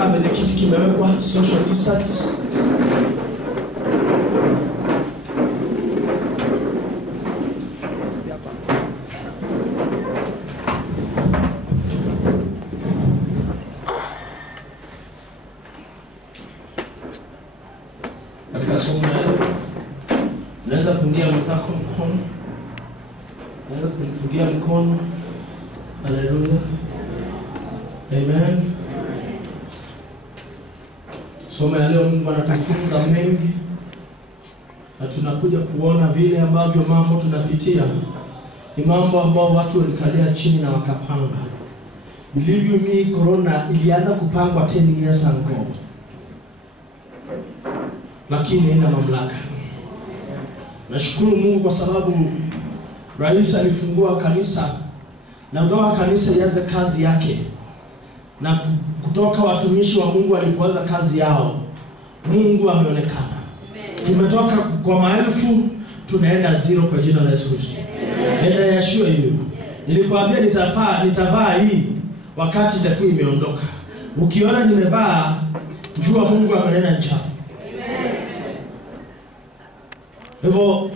kukaa kwenye kiti kimewekwa social distance. Katika somo hili unaweza pungia mzako mkono. Unaweza kumpungia mkono. Haleluya. Amen. Somo la leo Mungu anatufunza mengi. Na tunakuja kuona vile ambavyo mambo tunapitia ni mambo ambao watu walikalia chini na wakapanga. Believe you me, corona ilianza kupangwa 10 years ago. Lakini ina mamlaka. Nashukuru Mungu kwa sababu Rais alifungua kanisa na kutoka kanisa ianze kazi yake. Na kutoka watumishi wa Mungu walipoanza kazi yao, Mungu ameonekana. Tumetoka kwa maelfu tunaenda zero kwa jina la Yesu Kristo. Nenda yashua hiyo. Nilikwambia nitavaa hii wakati itakuwa imeondoka. Ukiona nimevaa, jua Mungu amenena njaa. Hivyo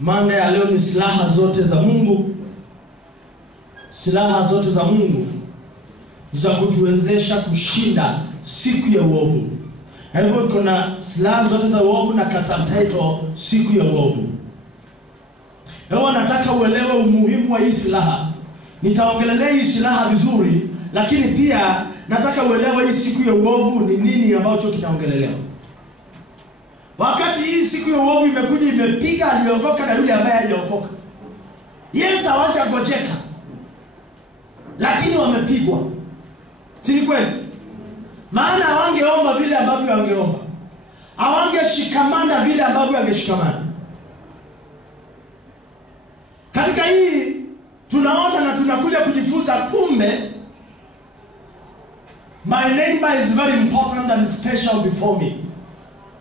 mada ya leo ni silaha zote za Mungu. Silaha zote za Mungu za kutuwezesha kushinda siku ya uovu. Hivyo kuna silaha zote za uovu na subtitle siku ya uovu. Leo nataka uelewe umuhimu wa hii silaha. Nitaongelea hii silaha vizuri, lakini pia nataka uelewe hii siku ya uovu ni nini ambacho kinaongelelewa. Wakati hii siku ya uovu imekuja, imepiga aliokoka na yule ambaye hajaokoka. Yesu hawacha gojeka, lakini wamepigwa. Si kweli? Maana hawangeomba vile ambavyo wangeomba. Hawangeshikamana vile ambavyo wangeshikamana. Katika hii tunaona na tunakuja kujifunza kumbe my neighbor is very important and special before me.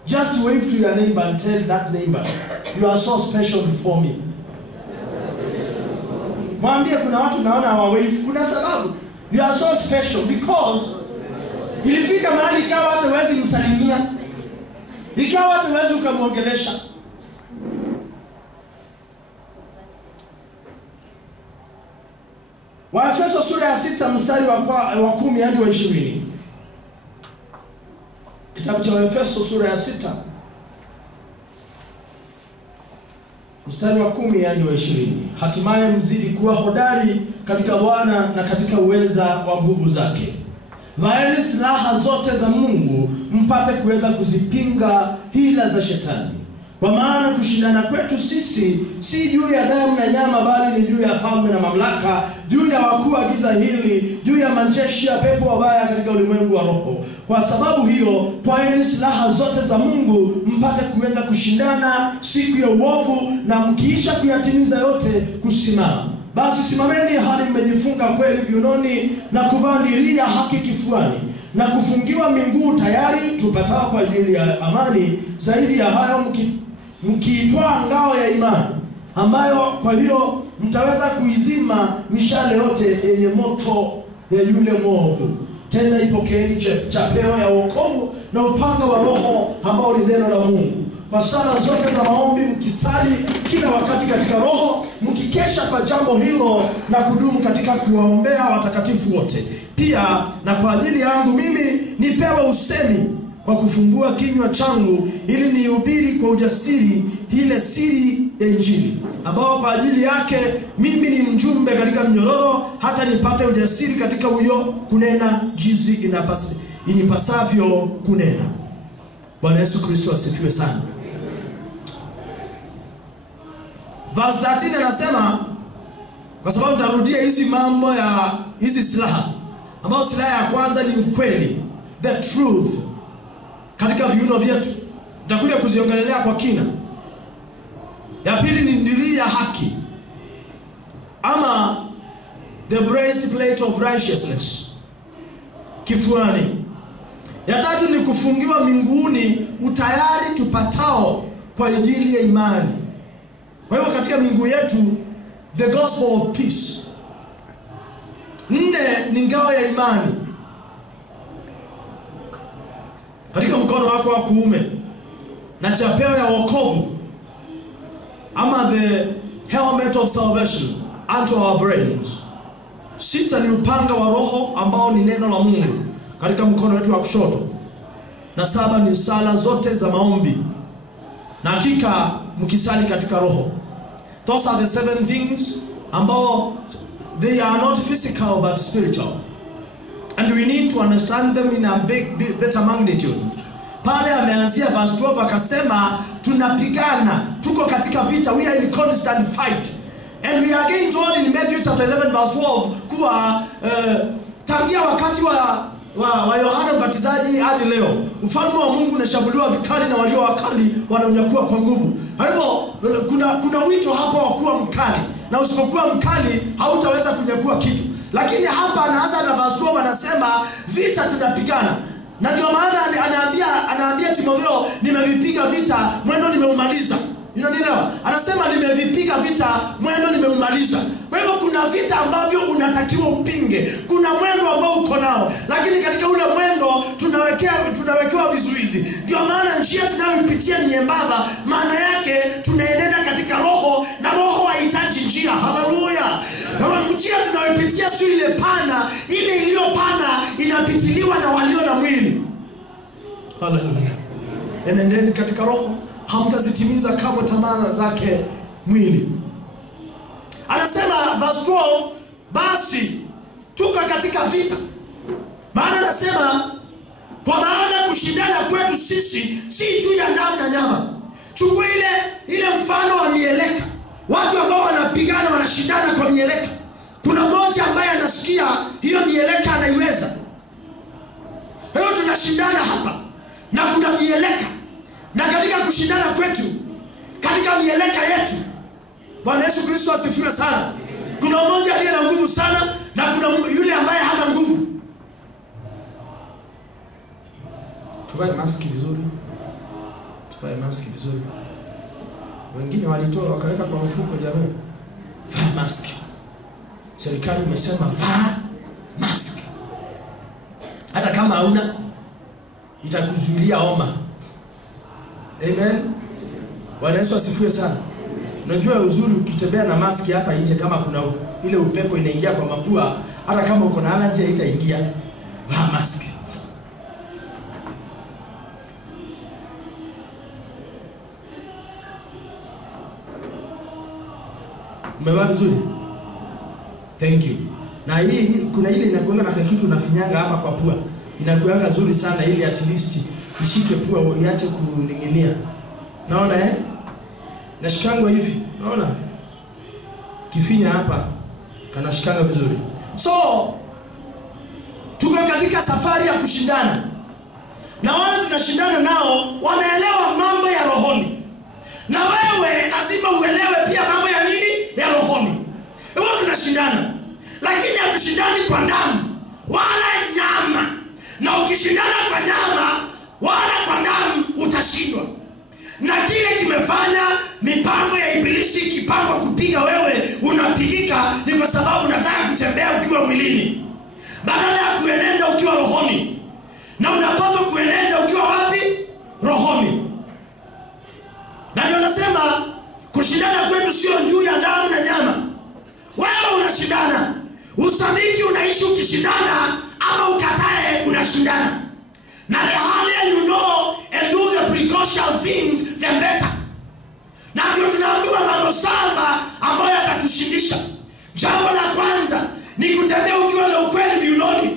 Just wave to your neighbor and tell that neighbor, you are so special before me. Mwambie kuna watu naona hawawave, kuna sababu. You are so special because ilifika mahali ikawa hata huwezi msalimia. Ikawa hata huwezi ukamwongelesha. Waefeso sura ya 6 mstari wa 10 hadi wa 20. Kitabu cha Waefeso sura ya 6 mstari wa 10 hadi wa 20. Hatimaye mzidi kuwa hodari katika Bwana na katika uweza wa nguvu zake. Vaeni silaha zote za Mungu mpate kuweza kuzipinga hila za shetani. Kwa maana kushindana kwetu sisi si juu ya damu na nyama, bali ni juu ya falme na mamlaka, juu ya wakuu wa giza hili, juu ya majeshi ya pepo wabaya katika ulimwengu wa roho. Kwa sababu hiyo, twaeni silaha zote za Mungu mpate kuweza kushindana siku ya uovu, na mkiisha kuyatimiza yote kusimama. Basi simameni hali mmejifunga kweli viunoni, na kuvaa dirii haki kifuani, na kufungiwa miguu tayari tupatao kwa ajili ya amani. Zaidi ya hayo mkiitwaa ngao ya imani, ambayo kwa hiyo mtaweza kuizima mishale yote yenye moto ya yule mwovu. Tena ipokeeni chapeo ya wokovu na upanga wa Roho, ambao ni neno la Mungu. Kwa sala zote za maombi mkisali kila wakati katika Roho, mkikesha kwa jambo hilo na kudumu katika kuwaombea watakatifu wote. Pia na kwa ajili yangu mimi nipewe usemi kwa kufungua kinywa changu, ili nihubiri kwa ujasiri ile siri ya Injili, ambao kwa ajili yake mimi ni mjumbe katika mnyororo, hata nipate ujasiri katika huyo kunena jinsi inipasavyo kunena. Bwana Yesu Kristo asifiwe sana. Verse 13 anasema, kwa sababu nitarudia hizi mambo ya hizi silaha, ambao silaha ya kwanza ni ukweli, the truth, katika viuno vyetu. Nitakuja kuziongelelea kwa kina. Ya pili ni dirii ya haki, ama the breastplate of righteousness, kifuani. Ya tatu ni kufungiwa miguuni, utayari tupatao kwa ajili ya imani. Kwa hivyo katika miguu yetu, the gospel of peace. 4 ni ngao ya imani, mkono wako wa kuume, na chapeo ya wokovu ama the helmet of salvation unto our brains. 6 ni upanga wa roho ambao ni neno la Mungu katika mkono wetu wa kushoto. Na 7 ni sala zote za maombi. Na hakika mkisali katika roho. Those are the 7 things ambao they are not physical but spiritual. And we need to understand them in a better magnitude. Pale ameanzia verse 12 akasema tunapigana, tuko katika vita, we are in constant fight. And we are again told in Matthew chapter 11 verse 12 kuwa tangia wakati wa Yohana Mbatizaji hadi leo ufalme wa Mungu unashambuliwa vikali na walio wakali wanaonyakua kwa nguvu. Kwa hivyo kuna wito hapa wa kuwa mkali, na usipokuwa mkali hautaweza kunyakua kitu. Lakini hapa anaanza na verse 12 anasema vita tunapigana. Na ndio maana anaambia Timotheo, nimevipiga vita, mwendo nimeumaliza. Unanielewa? Anasema nimevipiga vita, mwendo nimeumaliza. Kwa hivyo kuna vita ambavyo unatakiwa upinge. Kuna mwendo ambao uko nao, lakini katika ule mwendo tunawekewa vizuizi. Ndio maana njia tunayopitia ni nyembamba, maana yake tunaenenda katika roho, na roho haihitaji njia. Haleluya. Njia tunayopitia sio ile pana, ile iliyo pana inapitiliwa na walio na mwili. Haleluya. Enendeni katika roho, hamtazitimiza kama tamaa zake mwili. Anasema verse 12, basi tuko katika vita. Maana anasema kwa maana kushindana kwetu sisi si juu ya damu na nyama. Chukua ile mfano wa mieleka. Watu ambao wanapigana wanashindana kwa mieleka. Kuna mmoja ambaye anasikia hiyo mieleka anaiweza. Leo tunashindana hapa na kuna mieleka. Na katika kushindana kwetu, katika mieleka yetu, Bwana Yesu Kristo asifiwe sana. Kuna mmoja aliye na nguvu sana na kuna yule ambaye hana nguvu. Tuvae maski vizuri. Tuvae maski vizuri. Wengine walitoa wakaweka kwa mfuko jamani. Vaa maski. Serikali imesema vaa maski. Hata kama hauna, itakuzuilia homa. Amen. Bwana Yesu asifiwe sana. Unajua uzuri ukitembea na maski hapa nje, kama kuna ile upepo inaingia kwa mapua, hata kama uko na allergy haitaingia. Vaa maski. Umevaa vizuri? Thank you. Na hii kuna ile inakuanga na kitu unafinyanga hapa kwa pua. Inakuanga nzuri sana ili at least ishike pua uiache kuning'inia. Naona nashikangwa hivi. Naona? Kifinya hapa kanashikanga vizuri. So tuko katika safari ya kushindana. Na wale tunashindana nao wanaelewa mambo ya rohoni. Na wewe lazima uelewe pia mambo ya nini? Ya rohoni. Hivyo tunashindana. Lakini hatushindani kwa damu wala nyama. Na ukishindana kwa nyama wala kwa damu utashindwa. Na kile kimefanya mipango ya ibilisi ikipangwa kupiga wewe unapigika, ni kwa sababu unataka kutembea ukiwa mwilini badala ya kuenenda ukiwa rohoni. Na unapaswa kuenenda ukiwa wapi? Rohoni. Na ndio nasema kushindana kwetu sio juu ya damu na nyama. Wewe unashindana. Usadiki unaishi ukishindana, ama ukatae unashindana. Na the earlier you know and do the precautionary things, the better. Na ndio tunaambiwa mambo saba ambayo yatatushindisha. Jambo la kwanza ni kutembea ukiwa na ukweli kiunoni.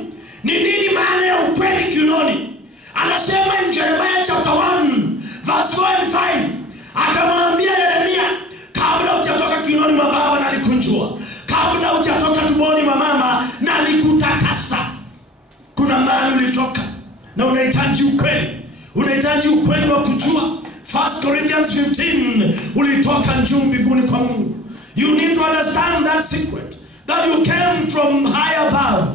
Ni nini maana ya ukweli kiunoni? Anasema in Jeremiah chapter 1 verse 4 and 5, akamwambia Yeremia, kabla hujatoka kiunoni mwa baba nalikunjua, kabla hujatoka tumboni mwa mama nalikutakasa. Kuna mahali ulitoka na unahitaji ukweli. Unahitaji ukweli wa kujua. 1 Corinthians 15, ulitoka juu mbinguni kwa Mungu. You need to understand that secret, that you came from high above,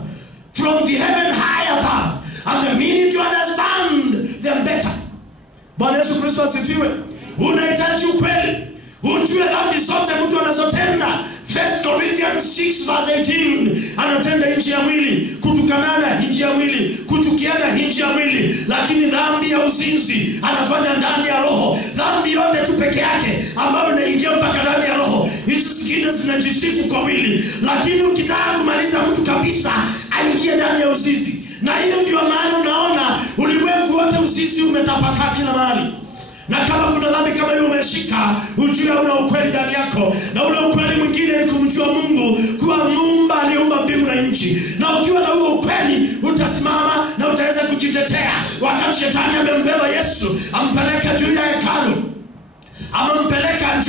from the heaven high above. And the minute you understand, then better. Bwana Yesu Kristo asifiwe. Unahitaji ukweli. Ujue dhambi zote mtu anazotenda. 1 Corinthians 6 verse 18, anatenda nje ya mwili, kutukanana nje ya mwili, kuchukiana nje ya mwili, lakini dhambi ya uzinzi, anafanya ndani ya roho. Dhambi yote tu peke yake ambayo inaingia mpaka ndani ya roho, hizo zingine zinajisifu kwa mwili. Lakini ukitaka kumaliza mtu kabisa, aingie ndani ya uzizi. Na hiyo ndio maana unaona ulimwengu wote uzizi umetapakaa kila mahali. Na kama kuna dhambi kama hiyo umeshika, ujue una ukweli ndani yako. Na ule ukweli mwingine ni kumjua Mungu kuwa Muumba aliumba mbingu na nchi. Na ukiwa na huo ukweli, utasimama na utaweza kujitetea. Wakati shetani amembeba Yesu, ampeleka juu ya hekalu, amempeleka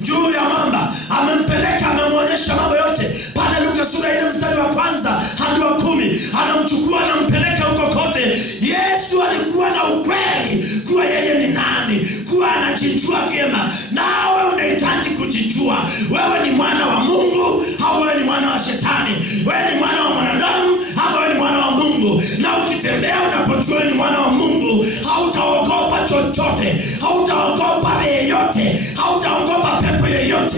juu ya mamba, amempeleka, amemwonyesha mambo yote. Pale Luka sura 4 mstari wa 1 hadi wa 10, anamchukua na mpeleka huko kote. Yesu alikuwa na ukweli kuwa yeye ni nani, kuwa anajijua vyema. Nawe unahitaji kujijua. Wewe ni mwana wa Mungu au wewe ni mwana wa shetani? Wewe ni mwana wa mwanadamu au wewe ni mwana wa Mungu? Na ukitembea unapojua ni mwana wa Mungu, hautaogopa chochote, hautaogopa yeyote, hautaogopa pepo yeyote.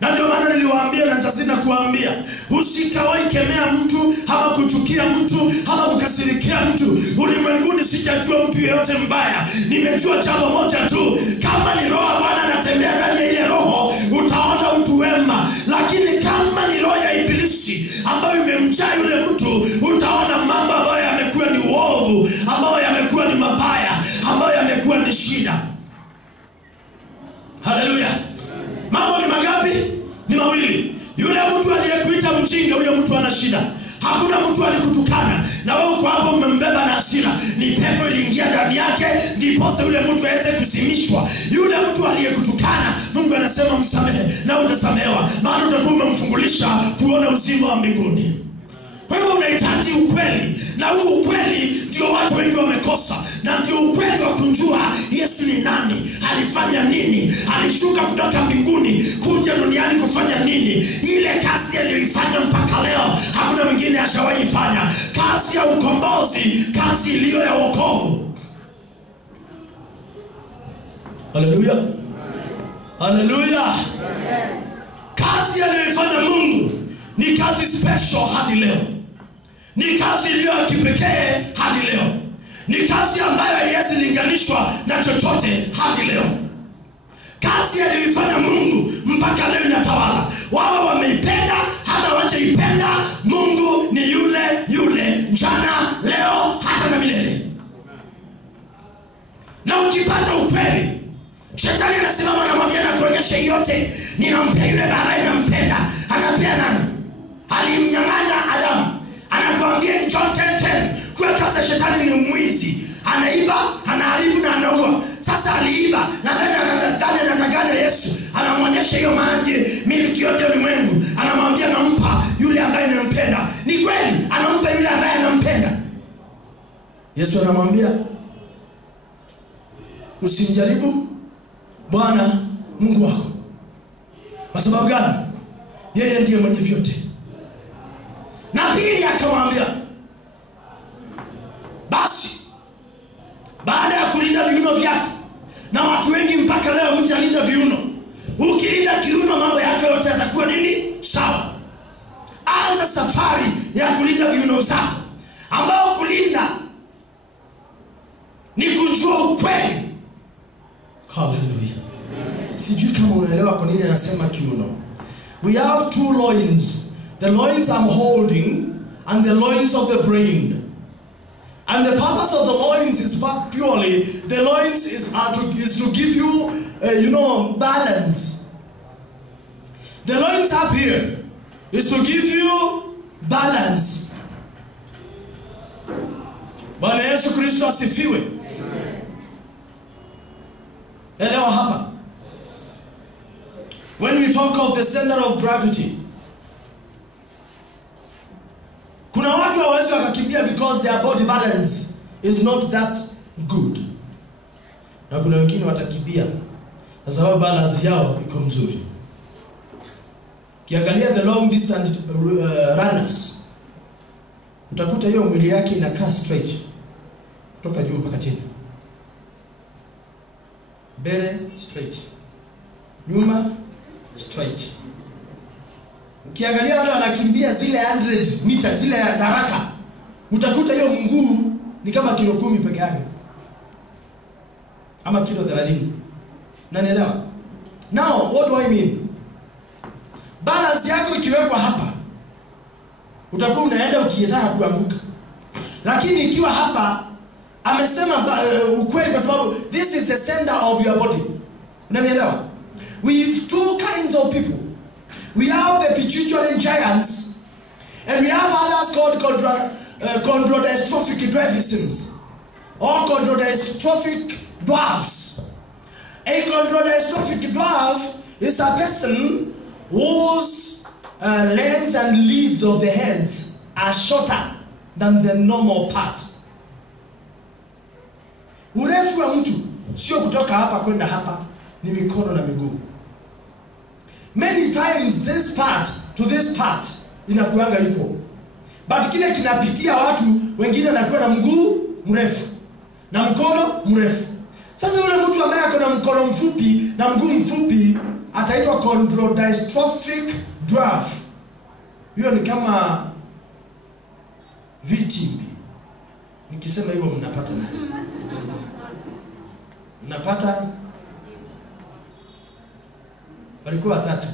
Na ndio maana niliwaambia na nitazidi kuambia, usikawahi kemea mtu ama kuchukia mtu ama kukasirikia mtu. Ulimwenguni sijajua mtu yeyote mbaya. Nimejua jambo moja tu, kama ni roho Bwana anatembea ndani ya ile roho, utaona utu wema. Lakini kama ni roho ya ibilisi ambayo imemjaa yule mtu, utaona mambo ambayo yamekuwa ni uovu, ambayo yamekuwa ni mabaya, ambayo yamekuwa ni shida. Haleluya. Mambo ni magapi? Ni mawili. Yule mtu aliyekuita mjinga, huyo mtu ana shida. Hakuna mtu alikutukana na wewe uko hapo umembeba na hasira. Ni pepo iliingia ndani yake, ndipo yule mtu aweze kusimishwa. Yule mtu aliyekutukana, Mungu anasema msamehe na utasamehewa, maana utakuwa umemfungulisha kuona uzima wa mbinguni. Wewe unahitaji ukweli, na huu ukweli ndio watu wengi wamekosa. Na ndio ukweli wa kujua Yesu ni nani, alifanya nini, alishuka kutoka mbinguni kuja duniani kufanya nini. Ile kazi aliyoifanya mpaka leo hakuna mwingine ashawahi fanya. Kazi ya ukombozi, kazi iliyo ya wokovu. Haleluya. Haleluya. Kazi aliyoifanya Mungu ni kazi special hadi leo. Ni kazi iliyo ya kipekee hadi leo. Ni kazi ambayo haiwezi linganishwa na chochote hadi leo. Kazi aliyoifanya Mungu mpaka leo inatawala. Wao wameipenda hata hawajaipenda, Mungu ni yule jana, leo, hata na milele. Na ukipata ukweli, shetani anasimama na mwambia na kuonyesha yote, ninampea yule baba ninampenda. Anapea nani? Alimnyang'anya Adamu. Anatuambia John 10:10, kwa kazi shetani ni mwizi, anaiba, anaharibu na anaua. Sasa aliiba na ndani anataganya Yesu, anamwonyesha hiyo maji, miliki yote ya ulimwengu, anamwambia nampa yule ambaye anampenda. Ni kweli anampa yule ambaye anampenda. Yesu anamwambia usimjaribu Bwana Mungu wako. Kwa sababu gani? Yeye ndiye mwenye vyote. Na pili akamwambia, basi baada ya kulinda viuno vyako, na watu wengi mpaka leo hujalinda viuno, ukilinda kiuno mambo yako yote yatakuwa nini? Sawa. Anza safari ya kulinda viuno zako, ambao kulinda ni kujua ukweli. Hallelujah. Sijui kama unaelewa kwa nini anasema kiuno. We have two loins. The loins I'm holding and the loins of the brain. And the purpose of the loins is purely, the loins is to give you, balance. The loins up here is to give you balance. Bwana Yesu Kristo asifiwe. Elewa hapa. When we talk of the center of gravity, kuna watu hawawezi wakakimbia because their body balance is not that good. Na kuna wengine watakimbia kwa sababu balance yao iko mzuri. Kiangalia the long distance runners, utakuta hiyo mwili yake inakaa straight kutoka juu mpaka chini. Mbele straight, nyuma straight. Ukiangalia wale wanakimbia zile 100 meters zile ya haraka, utakuta hiyo mguu ni kama kilo 10 peke yake. ama kilo 30. Unanielewa? Now what do I mean? Balance yako ikiwekwa hapa, utakuwa unaenda ukitaka kuanguka. Lakini ikiwa hapa, amesema ukweli kwa sababu this is the center of your body. Unanielewa? We have two kinds of people. We have the pituitary giants, and we have others called chondrodystrophic dwarfisms or chondrodystrophic dwarfs. A chondrodystrophic dwarf is a person whose legs and leaves of the hands are shorter than the normal part. Urefu wa mtu sio kutoka hapa kwenda hapa, ni mikono na miguu. Many times this part to this part inakuanga ipo. But kile kinapitia watu wengine na kwa mguu mrefu na mkono mrefu. Sasa yule mtu ambaye ako na mkono mfupi na mguu mfupi ataitwa chondrodystrophic dwarf. Hiyo ni kama vitimbi. Nikisema hivyo mnapata nani? Mnapata? Walikuwa watatu.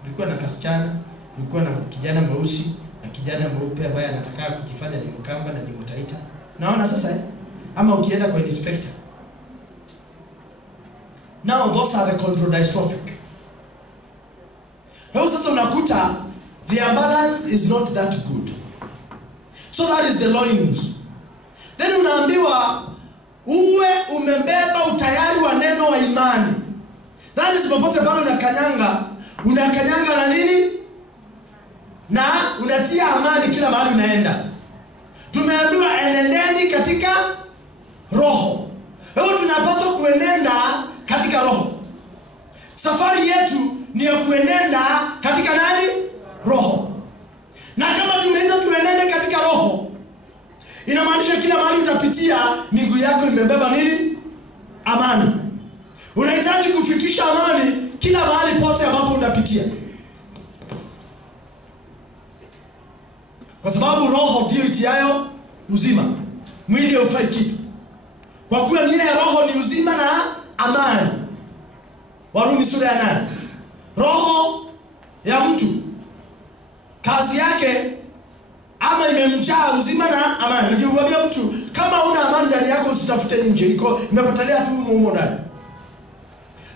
Kulikuwa na kasichana, kulikuwa na kijana mweusi na kijana mweupe ambaye anataka kujifanya ni Mkamba na ni Mtaita. Naona sasa ama ukienda kwa inspector. Now those are the chondrodystrophic. Now sasa unakuta their balance is not that good. So that is the loins. Then unaambiwa uwe umebeba utayari wa neno wa imani. That is popote pale unakanyanga na nini? Na unatia amani kila mahali unaenda. Tumeambiwa enendeni katika roho. Leo tunapaswa kuenenda katika roho. Safari yetu ni ya kuenenda katika nani? Roho. Na kama tuenende katika roho, inamaanisha kila mahali utapitia miguu yako imebeba nini? Amani. Unahitaji kufikisha amani kila mahali pote ambapo unapitia. Kwa sababu roho ndio itiayo uzima. Mwili haufai kitu. Kwa kuwa nia ya roho ni uzima na amani. Warumi sura ya 8. Roho ya mtu kazi yake ama imemjaa uzima na amani. Nikikwambia mtu kama una amani ndani yako usitafute nje, iko imepotelea tu humo ndani.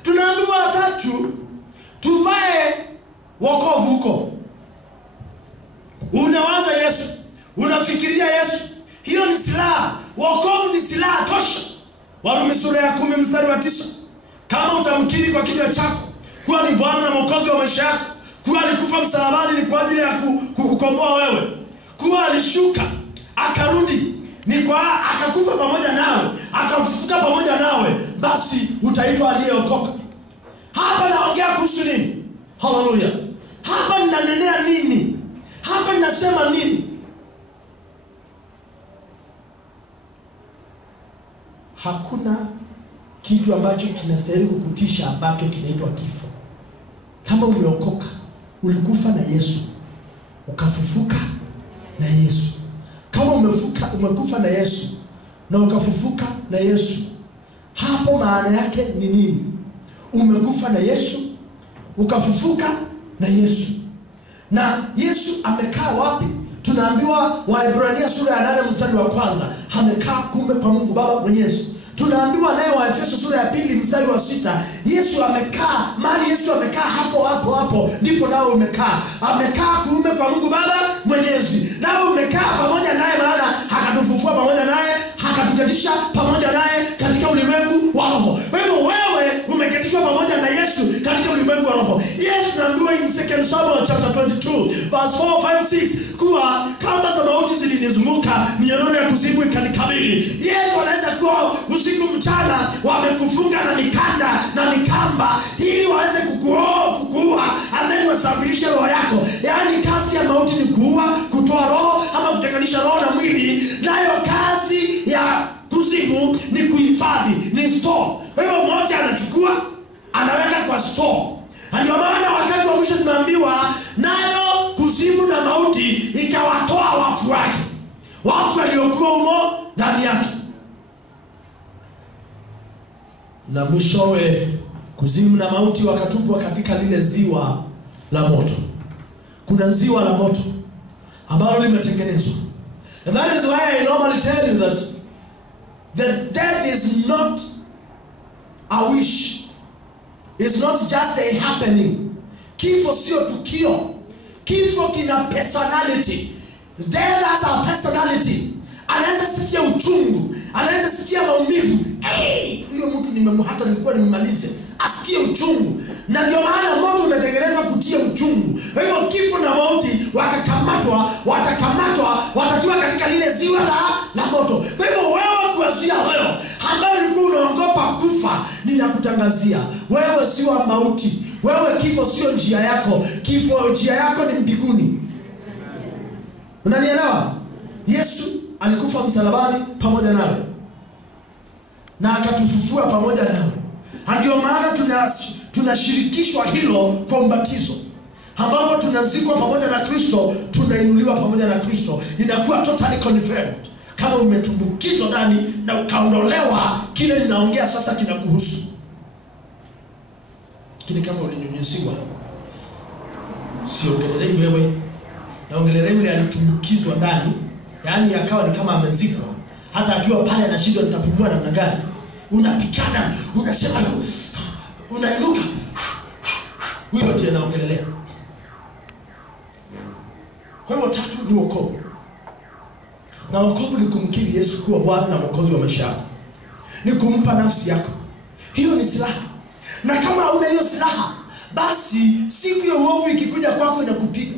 Tunaambiwa watatu tuvae wokovu huko. Unawaza Yesu, unafikiria Yesu. Hiyo ni silaha. Wokovu ni silaha tosha. Warumi sura ya 10 mstari wa 9. Kama utamkiri kwa kinywa chako kuwa ni Bwana na Mwokozi wa maisha yako, kuwa alikufa msalabani ni kwa ajili ya kukukomboa wewe, kuwa alishuka akarudi ni kwa akakufa pamoja nawe, akafufuka pamoja nawe, basi utaitwa aliyeokoka. Hapa naongea kuhusu nini? Haleluya. Hapa ninanenea nini? Hapa ninasema nini? Hakuna kitu ambacho kinastahili kukutisha ambacho kinaitwa kifo. Kama umeokoka, ulikufa na Yesu, ukafufuka na Yesu. Kama umekufa na Yesu na ukafufuka na Yesu, hapo maana yake ni nini? Umekufa na Yesu, ukafufuka na Yesu. Na Yesu amekaa wapi? Tunaambiwa Waebrania sura ya 8 mstari wa 1, amekaa kumbe kwa Mungu Baba Mwenyezi. Tunaambiwa naye Waefeso sura ya 2 mstari wa 6, Yesu amekaa, mali Yesu amekaa hapo ndipo nao umekaa. Amekaa kuume kwa Mungu Baba Mwenyezi. Nao umekaa pamoja naye, maana akatufufua pamoja naye, akatuketisha pamoja naye katika ulimwengu wa roho. Kwa hivyo wewe umeketishwa pamoja na Yesu katika ulimwengu wa roho. Yesu naambiwa in 2 Samuel chapter 22 verse 4, 5, 6 kuwa kamba za mauti zilinizunguka, minyororo ya kuzimu ikanikabili. Yesu anaweza kuwa usiku mchana wamekufunga na mikanda na mikamba ili waweze kukuua and then wasafirishe roho yako. Yaani kazi ya mauti ni kuua, kutoa roho ama kutenganisha roho na mwili. Nayo kazi ya kuzimu ni kuhifadhi, ni store. Kwa hivyo mmoja anachukua anaweka kwa store. Ndio maana wakati wa mwisho tunaambiwa nayo kuzimu na mauti ikawatoa wafu wake, wafu waliokuwa humo ndani yake. na mwishowe kuzimu na mauti wakatupwa katika lile ziwa la moto. Kuna ziwa la moto ambalo limetengenezwa. And that is why I normally tell you that the death is not a wish. It's not just a happening. Kifo sio tukio. Kifo kina personality. Death has a personality. Anaweza sikia uchungu, anaweza sikia maumivu. Huyo mtu hata nilikuwa nimemalize, asikie uchungu. Na ndio maana moto umetengenezwa kutia uchungu. Kwa hivyo kifo na mauti watakamatwa, watatiwa katika lile ziwa la moto. Kwa hivyo wewe kuanzia leo ambaye ulikuwa unaogopa kufa, ninakutangazia wewe si wa mauti. Wewe kifo sio njia yako. Kifo njia yako ni mbinguni. Unanielewa? Yesu alikufa msalabani pamoja nawe na akatufufua pamoja nawe. Ndio maana tunashirikishwa hilo kwa ubatizo, ambapo tunazikwa pamoja na Kristo, tunainuliwa pamoja na Kristo. Inakuwa totally confirmed. Kama umetumbukizwa ndani na ukaondolewa, kile ninaongea sasa kinakuhusu. Kile kama ulinyunyuziwa, siongelelei wewe, naongelelei yule alitumbukizwa ndani, yaani akawa ni kama amezikwa. Hata akiwa pale anashindwa nitapumua namna gani, unapikana, unasema, unainuka. Huyo ndiye naongelelea. Kwa hivyo tatu ni wokovu. Na wokovu ni kumkiri Yesu kuwa Bwana na Mwokozi wa maisha yako. Ni kumpa nafsi yako. Hiyo ni silaha. Na kama hauna hiyo silaha, basi siku ya uovu ikikuja kwako inakupiga.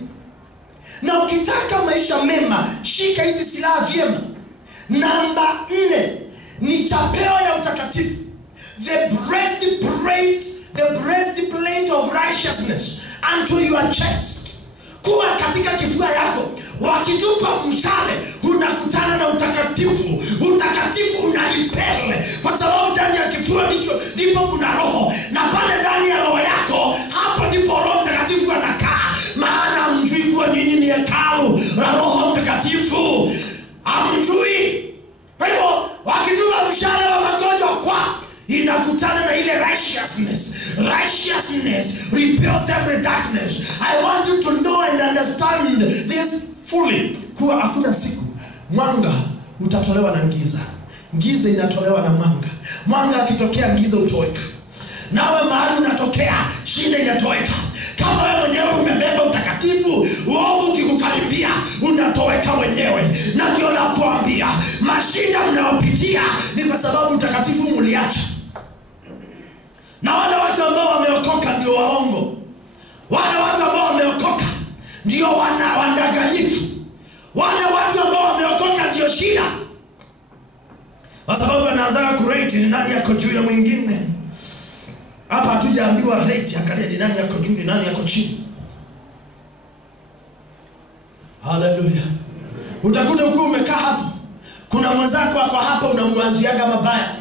Na ukitaka maisha mema, shika hizi silaha vyema. Namba 4 ni chapeo ya utakatifu. The breastplate of righteousness unto your chest. Kuwa katika kifua yako. Wakitupa mshale, unakutana na utakatifu. Utakatifu unalipele, kwa sababu ndani ya kifua ndipo kuna roho. Na pale ndani ya roho yako, hapo ndipo Roho Mtakatifu anakaa. Maana mjui kuwa nyinyi ni hekalu la Roho Mtakatifu. Hamjui. Kwa hivyo wakitupa mshale wa magonjwa inakutana na ile righteousness. Righteousness repels every darkness. I want you to know and understand this fully. Kuwa hakuna siku mwanga utatolewa na giza. Giza inatolewa na mwanga. Mwanga akitokea giza utoweka. Nawe mahali unatokea, shida inatoweka. Kama wewe mwenyewe umebeba utakatifu, uovu ukikukaribia unatoweka wenyewe. Na ndio nakuambia, mashida mnayopitia ni kwa sababu utakatifu mliacha. Na wale watu ambao wameokoka ndio waongo. Wale watu ambao wameokoka ndio wadanganyifu. Wale watu ambao wameokoka ndio shida. Kwa sababu wanaanza kurate ni nani yako juu ya mwingine. Hapa hatujaambiwa rate, angalia ni nani yako juu ni nani yako chini. Hallelujah. Utakuta ukiwa umekaa hapo, kuna mwenzako wako hapa unamwaziaga mabaya.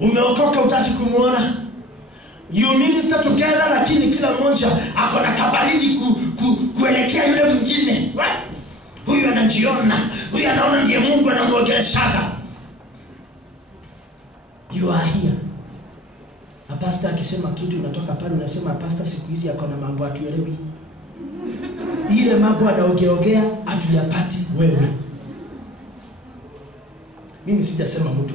Umeokoka utaki kumuona. You minister together, lakini kila mmoja ako na kabaridi kuelekea yule mwingine. Huyu anajiona, huyu anaona ndiye Mungu anamwogeleshaga. You are here. Na pastor akisema kitu unatoka pale unasema pastor siku hizi yako na mambo atuelewi. Ile mambo anaogeogea atuyapati wewe. Mimi sijasema mtu.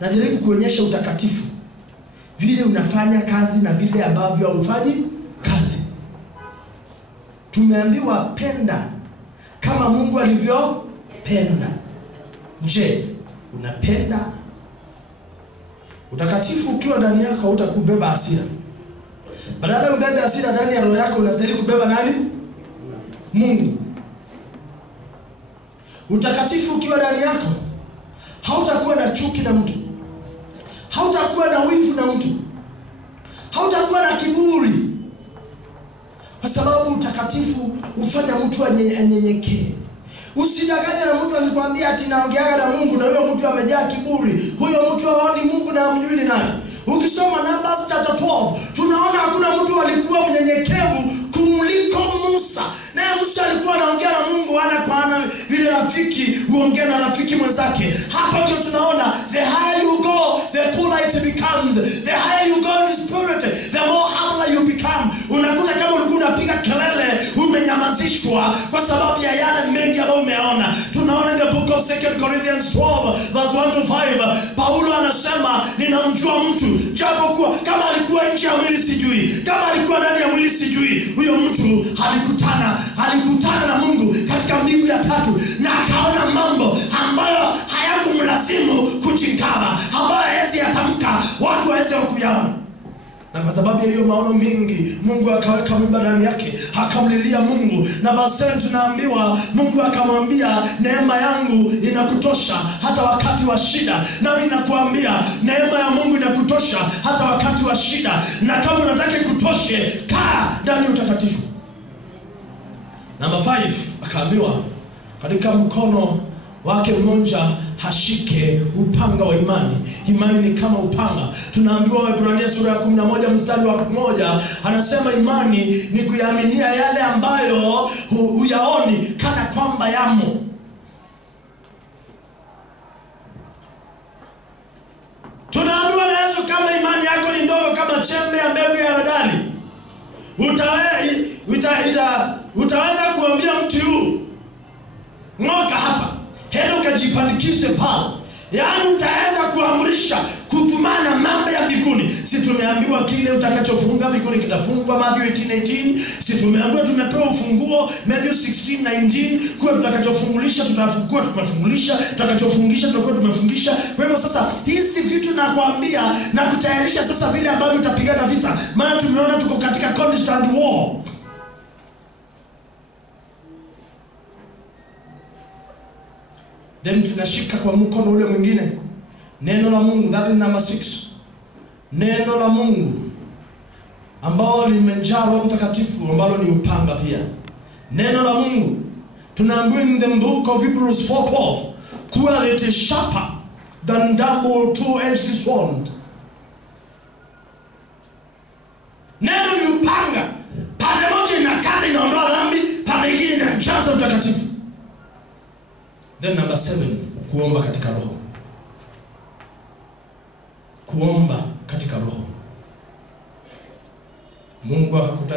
Najaribu kuonyesha utakatifu. Vile unafanya kazi na vile ambavyo haufanyi kazi. Tumeambiwa penda kama Mungu alivyopenda. Je, unapenda? Utakatifu ukiwa ndani yako hautakubeba hasira. Badala ya ubebe hasira ndani ya roho yako, unastahili kubeba nani? Mungu. Utakatifu ukiwa ndani yako, hautakuwa na chuki na mtu. Hautakuwa na wivu na mtu. Hautakuwa na kiburi. Kwa sababu utakatifu ufanya mtu anyenyekee. Usidanganye na mtu asikwambia ati naongeaga na Mungu na huyo mtu amejaa kiburi. Huyo mtu haoni Mungu na hamjui ni nani. Ukisoma Numbers chapter 12, tunaona hakuna mtu alikuwa mnyenyekevu kumliko Musa. Na Musa alikuwa anaongea na Mungu ana kwa ana vile rafiki huongea na rafiki mwenzake. Hapa ndio tunaona the higher you go, the cooler it becomes. The higher you go in spirit, the more humble you become. Unakuta kama ulikuwa unapiga kelele, umenyamazishwa kwa sababu ya yale mengi ambayo umeona. Tunaona in the book of 2 Corinthians 12 verse 1 to 5, Paulo anasema ninamjua mtu japokuwa kama alikuwa nje ya mwili sijui, kama alikuwa ndani ya mwili sijui. Huyo mtu alikutana na Mungu katika mbingu ya tatu, na akaona mambo ambayo hayakumlazimu kujikaba, ambayo hawezi yatamka watu waweze kuyaona. Na kwa sababu ya hiyo maono mingi, Mungu akaweka mimba ndani yake, akamlilia Mungu. Na verse 7 tunaambiwa Mungu akamwambia, neema yangu inakutosha hata wakati wa shida. Na ninakuambia neema ya Mungu inakutosha hata wakati wa shida. Na kama unataka ikutoshe, kaa ndani ya utakatifu. Number 5, akaambiwa katika mkono wake mmoja hashike upanga wa imani. Imani ni kama upanga. Tunaambiwa Waebrania sura ya 11 mstari wa 1, anasema imani ni kuyaaminia yale ambayo huyaoni kana kwamba yamo. Tunaambiwa na Yesu, kama imani yako ni ndogo kama chembe ya mbegu ya haradali, utaweza kuambia mti huu ng'oka hapa, henda ukajipandikize pale. Yaani utaweza kuamrisha kutumana mambo ya mbinguni. Si tumeambiwa kile utakachofunga mbinguni kitafungwa, Matthew 18:18. Si tumeambiwa tumepewa ufunguo, Matthew 16:19, kwa tutakachofungulisha tutafungua, tumefungulisha, tutakachofungisha tutakuwa tumefungisha. Kwa hivyo sasa hizi vitu nakwambia na kutayarisha sasa vile ambavyo utapigana vita. Maana tumeona tuko katika constant war. Then tunashika kwa mkono ule mwingine neno la Mungu. That is number 6. Neno la Mungu ambao limejaa Roho Mtakatifu, ambalo ni upanga pia. Neno la Mungu tunaambiwa in the book of Hebrews 4:12, kuwa it is sharper than double two-edged sword. Neno ni upanga, pande moja inakata inaondoa dhambi, pande nyingine inajaza utakatifu. Then number 7, kuomba katika roho. Kuomba katika roho.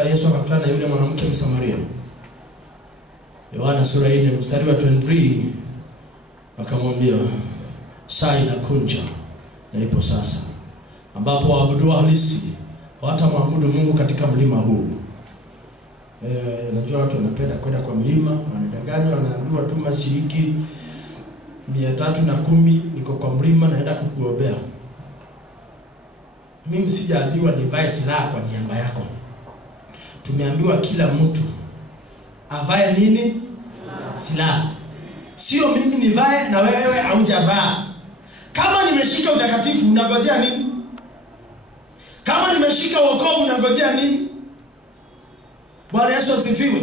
Yesu akakutana na yule mwanamke Msamaria. Yohana sura 4 mstari wa 23, akamwambia saa inakuja na ipo sasa ambapo waabudu halisi watamwabudu Mungu katika mlima huu. Najua watu wanapenda kwenda kwa mlima, wanadanganywa, wanaambiwa tu mashiriki 310 niko kwa mlima naenda kukuombea. Mimi sijaambiwa nivae silaha kwa niaba yako. Tumeambiwa kila mtu avae nini? Silaha. Sio mimi nivae na wewe haujavaa. Kama nimeshika utakatifu unangojea nini? Kama nimeshika wokovu unangojea nini? Bwana Yesu asifiwe.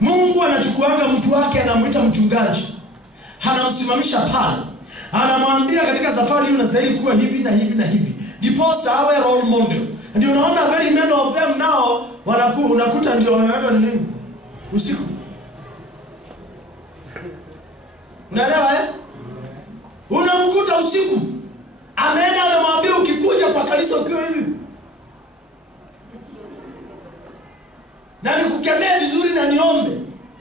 Mungu anachukuanga mtu wake, anamuita mchungaji, anamsimamisha pale, anamwambia katika safari hii unastahili kuwa hivi na hivi na hivi, diposa awe role model. Ndio unaona very many of them now unakuta ndio wanaenda nini usiku. Unaelewa unamkuta usiku ameenda, anamwambia ukikuja kwa kanisa ukiwa hivi na nikukemea vizuri na niombe,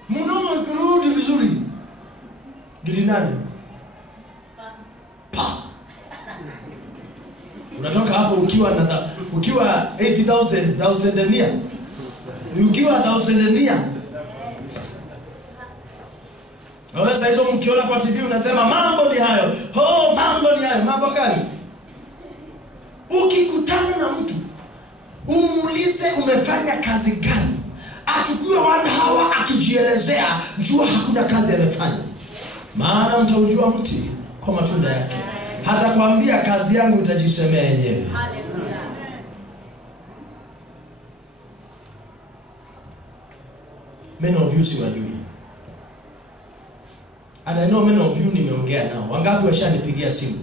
mdomo ukirudi vizuri gidi nani pa unatoka hapo ukiwa 80,000 dania, ukiwa 1,000 dania. Wewe sasa hizo mkiona kwa TV unasema mambo ni hayo. Mambo ni hayo. Mambo gani? Ukikutana na mtu umuulize umefanya kazi gani, achukue 1 hour akijielezea, jua hakuna kazi amefanya. Maana mtaujua mti kwa matunda yake. Hata kuambia kazi yangu utajisemea yenyewe. Haleluya. Many of you si wajui. And I know many of you nimeongea nao. Wangapi washanipigia simu?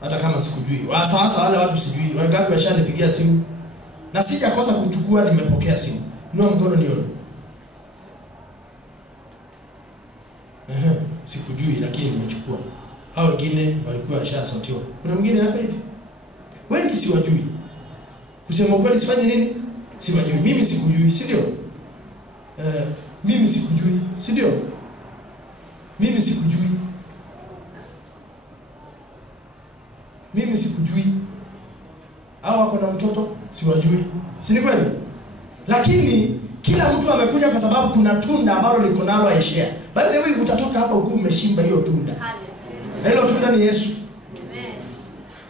Hata kama sikujui. Sasa wale watu sijui. Wangapi washanipigia simu? Na sijakosa kuchukua, nimepokea simu. Inua mkono nione. Sikujui lakini nimechukua. Hao wengine walikuwa washasotiwa. Kuna mwingine hapa hivi. Wengi siwajui. Kusema kweli sifanye nini? Siwajui. Mimi sikujui, si ndio? Mimi sikujui, si ndio? Mimi sikujui. Mimi sikujui. Hao wako na mtoto siwajui. Si ni kweli? Lakini kila mtu amekuja kwa sababu kuna tunda ambalo liko nalo aishare. By the way, utatoka hapa huku umeshimba hiyo tunda. Hilo tunda ni Yesu.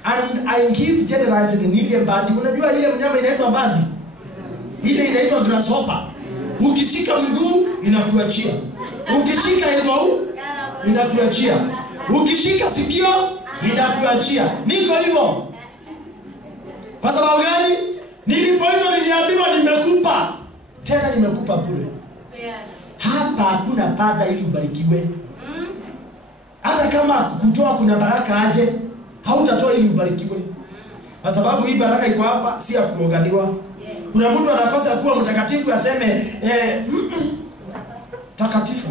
And I give generalizing in ile bandi. Unajua ile mnyama inaitwa bandi? Ile inaitwa grasshopper. Ukishika mguu inakuachia. Ukishika hivyo inakuachia. Ukishika sikio inakuachia. Niko hivyo. Kwa sababu gani? Nilipoitwa niliambiwa nimekupa. Tena nimekupa bure. Hapa hakuna pada ili ubarikiwe. Hata kama kutoa kuna baraka aje, hautatoa ili ubarikiwe. Kwa sababu hii baraka iko hapa si ya kuoganiwa. Kuna mtu anakosa kuwa mtakatifu aseme takatifu.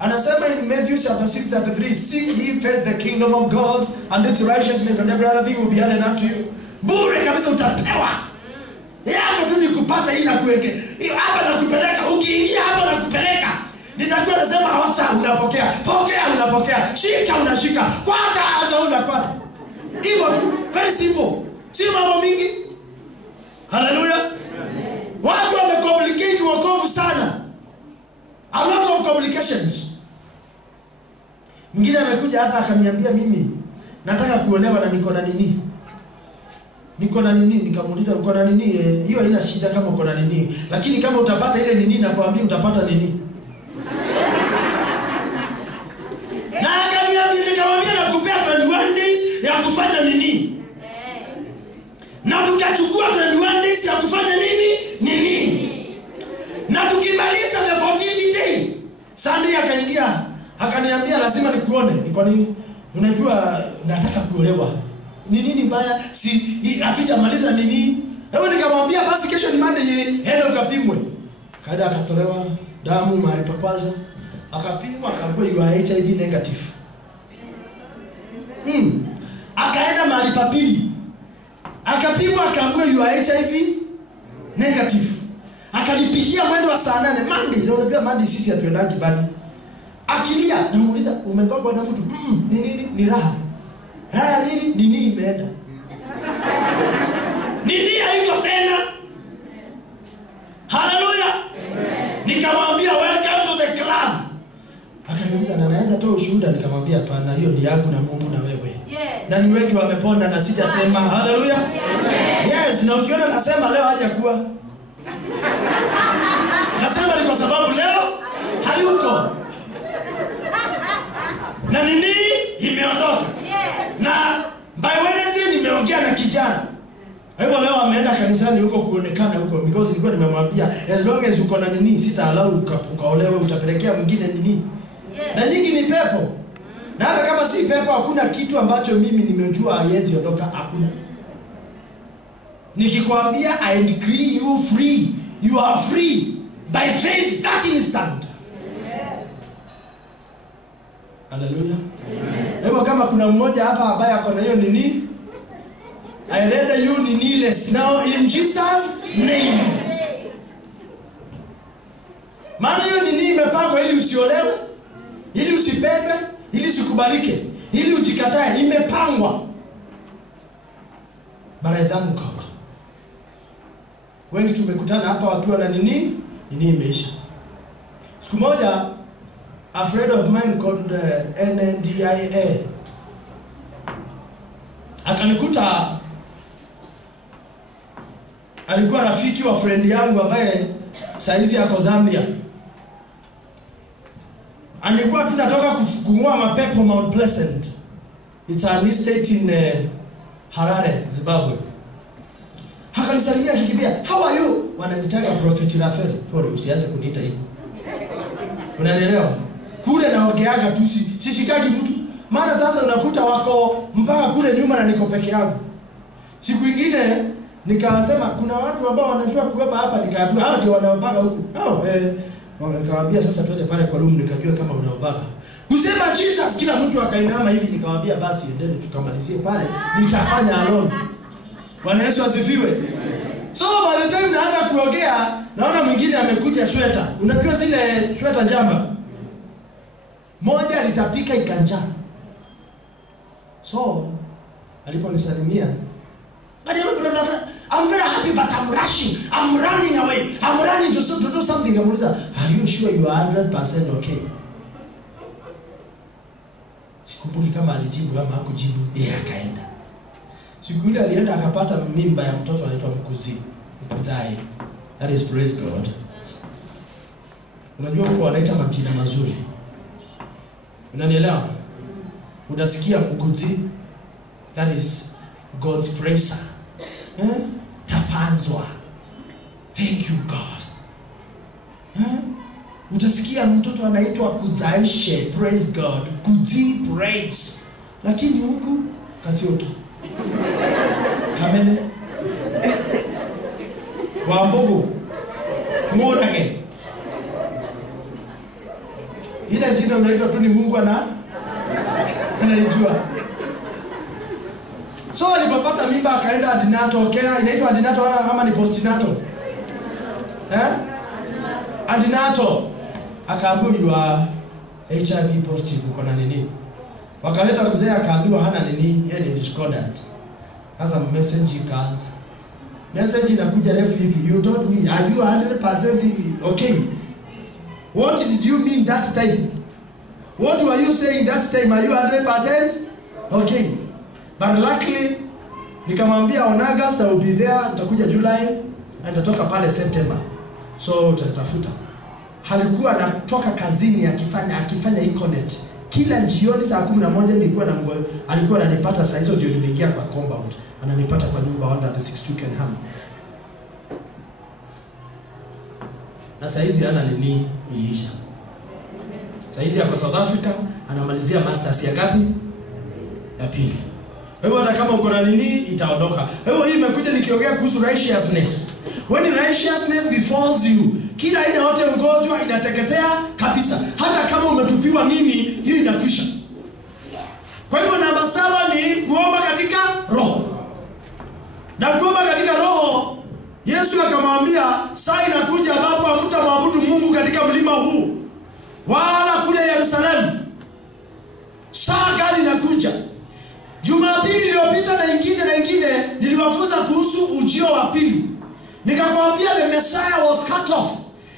Anasema in Matthew chapter 6:33, seek ye first the kingdom of God and its righteousness, and every other thing will be added unto you. Bure kabisa utapewa. Yako tu ni kupata hii na kuweke. Hiyo hapa na kupeleka, ukiingia hapa na kupeleka. Nitakuwa nasema hosa unapokea, pokea unapokea, shika unashika, kwata hata unakwata. Hivyo tu, very simple. Si mambo mingi. Hallelujah. Watu wamecomplicate wokovu sana. A lot of complications. Mwingine amekuja hapa akaniambia mimi nataka kuolewa na niko na nini? Niko na nini? Nikamuuliza uko na nini? Hiyo haina shida kama uko na nini. Lakini kama utapata ile nini na kuambia utapata nini? Na akaniambia nikamwambia nakupea 21 days ya kufanya nini? Na tukachukua 21 days ya kufanya nini? Nini? Na tukimaliza the 14th day, Sunday akaingia, akaniambia lazima nikuone. Ni kwa nini? Unajua nataka kuolewa. Ni nini mbaya? Si hatujamaliza nini? Hebu nikamwambia basi kesho ni Monday, ende ukapimwe. Kaenda akatolewa damu mahali pa kwanza. Akapimwa akaambiwa you are HIV negative. Akaenda mahali pa pili. Akapimwa akaambiwa you are HIV negative. Akanipigia mwendo wa saa 8 Monday. Ndio unajua Monday sisi hatuendaji bado. Akilia namuuliza umegongwa na mtu? Ni nini? Ni raha. Raha nini? Nini imeenda? Nini haiko tena? Hallelujah. Nikamwambia welcome to the club. Akaniuliza na naweza toa ushuhuda? Nikamwambia hapana, hiyo ni yangu na Mungu na wewe. Na ni wengi wameponda na sijasema. Hallelujah. Yes, na ukiona nasema leo haja kuwa. Nasema ni kwa sababu leo hayuko. Na nini imeondoka. Na by Wednesday nimeongea na kijana. Hivyo leo ameenda kanisani huko kuonekana huko because nilikuwa nimemwambia as long as uko na nini sitaalau ukaolewe utapelekea mwingine nini. Na nyingi ni pepo. Na hata kama si pepo hakuna kitu ambacho mimi nimejua haiwezi ondoka, hakuna. Nikikwambia I decree you free, you are free by faith that instant. Hallelujah. Hebu kama kuna mmoja hapa ambaye ako na hiyo nini, I render you niniless now in Jesus name. Maana hiyo nini imepangwa ili usiolewe, ili usipendwe, ili usikubalike, ili ujikatae, imepangwa. But I thank God. Wengi tumekutana hapa wakiwa na nini imeisha. Siku moja a friend of mine called NNDIA akanikuta, alikuwa rafiki wa friend yangu ambaye saizi yako Zambia. Alikuwa tunatoka kufungua mapepo Mount Pleasant. It's an estate in Harare, Zimbabwe. Akanisalimia akikimbia, how are you? Wananitaka Prophet Rafael. Pole usianze kuniita hivyo. Unanielewa? Kule naogeaga tu sishikagi mtu. Maana sasa unakuta wako mpaka kule nyuma na niko peke yangu. Siku nyingine nikasema kuna watu ambao wanajua kuomba hapa, nikaambiwa hao ndio wanaombaga huku. Nikamwambia sasa twende pale kwa room, nikajua kama unaobaka. Kusema Jesus, kila mtu akainama hivi, nikamwambia basi endeni tukamalizie pale, nitafanya alone. Bwana Yesu asifiwe. So by the time naanza kuongea, naona mwingine amekuja sweta. Unajua zile sweta njamba? Moja litapika ikanja. So aliponisalimia, I'm very happy but I'm rushing. I'm running away. I'm running to do something. Amuuliza, are you sure you are 100% okay? Sikumbuki kama alijibu ama hakujibu. Yeye akaenda. Siku ile alienda akapata mimba ya mtoto anaitwa Mkuzi. Mkutai. That is praise God. Unajua huko wanaita majina mazuri. Unanielewa? Unasikia Mkuzi? That is God's praiser. Tafanzwa. Thank you God. Utasikia mtoto anaitwa Kuzaishe, praise God. Kuzi praise. Lakini huku Kasioki. Kamene. Wambogo. Morake. Ile jina unaitwa tu ni Mungu anaijua. So alipopata mimba akaenda antenatal care. Inaitwa antenatal ama ni postnatal? Antenatal. Akaambiwa you are HIV positive, uko na nini? Wakaleta mzee akaambiwa hana nini, yeye ni discordant. Sasa message ikaanza. Message inakuja refu hivi, you told me, are you 100% okay? What did you mean that time? What were you saying that time? Are you 100% okay? But luckily, nikamwambia on August I will be there, nitakuja July, na nitatoka pale September. So tutatafuta. Halikuwa anatoka kazini akifanya Econet. Kila jioni saa 11 nilikuwa na alikuwa ananipata saa hizo ndio nimeingia kwa compound. Ananipata kwa nyumba 162 Kenham. Na saa hizi ana nini iliisha. Saa hizi yako South Africa, anamalizia masters ya ngapi? Ya pili. Wewe hata kama uko na nini itaondoka. Wewe hii imekuja nikiongea kuhusu righteousness. When righteousness befalls you, kila aina yote ugonjwa inateketea kabisa. Hata kama umetupiwa nini, hiyo inakwisha. Kwa hivyo namba 7 ni kuomba katika roho. Na kuomba katika roho, Yesu akamwambia saa inakuja ambapo hamtamwabudu Mungu katika mlima huu wala kule Yerusalemu. Saa gani inakuja? Jumapili iliyopita na ingine niliwafunza kuhusu ujio wa pili. Nikakwambia the Messiah was cut off.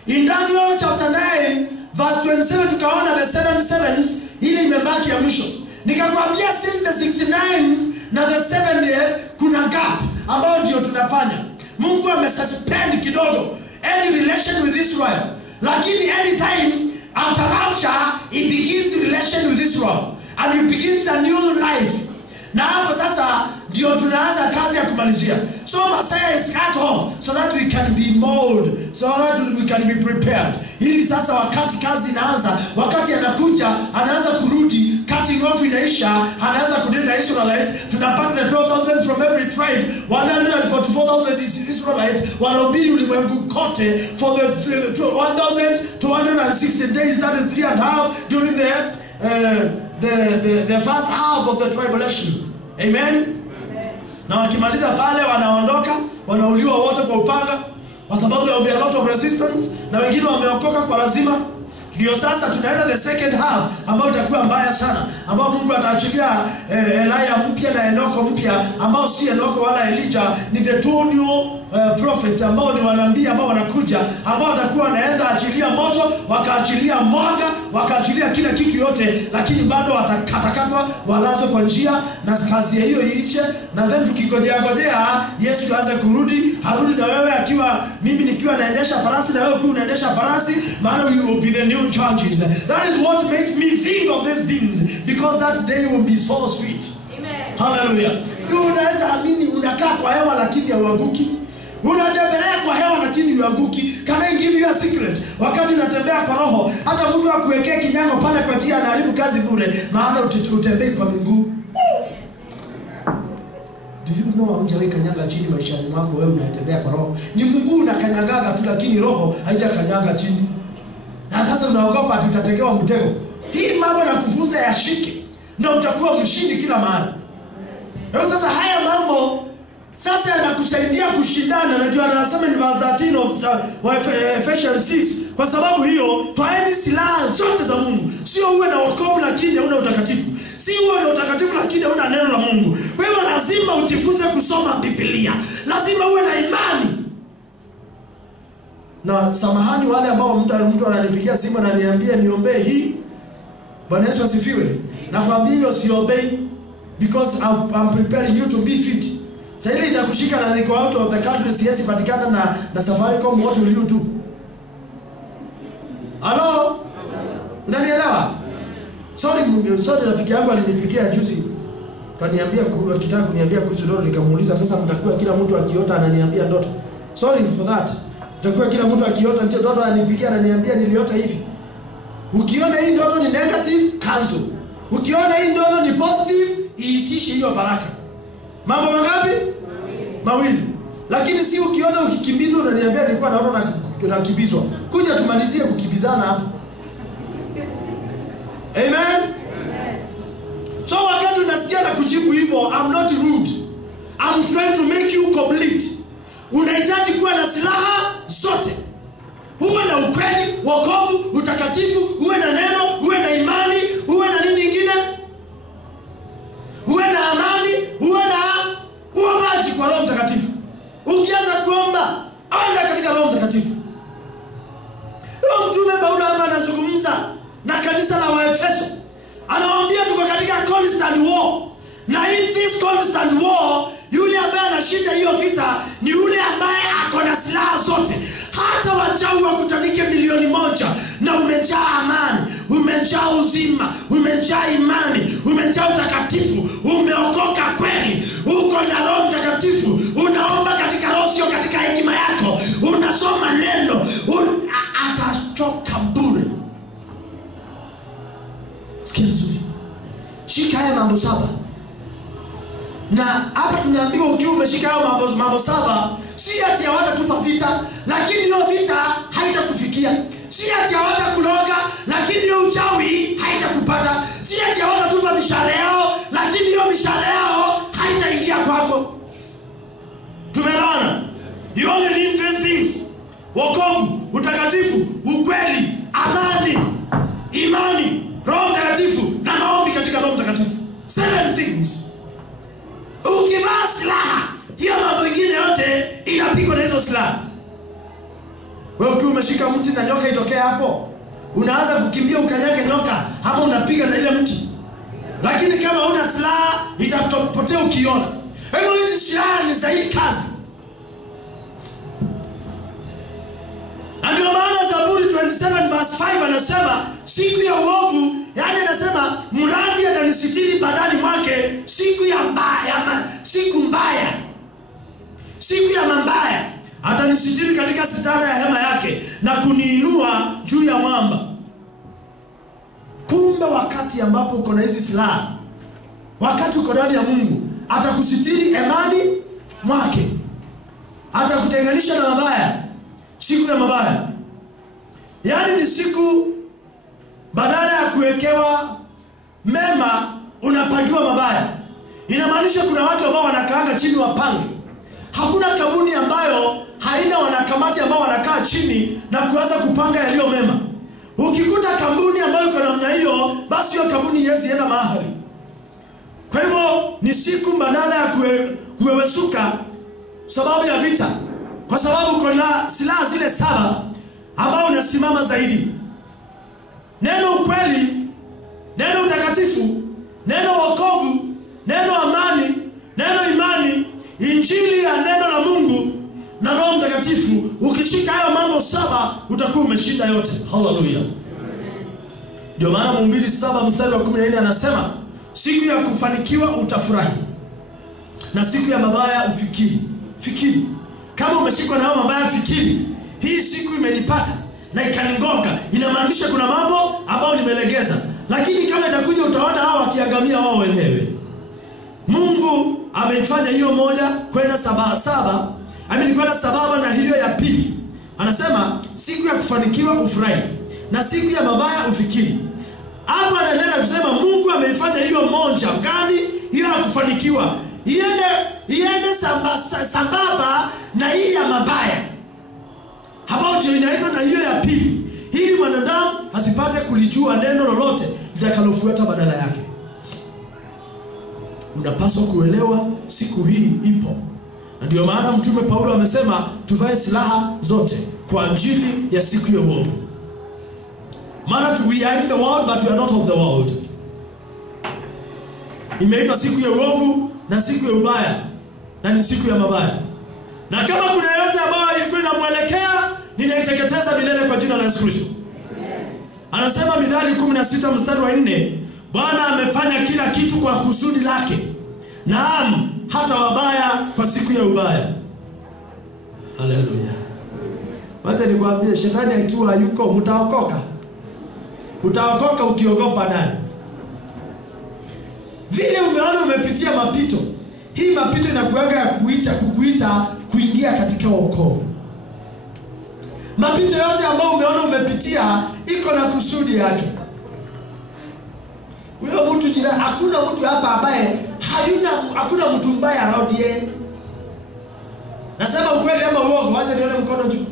In Daniel chapter 9 verse 27 tukaona the 7 sevens ile imebaki ya mwisho. Nikakwambia since the 69th na the 70th kuna gap ambayo ndio tunafanya. Mungu amesuspend kidogo any relation with Israel. Lakini anytime after rapture it begins relation with Israel and it begins a new life. Na hapo sasa ndio tunaanza kazi ya kumalizia. So Messiah is cut off so that we can be molded, so that we can be prepared. Ili sasa wakati kazi inaanza, wakati anakuja, anaanza kurudi, cutting off inaisha, anaanza kudenda Israelites, tunapata the 12,000 from every tribe, 144,000 Israelites, wanahubiri ulimwengu kote for the 1,260 days, that is 3.5 during the first half of the tribulation. Amen. Na wakimaliza pale wanaondoka, wanauliwa wote kwa upanga kwa sababu there will be a lot of resistance, na wengine wameokoka kwa lazima. Ndio sasa tunaenda the second half ambayo itakuwa mbaya sana, ambao Mungu ataachilia Elia mpya na Enoko mpya, ambao si Enoko wala Elijah, ni the two new prophets ambao ni wanabii ambao wanakuja, ambao watakuwa wanaanza achilia moto, wakaachilia mwanga, wakaachilia kila kitu yote, lakini bado watakatakatwa, walazwe kwa njia na kazi hiyo iishe. Na then tukigojea Yesu aanze kurudi, harudi na wewe akiwa mimi nikiwa naendesha farasi na wewe ukiwa unaendesha farasi, maana we will be the new churches. That is what makes me think of these things, because that day will be so sweet. Amen. Hallelujah. Unaweza amini unakaa kwa hewa lakini hauanguki. Unatembea kwa hewa lakini hauanguki. Can I give you a secret? Wakati unatembea kwa roho, hata mtu akuwekee kinyango pale kwa njia anaharibu kazi bure, maana utembei kwa miguu. Do you know haujawahi kanyaga chini maishani mwako wewe unatembea kwa roho? Ni Mungu unakanyaga tu lakini roho haijakanyaga chini. na sasa unaogopa tutatekewa mtego. Hii mambo na kufunza yashike na utakuwa mshindi kila mahali. Kwa sasa haya mambo sasa yanakusaidia kushindana. Najua anasema in verse 13 of Ephesians 6, kwa sababu hiyo twaeni silaha zote za Mungu. Sio uwe na wokovu lakini huna utakatifu. Si uwe na utakatifu lakini huna neno la Mungu. Kwa hivyo lazima ujifunze kusoma Biblia. Lazima uwe na imani. Na samahani wale ambao mtu ananipigia simu na ananiambia niombee hii. Bwana Yesu asifiwe. Nakwambia hiyo siobei because I'm preparing you to be fit. Sasa ile itakushika na niko out of the country, siwezi patikana na Safaricom, what will you do? Hello? Unanielewa? Sorry rafiki yangu alinipigia juzi. Kaniambia kitaka kuniambia kuhusu ndoto, nikamuuliza sasa mtakuwa kila mtu akiota ananiambia ndoto. Sorry for that. Mtakuwa kila mtu akiota ndoto ananipigia ananiambia niliota hivi. Ukiona hii ndoto ni negative, cancel. Ukiona hii ndoto ni positive, iitishe hiyo baraka. Mambo mangapi? Mawili. Lakini si ukiona ukikimbizwa unaniambia nilikuwa naona nakimbizwa. Kuja tumalizie kukimbizana hapa. Amen. So wakati unasikia na kujibu hivyo, I'm not rude. I'm trying to make you complete. Unahitaji kuwa na silaha zote. Uwe na ukweli, wokovu, utakatifu, uwe na neno, uwe na imani, uwe na nini nyingine? Uwe na amani, uwe na uombaji kwa Roho Mtakatifu. Ukianza kuomba, anda katika Roho Mtakatifu. Huyo mtume Paulo hapa anazungumza na kanisa la Waefeso. Anawaambia tuko katika constant war. Na in this constant war, yule ambaye anashinda hiyo vita ni yule ambaye ako na silaha zote. Hata wachawi wakutanike 1,000,000 na umejaa amani, umejaa uzima, umejaa imani, umejaa utakatifu, umeokoka kweli, uko na Roho Mtakatifu, unaomba katika roho sio katika hekima yako, unasoma neno, atachoka bure. Sikia vizuri. Shika haya mambo 7. Na hapa tunaambiwa ukiwa umeshika hao mambo 7, si ati hawatatupa vita, lakini hiyo vita haitakufikia. Si ati hawatakuloga, lakini hiyo uchawi haitakupata. Si ati hawatatupa mishale yao, lakini hiyo mishale yao haitaingia kwako. Tumeelewana? You only need these things: wokovu, utakatifu, ukweli, amani, imani, Roho Mtakatifu na maombi katika Roho Mtakatifu. 7 things. Ukivaa silaha, hiyo mambo mengine yote inapigwa na hizo silaha. Wewe ukiwa umeshika mti na nyoka itokea hapo, unaanza kukimbia ukanyage nyoka, hapo unapiga na ile mti. Lakini kama una silaha, itapotea ukiona. Hebu hizi silaha ni za hii kazi. Ndio maana Zaburi 27 verse 5 anasema siku ya uovu, yani anasema mradi atanisitiri badani mwake siku ya mbaya, siku ya mambaya atanisitiri katika sitara ya hema yake na kuniinua juu ya mwamba. Kumbe wakati ambapo uko na hizi silaha, wakati uko ndani ya Mungu, atakusitiri hemani mwake, atakutenganisha na mabaya siku ya mabaya. Yani ni siku badala ya kuwekewa mema unapangiwa mabaya. Inamaanisha kuna watu ambao wanakaanga chini wapange. Hakuna kabuni ambayo haina wanakamati ambao wanakaa chini na kuanza kupanga yaliyo mema. Ukikuta kabuni ambayo iko namna hiyo, basi hiyo kabuni yezi enda mahali. Kwa hivyo ni siku badala ya kuwewesuka sababu ya vita, kwa sababu kuna silaha zile 7 ambao unasimama zaidi: neno ukweli, neno utakatifu, neno wokovu, neno amani, neno imani, injili ya neno la Mungu na Roho Mtakatifu. Ukishika hayo mambo 7 utakuwa umeshinda yote. Hallelujah. Ndio maana Mhubiri 7 mstari wa 14 anasema siku ya kufanikiwa utafurahi na siku ya mabaya ufikiri. Fikiri. Kama umeshikwa na hayo mabaya, fikiri, hii siku imenipata na ikaningoka, inamaanisha kuna mambo ambao nimelegeza. Lakini kama itakuja utaona hao wakiangamia wao wenyewe. Mungu ameifanya hiyo moja kwenda 7. Kwenda 7 na hiyo ya pili. Anasema siku ya kufanikiwa ufurahi. na siku ya mabaya ufikiri. Hapo anaendelea kusema Mungu ameifanya hiyo moja gani, hiyo ya kufanikiwa iende sambamba na hii ya mabaya, ambao ndio inaitwa na hiyo ya pili, ili mwanadamu asipate kulijua neno lolote litakalofuata badala yake. Unapaswa kuelewa siku hii ipo. Na ndio maana Mtume Paulo amesema tuvae silaha zote kwa ajili ya siku ya uovu. Maana we are in the world but we are not of the world. Imeitwa siku ya uovu na siku ya ubaya, na ni siku ya mabaya. Na kama kuna yote ambayo ilikuwa inamwelekea, ninaiteketeza milele kwa jina la Yesu Kristo. Anasema Mithali 16 mstari wa 4, Bwana amefanya kila kitu kwa kusudi lake. Naam, hata wabaya kwa siku ya ubaya. Haleluya. Wacha nikwambie, shetani akiwa hayuko mtaokoka. Utaokoka ukiogopa nani? Vile umeona umepitia mapito. Hii mapito inakuanga ya kukuita kuingia katika wokovu. Mapito yote ambayo umeona umepitia iko na kusudi yake. Huyo mtu jina, hakuna mtu hapa ambaye hakuna mtu mbaya around yeye. Nasema ukweli ama uongo? Acha nione mkono juu.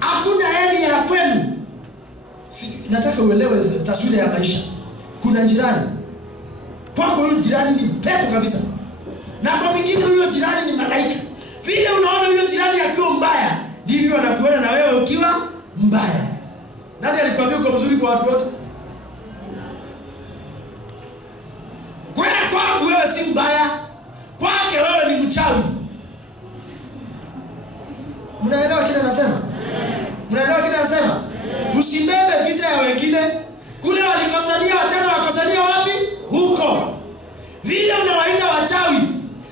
Hakuna heri ya kwenu. Nataka uelewe taswira ya maisha. Kuna jirani. Kwako huyo jirani ni pepo kabisa. Na kwa mwingine huyo jirani ni malaika. Vile unaona huyo jirani akiwa mbaya, ndivyo anakuona na wewe ukiwa mbaya. Nani alikwambia uko mzuri kwa watu wote? Kwako wewe si mbaya, kwake wewe ni mchawi. Mnaelewa kile nasema? Mnaelewa kile nasema? Usibebe vita ya wengine. Kule walikosania wachana wakosania wapi? Huko. Vile unawaita wachawi,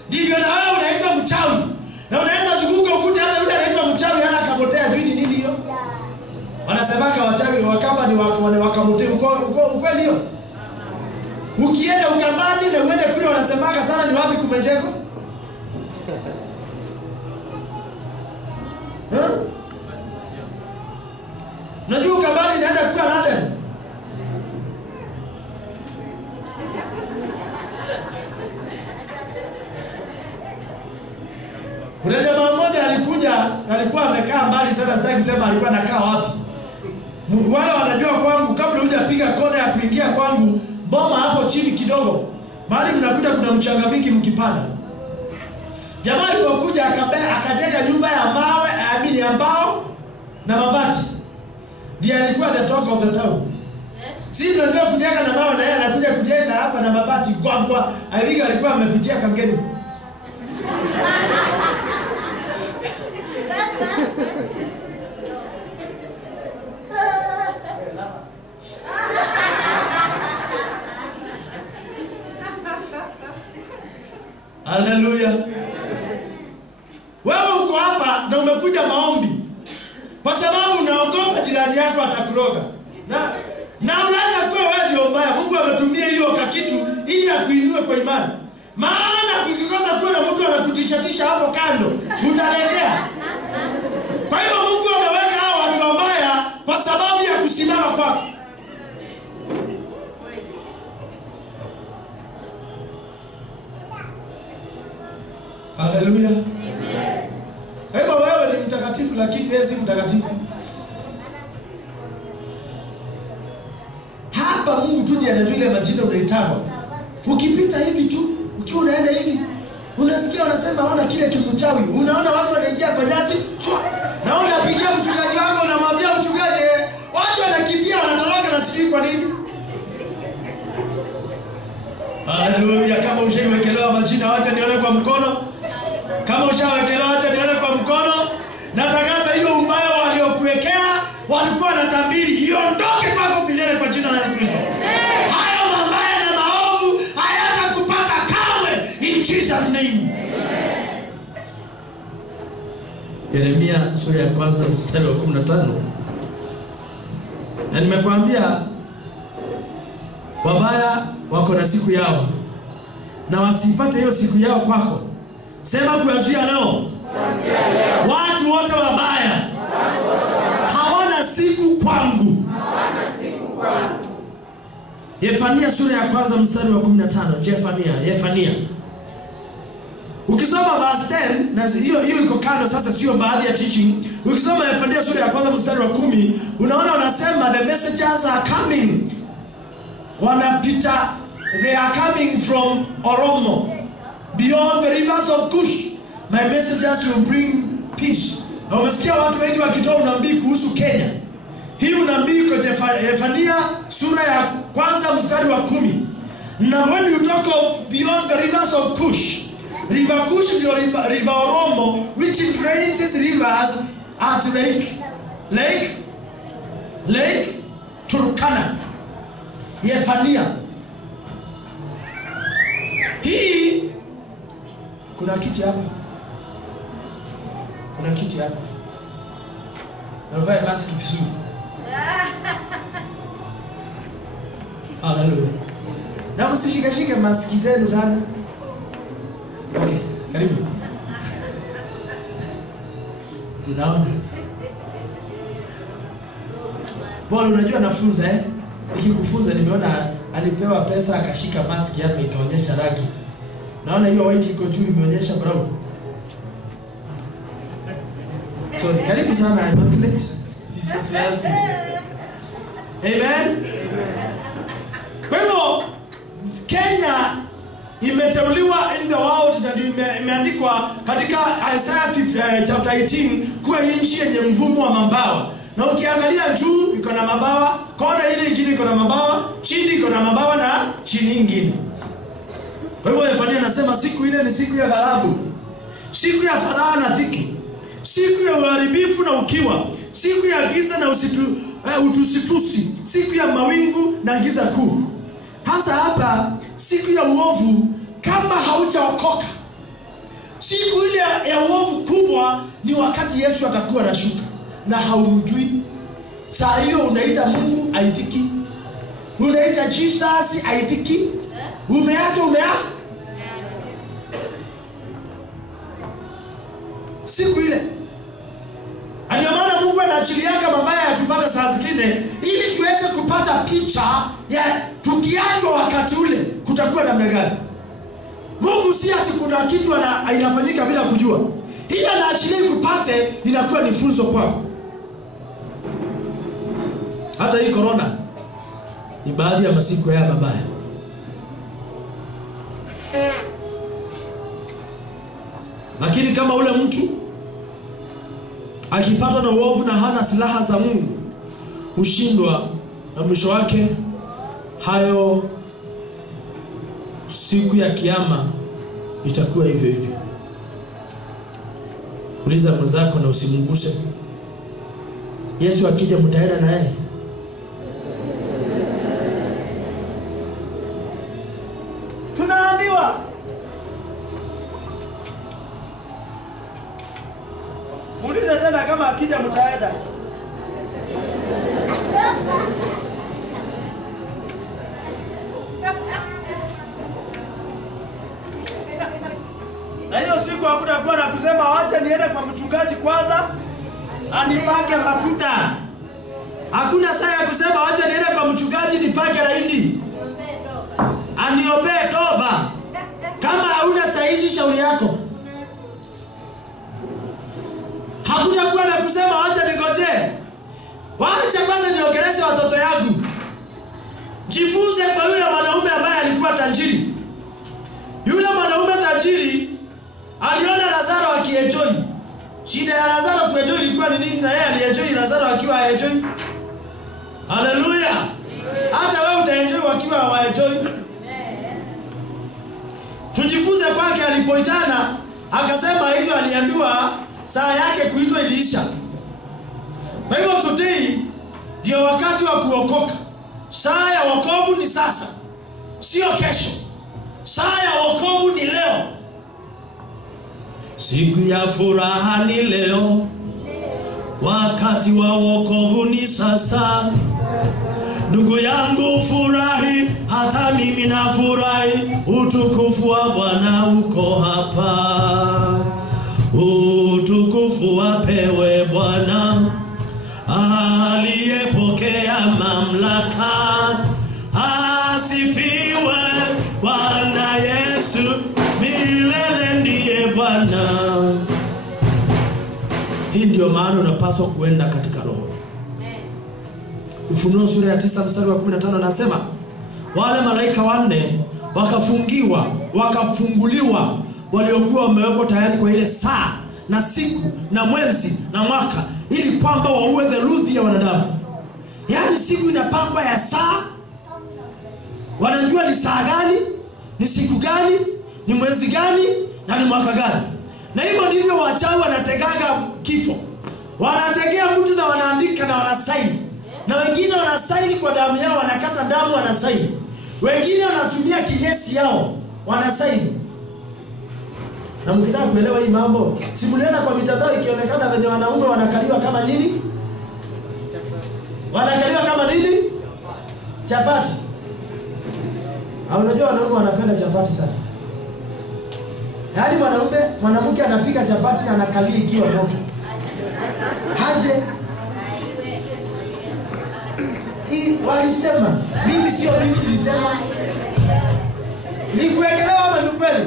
ndivyo na wewe unaitwa mchawi. Na unaweza zunguka ukute hata yule anaitwa mchawi hana kapotea juu ni nini hiyo? Wanasemaga wachawi wakamba ni wakamotea ukweli hiyo? Ukienda Ukambani na uende kule wanasemaga sana ni wapi kumejengwa? Unajua Ukambani inaenda kwa London. Kuna jamaa mmoja alikuwa amekaa mbali sana, sitaki kusema alikuwa anakaa wapi. Wale wanajua kwangu, kabla hujapiga kona ya kuingia kwangu, boma hapo chini kidogo, mahali mnakuta kuna mchanga mingi mkipanda. Jamaa alipokuja akajenga nyumba ya mawe, ya mbao na mabati. Ndiye alikuwa the talk of the town. Si tunajua kujenga na mawe, na yeye anakuja kujenga hapa na mabati kwa hivi. Alikuwa amepitia Kangemi. Haleluya. Wewe uko hapa na umekuja maombi kwa sababu unaogopa jirani yako atakuroga. Na unaweza kuwa wewe ndio mbaya. Mungu ametumia hiyo kakitu ili akuinue kwa imani. Maana ukikosa kuwa na mtu anakutishatisha hapo kando, utalegea. Kwa hiyo Mungu ameweka hao watu wabaya kwa sababu ya kusimama kwako. Haleluya. Hebu wewe ni mtakatifu lakini yeye si mtakatifu. Hapa Mungu tuje anajua ile majina unaitaka. Ukipita hivi tu, ukiwa unaenda hivi, unasikia wanasema ona kile kimchawi. Unaona watu wanaingia kwa nyasi, na unapigia mchungaji wako, unamwambia mchungaji, watu wanakimbia wanatoroka na sijui kwa nini. Haleluya. Kama ushaiwekelewa majina, acha nione kwa mkono. Kama ushawekelewa acha nione kwa mkono. Natangaza hiyo ubaya waliokuwekea, walikuwa na tabiri, iondoke kwako milele kwa jina la Yesu Kristo. Hayo mabaya na maovu hayatakupata kamwe in Jesus name. Yeremia sura ya kwanza mstari wa 15. Na nimekuambia wabaya wako na siku yao, na wasipate hiyo siku yao kwako. Sema kuanzia leo. Watu wote wabaya hawana siku kwangu. Yefania sura ya kwanza mstari wa 15. Yefania. Ukisoma verse 10, na hiyo iko kando sasa, sio baadhi ya teaching. Ukisoma Yefania sura ya kwanza mstari wa 10, unaona unasema the messengers are coming. Wanapita, they are coming from Oromo, beyond the rivers of Kush. My messengers will bring peace. Na umesikia watu wengi wakitoa unabii kuhusu Kenya. Hii unabii kwa Yefania sura ya kwanza mstari wa 10. Na when you talk of beyond the rivers of Kush, River Kush ndio River Oromo, which drains these rivers at Lake Turkana. Yefania. Hii kuna kiti hapa. Kuna kiti hapa. Na vae mask vizuri. Hallelujah. Na msishikashike mask zenu sana. Okay, karibu. Unaona? Bwana unajua nafunza Nikikufunza nimeona alipewa pesa akashika mask hapa ikaonyesha rangi. Naona hiyo white iko juu imeonyesha brown. So karibu sana Immaculate. Jesus loves you. Amen. Kwa hivyo Kenya imeteuliwa in the world na imeandikwa katika Isaiah chapter 18 kuwa nchi yenye mvumo wa mabawa. Na ukiangalia juu iko na mabawa, kona ile nyingine iko na mabawa, chini iko na mabawa na chini nyingine. Kwa hivyo Yefania anasema siku ile ni siku ya ghadhabu, siku ya fadhaa na dhiki, siku ya uharibifu na ukiwa, siku ya giza na utusitusi, siku ya mawingu na giza kuu. Hasa hapa siku ya uovu kama haujaokoka. Siku ile ya uovu kubwa ni wakati Yesu atakuwa anashuka na haumjui. Saa hiyo unaita Mungu aitiki. Unaita Jesus aitiki. Umeacha siku ile. Ndio maana Mungu anaachiliaka mabaya atupata saa zingine ili tuweze kupata picha ya tukiachwa wakati ule kutakuwa namna gani. Mungu si ati kuna kitu inafanyika bila kujua. Hii anaachilia kupate inakuwa ni funzo kwako. Hata hii corona ni baadhi ya masiku ya mabaya. Lakini kama ule mtu akipatwa na uovu na hana silaha za Mungu, ushindwa na mwisho wake hayo siku ya kiyama itakuwa hivyo hivyo. Uliza mwenzako na usimguse. Yesu akija mtaenda na yeye? Tunaambiwa muulize tena kama akija mtaenda. Na hiyo siku hakuna kuwa na kusema wacha niende kwa mchungaji kwanza anipake mafuta. Hakuna saa ya kusema wacha niende kwa mchungaji nipake laini aniombee toba. Kama hauna saa hizi shauri yako. Hakuna kuwa na kusema wacha ningoje. Wacha kwanza niongeleshe watoto yangu. Jifunze kwa yule mwanaume ambaye alikuwa tajiri. Yule mwanaume tajiri aliona Lazaro akienjoy. Shida ya Lazaro kuenjoy ilikuwa ni nini? Na yeye alienjoy Lazaro akiwa haenjoy. Hallelujah. Hata wewe utaenjoy wakiwa hawaenjoy. Tujifunze kwake alipoitana akasema hivyo, aliambiwa saa yake kuitwa iliisha. Kwa hivyo today ndio wakati wa kuokoka. Saa ya wokovu ni sasa, sio kesho. Saa ya wokovu ni leo. Siku ya furaha ni leo. Wakati wa wokovu ni sasa. Ndugu yangu furahi, hata mimi nafurahi. Utukufu wa Bwana uko hapa. Utukufu apewe Bwana. mamlaka. Asifiwe Bwana Yesu, milele ndiye Bwana. Hii ndio maana unapaswa kuenda katika roho. Ufunuo sura ya 9 mstari wa 15 nasema, wale malaika wanne wakafunguliwa waliokuwa wamewekwa tayari kwa ile saa na siku na mwezi na mwaka, ili kwamba waue theluthi ya wanadamu. Yaani siku inapangwa ya saa, wanajua ni saa gani, ni siku gani, ni mwezi gani na ni mwaka gani. Na hivyo ndivyo wachawi wanategaga kifo. Wanategea mtu na wanaandika na wanasaini. Na wengine wanasaini kwa damu yao, wanakata damu wanasaini. Wengine wanatumia kinyesi yao wanasaini. Na mkitaka kuelewa hii mambo, simuliona kwa mitandao ikionekana venye wanaume wanakaliwa kama nini? Wanakaliwa kama nini? Chapati. Au unajua wanaume wanapenda chapati sana. Yaani mwanamke anapika chapati na anakalia ikiwa moto. Haje. Walisema, mimi sio mimi nilisema. Ni kuekelewa ama ni kweli?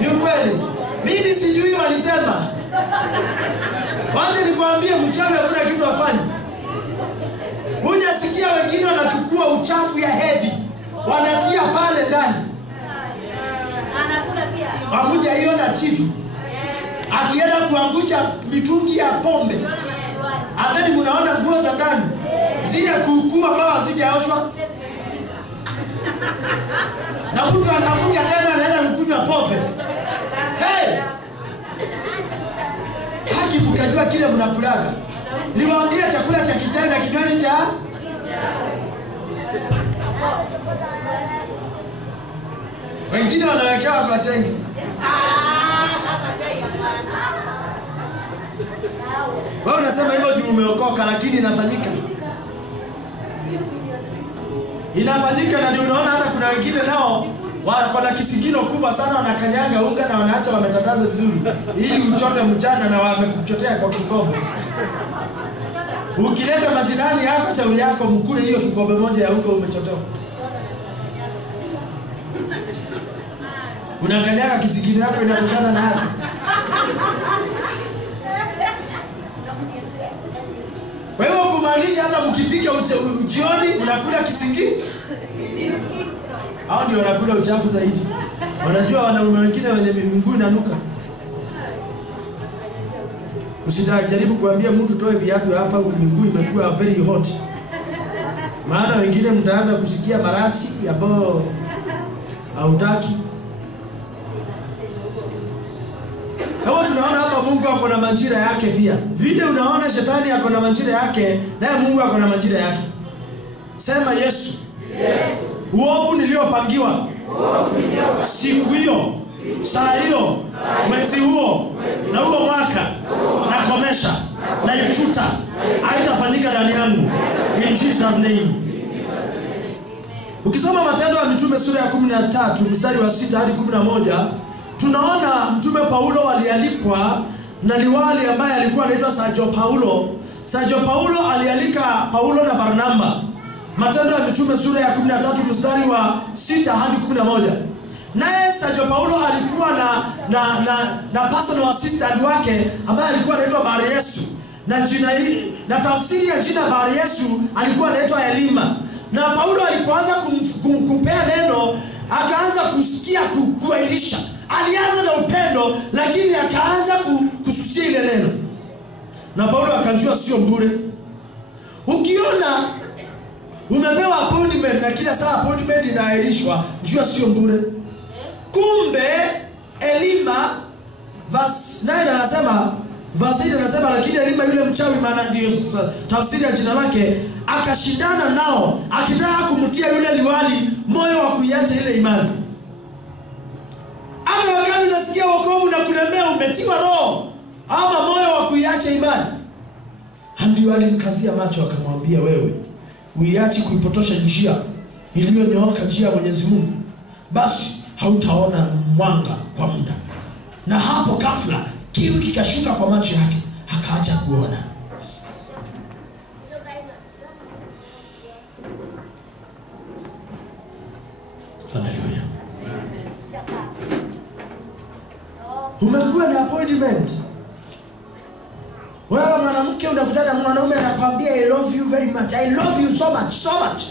Ni kweli. Mimi sijui walisema. Wacha nikwambie, mchawi hakuna kitu afanye. Hujasikia wengine wanachukua uchafu ya hedhi, wanatia pale ndani. Anakula pia. Pamoja hiyo na chifu. Akienda kuangusha mitungi ya pombe. Adhani mnaona nguo za ndani zile kuukua ambao hazijaoshwa. Na mtu anakuja tena anaenda kukunywa pombe. Hey! Haki mkajua kile mnakulaga. Niwaambie chakula cha kijani na kinywaji cha wengine wanawekewa kwa chai. Wewe unasema hivyo juu umeokoka, lakini inafanyika. Inafanyika, na ndio unaona hata kuna wengine nao wako na kisigino kubwa sana, wanakanyaga unga na wanaacha wametandaza vizuri ili uchote mchana na wamekuchotea kwa kikombe. Ukileta majirani yako shauri yako mkule hiyo kikombe moja ya unga umechotoa. Unakanyaga kisigino yako inatoshana na hapo. Kwa hiyo kumaanisha hata mkipika ujioni unakula kisingi. Hao ndio wanakula uchafu zaidi. Wanajua wanaume wengine wenye miguu inanuka. Usijaribu kuambia mtu toe viatu hapa, miguu imekuwa very hot. Maana wengine mtaanza kusikia marasi ambao hautaki. Hapo tunaona hapa Mungu ako na majira yake pia. Vile unaona shetani ako na majira yake, naye Mungu ako na majira yake. Sema Yesu. Yesu. Uovu niliopangiwa. Siku hiyo, saa hiyo, mwezi huo, na huo mwaka, na komesha, na ifuta, haitafanyika ndani yangu. In Jesus name. Ukisoma Matendo ya Mitume sura ya 13 mstari wa 6 hadi 11, tunaona mtume Paulo alialikwa na liwali ambaye alikuwa anaitwa Sergio Paulo. Sergio Paulo alialika Paulo na Barnaba. Matendo ya Mitume sura ya 13 mstari wa 6 hadi 11. Naye Sergio Paulo alikuwa na personal assistant wake ambaye alikuwa anaitwa Bar-Yesu. Na jina hili na tafsiri ya jina Bar-Yesu alikuwa anaitwa Elima. Na Paulo alipoanza kupea neno, akaanza kusikia kuairisha. Alianza na upendo, lakini akaanza kususia ile neno. Na Paulo akanjua sio bure. Ukiona umepewa appointment na kila saa appointment inaahirishwa, jua sio bure. Kumbe Elima verse 9 anasema, verse 8 anasema, lakini Elima yule mchawi, maana ndio tafsiri ya jina lake, akashindana nao akitaka kumtia yule liwali moyo wa kuiacha ile imani. Hata wakati nasikia wokovu na kulemea, umetiwa roho ama moyo wa kuiacha imani, ndio alimkazia macho akamwambia, wewe uiache kuipotosha njia iliyonyooka, njia ya Mwenyezi Mungu, basi hautaona mwanga kwa muda. Na hapo ghafla kiu kikashuka kwa macho yake, akaacha kuona. Haleluya. Umekuwa na appointment. Wewe mwanamke unakutana na mwanaume anakuambia I love you very much. I love you so much, so much.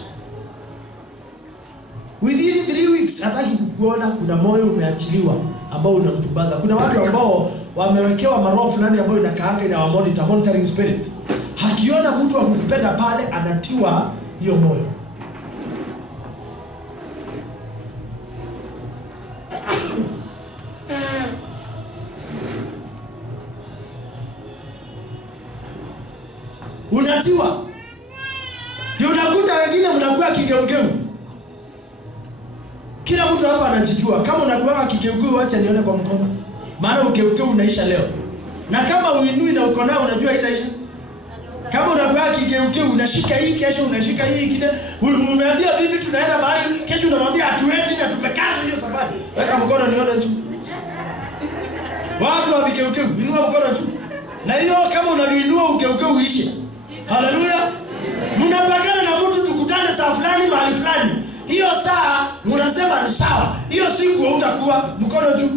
Within 3 weeks hataki kukuona, kuna moyo umeachiliwa ambao unamtumbaza. Kuna watu ambao wamewekewa maroho fulani ambayo inakaanga ina monitoring spirits. Hakiona mtu akukupenda pale anatiwa hiyo moyo. Unatiwa. Ndio unakuta wengine mnakuwa kigeugeu. Kila mtu hapa anajijua. Kama unakuwa kigeugeu acha nione kwa mkono. Maana ugeugeu unaisha leo. Na kama uinui na uko nao unajua itaisha. Kama unakuwa kigeugeu unashika hii kesho unashika hii kile. Umeambia bibi tunaenda mahali kesho unamwambia hatuendi na tumekaza hiyo safari. Weka mkono nione juu. Watu wa vigeugeu inua mkono juu. Na hiyo kama unaviinua ugeugeu uishe. Haleluya. Mnapangana na mtu tukutane saa fulani mahali fulani. Hiyo saa unasema ni sawa. Hiyo siku utakuwa mkono juu.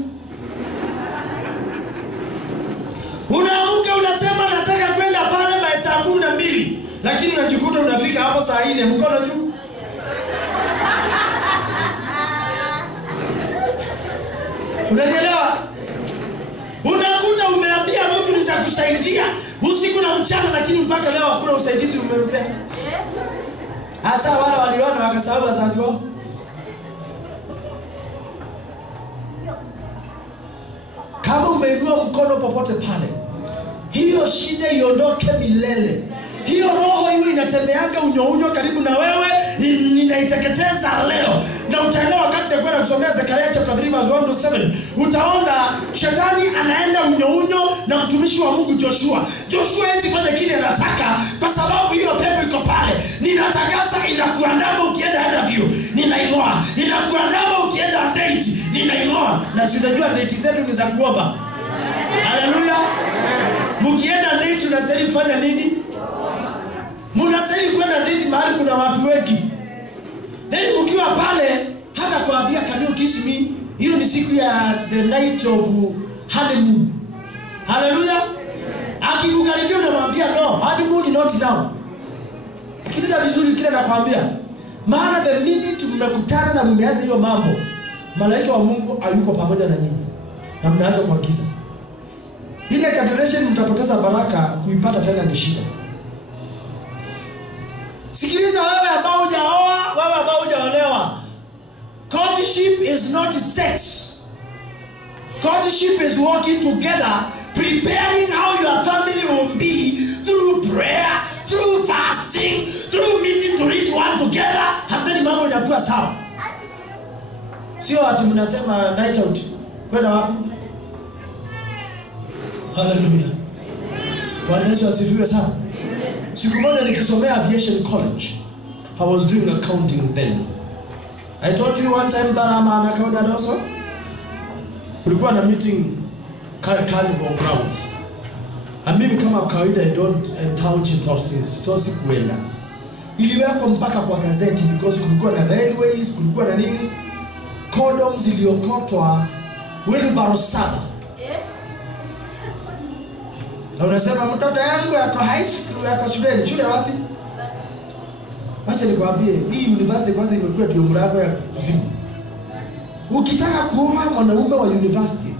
Unaamka unasema nataka kwenda pale saa 12, lakini unajikuta unafika hapo saa 4 mkono juu. Unanielewa? Unakuta umeambia mtu nitakusaidia usiku na mchana, lakini mpaka leo hakuna usaidizi umempea. Hasa wale waliona wakasahau wazazi wao. Kama umeinua mkono popote pale, hiyo shida iondoke milele. Hiyo roho hiyo inatembeanga unyo karibu na wewe, ninaiteketeza leo. Na utaelewa wakati tutakwenda kusomea Zekaria chapter 3 verse 1 to 7. Utaona shetani anaenda unyo na mtumishi wa Mungu Joshua. Joshua hizi fanya kile anataka kwa sababu hiyo pepo iko pale. Ninatakasa inakuandama ukienda interview, ninaingoa. Ninakuandama ukienda date, ninaingoa. Na si unajua date zetu ni za kuomba. Haleluya. Mkienda date unastahili kufanya nini? Mnastahili kwenda date mahali kuna watu wengi. Then mkiwa pale hata kuambia can you kiss me? Hiyo ni siku ya the night of honeymoon. Hallelujah. Akikukaribia unamwambia no, honeymoon not now. Sikiliza vizuri kile nakwambia. Maana the minute mmekutana na mmeanza hiyo mambo, malaika wa Mungu hayuko pamoja na nyinyi. Na mnaanza kwa kisa. Ile duration mtapoteza baraka, kuipata tena ni shida. Sikiliza wewe ambao hujaoa, wewe ambao hujaolewa. Courtship is not sex. Courtship is working together, preparing how your family will be through prayer, through fasting, through meeting to read one together, and then mambo inakuwa sawa. Sio ati mnasema night out. Kwenda wapi? Hallelujah. Bwana Yesu asifiwe sana. Siku moja nikisomea aviation college, I was doing accounting then. I told you one time that I'm an accountant also. Kulikuwa na meeting carnival grounds. And mimi kama kawaida I don't township those things. So sikuenda. Iliwekwa mpaka kwa gazeti because kulikuwa na railways, kulikuwa na nini? Condoms iliokotwa wheelbarrow 7. Na unasema mtoto yangu yako high school, yako shule wapi? Acha nikwambie, hii university kwanza imekuwa ndio mlango ya kuzimu. Ukitaka kuoa mwanaume wa university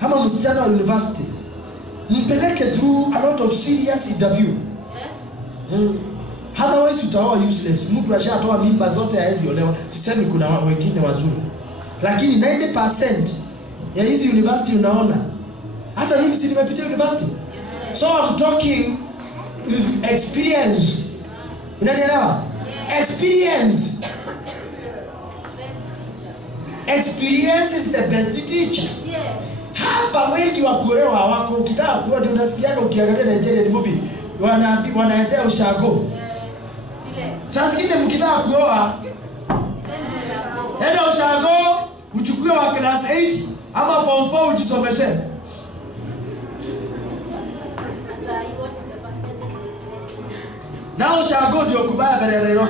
kama msichana wa university, mpeleke through a lot of serious interview. Otherwise utaoa useless. Mtu ashatoa mimba zote haezi olewa. Sisemi kuna wengine wazuri. Lakini 90% ya hizi university unaona. Hata mimi si nimepitia university. So I'm talking experience. Unanielewa? Experience. Experience is the best teacher. Yes. Hapa wengi wa kuolewa wako ukitaka kuoa ndio unasikia ukiangalia Nigerian movie wanaendea ushago. Sasa kile mkitaka kuoa enda ushago uchukue wa class 8 ama form 4 ujisomeshe. Nao ushago ndio kubaya bererero.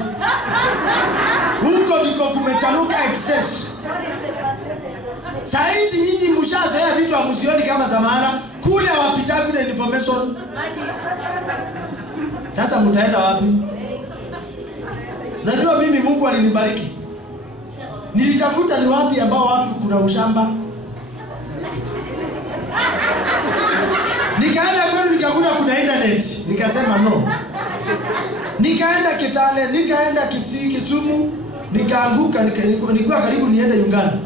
Huko ndiko kumechanuka excess. Saizi nyinyi mshazoea vitu hamuzioni kama zamana, kule hawapitagu na information. Sasa mtaenda wapi? Najua mimi Mungu alinibariki. Nilitafuta ni wapi ambao watu kuna ushamba. Nikaenda kwenu nikakuta kuna internet. Nikasema no. Nikaenda Kitale, nikaenda Kisii, Kisumu, nikaanguka, nilikuwa karibu niende Uganda.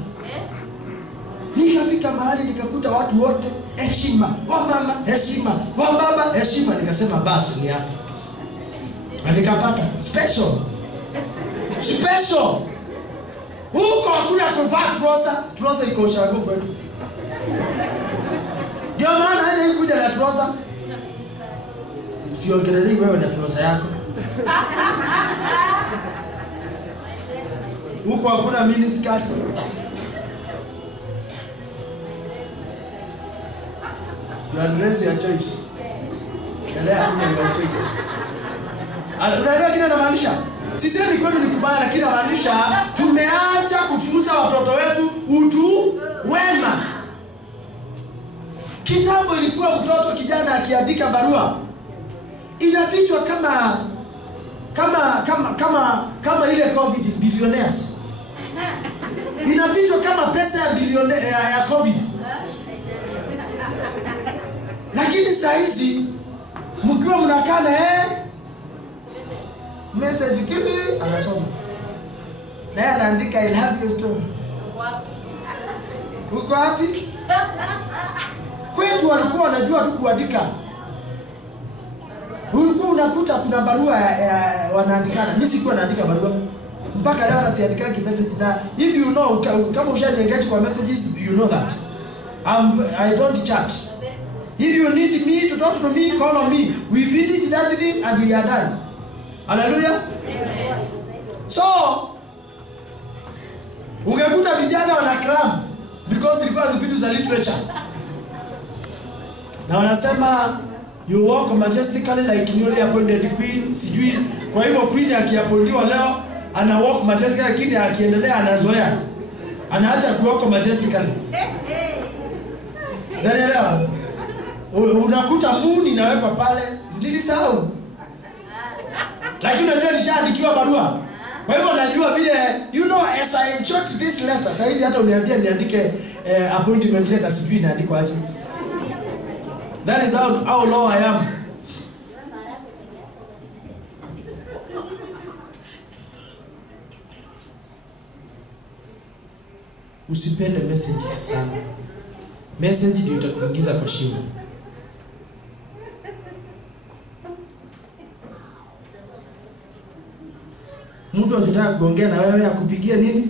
Nikafika mahali nikakuta watu wote heshima, wa mama heshima, wa baba heshima, nikasema basi ni hapa. Na nikapata special. Huko hakuna kuvaa trouser iko shago kwetu. Ndio maana haja kuja na trouser. Usiongelee wewe na trouser yako. Huko hakuna mini skirt. You dress your choice. Endelea tu na your choice. Unaelewa kile namaanisha? Sisemi kwenu ni kubaya, lakini namaanisha tumeacha kufunza watoto wetu utu wema. Kitambo ilikuwa mtoto kijana akiandika barua inafichwa kama ile COVID billionaires. Inafichwa kama pesa ya ya COVID. Lakini saa hizi mkiwa mnakaa na message kipi anasoma. Na anaandika I love you too. Uko wapi? Kwetu walikuwa wanajua tu kuandika. Ulikuwa unakuta kuna barua wanaandikana. Mimi sikuwa naandika barua. Mpaka leo nasiandika message na if you know kama ushaniengage kwa messages you know that. I don't chat. If you need me to talk to me, call on me. We finish that thing and we are done. Hallelujah. So ungekuta vijana wana cram because ilikuwa vitu za literature. Na wanasema you walk majestically like newly appointed queen. Sijui kwa hivyo queen akiappointiwa leo ana walk majestically, lakini akiendelea anazoea. Anaacha kuwalk majestically. Unaelewa? Unakuta moon inawekwa pale. Nilisahau. Lakini unajua nishaandikiwa barua. Kwa hivyo najua vile you know as I jot this letter. Sasa hizi hata uniambia niandike appointment letter sijui naandikwa aje. That is how low I am. Usipende messages sana. Message ndio itakuingiza kwa shimo. Mtu akitaka kuongea na wewe akupigie nini?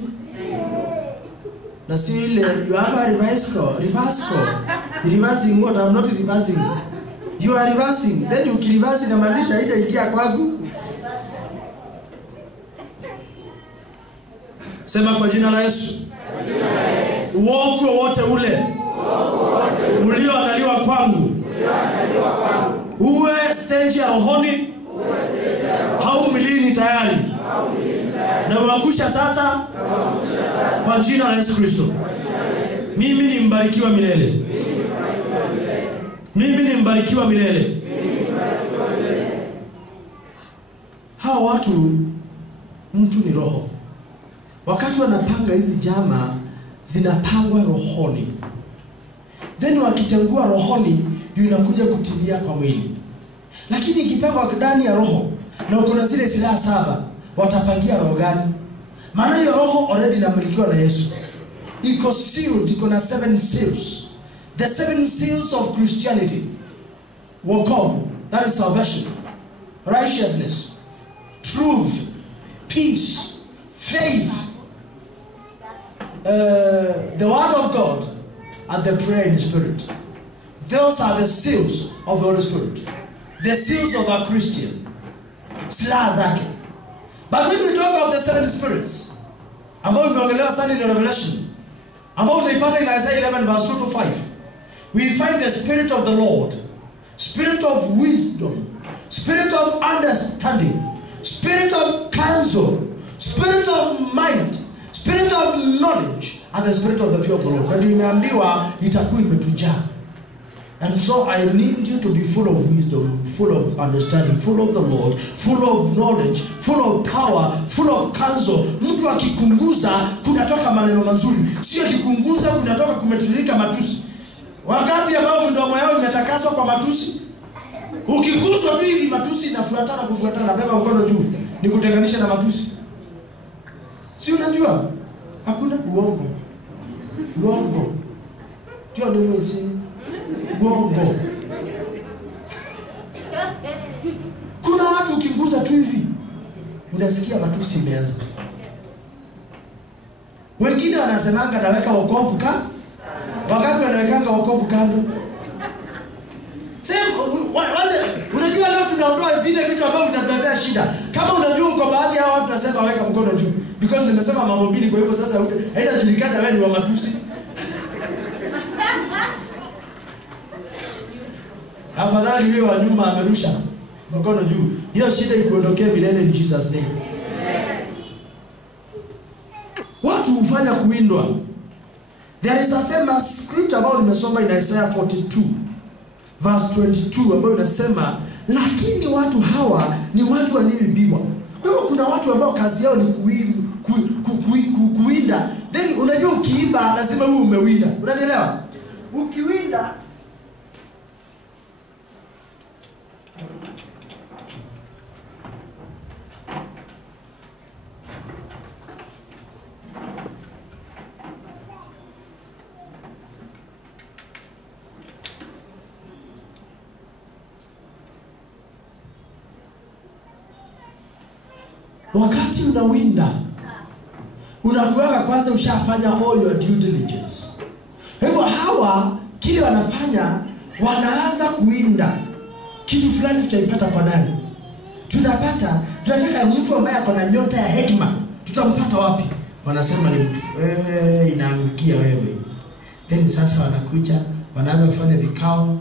Na si ile you have a reverse call. Reversing what? I'm not reversing. You are reversing. Then you reverse na maanisha haijaingia kwangu. Sema kwa jina la Yesu. Uovu wote ule ulioandaliwa kwangu. Uwe stage ya rohoni. Hau mwilini tayari. Na uangusha sasa kwa jina la Yesu Kristo. Mimi ni mbarikiwa milele. Mimi ni mbarikiwa milele. Hawa watu mtu ni roho. Wakati wanapanga hizi jama zinapangwa rohoni. Then wakitengua rohoni inakuja kutimia kwa mwili. Lakini ikipangwa ndani ya roho na uko na zile silaha 7, watapangia roho gani? Maana hiyo roho already inamilikiwa na Yesu. Iko sealed, iko na 7 seals. The 7 seals of Christianity. Wokovu, that is salvation. Righteousness, truth, peace, faith, the word of God, and the prayer in the Spirit. Those are the seals of the Holy Spirit. The seals of a Christian. Silaha zake. But when we talk of the 7 spirits, ambao tumeongelea sana in Revelation, ambao utaipata in Isaiah 11 verse 2 to 5, we find the Spirit of the Lord, Spirit of wisdom, spirit of understanding, spirit of counsel, spirit of mind, spirit of knowledge, and the spirit of the fear of the Lord. Na nimeambiwa itakuwa imetujaa. And so I need you to be full of wisdom, full of understanding, full of the Lord, full of knowledge, full of power, full of counsel. Mtu akikunguza kunatoka maneno mazuri, sio akikunguza kunatoka kumetiririka matusi. Wangapi ambao mdomo yao imetakaswa kwa matusi? Ukiguzwa tu hivi matusi inafuatana kufuatana, beba mkono juu. Ni kutenganisha na matusi. Si unajua? Hakuna uongo. Uongo. Tio ni mwezi. Uongo. Kuna watu ukiguza tu hivi unasikia matusi imeanza. Wengine wanasemanga naweka wokovu kando. Wakati wanawekanga wokovu kando. Unajua leo tunaondoa vile vitu ambavyo vinatuletea shida. Kama unajua uko baadhi ya watu nasema weka mkono juu. Because nimesema mambo mbili, kwa hivyo sasa haitajulikana wewe ni wa matusi. Afadhali wewe wa nyuma amerusha mkono juu. Hiyo shida ikuondokee milele in Jesus name. Watu hufanya kuindwa. There is a famous scripture ambayo nimesoma in Isaiah 42 verse 22 ambayo inasema lakini watu hawa ni watu walioibiwa. Kwa hiyo kuna watu ambao kazi yao ni kuwinda. Then unajua ukiiba lazima wewe umewinda. Unanielewa? Ukiwinda wakati unawinda unakuweka kwanza ushafanya all your due diligence. Hivyo hawa kile wanafanya wanaanza kuwinda kitu fulani. Tutaipata kwa nani? Tunataka mtu ambaye ako na nyota ya hekima. Tutampata wapi? Wanasema ni mtu inaangukia wewe. Then sasa wanakuja wanaanza kufanya vikao.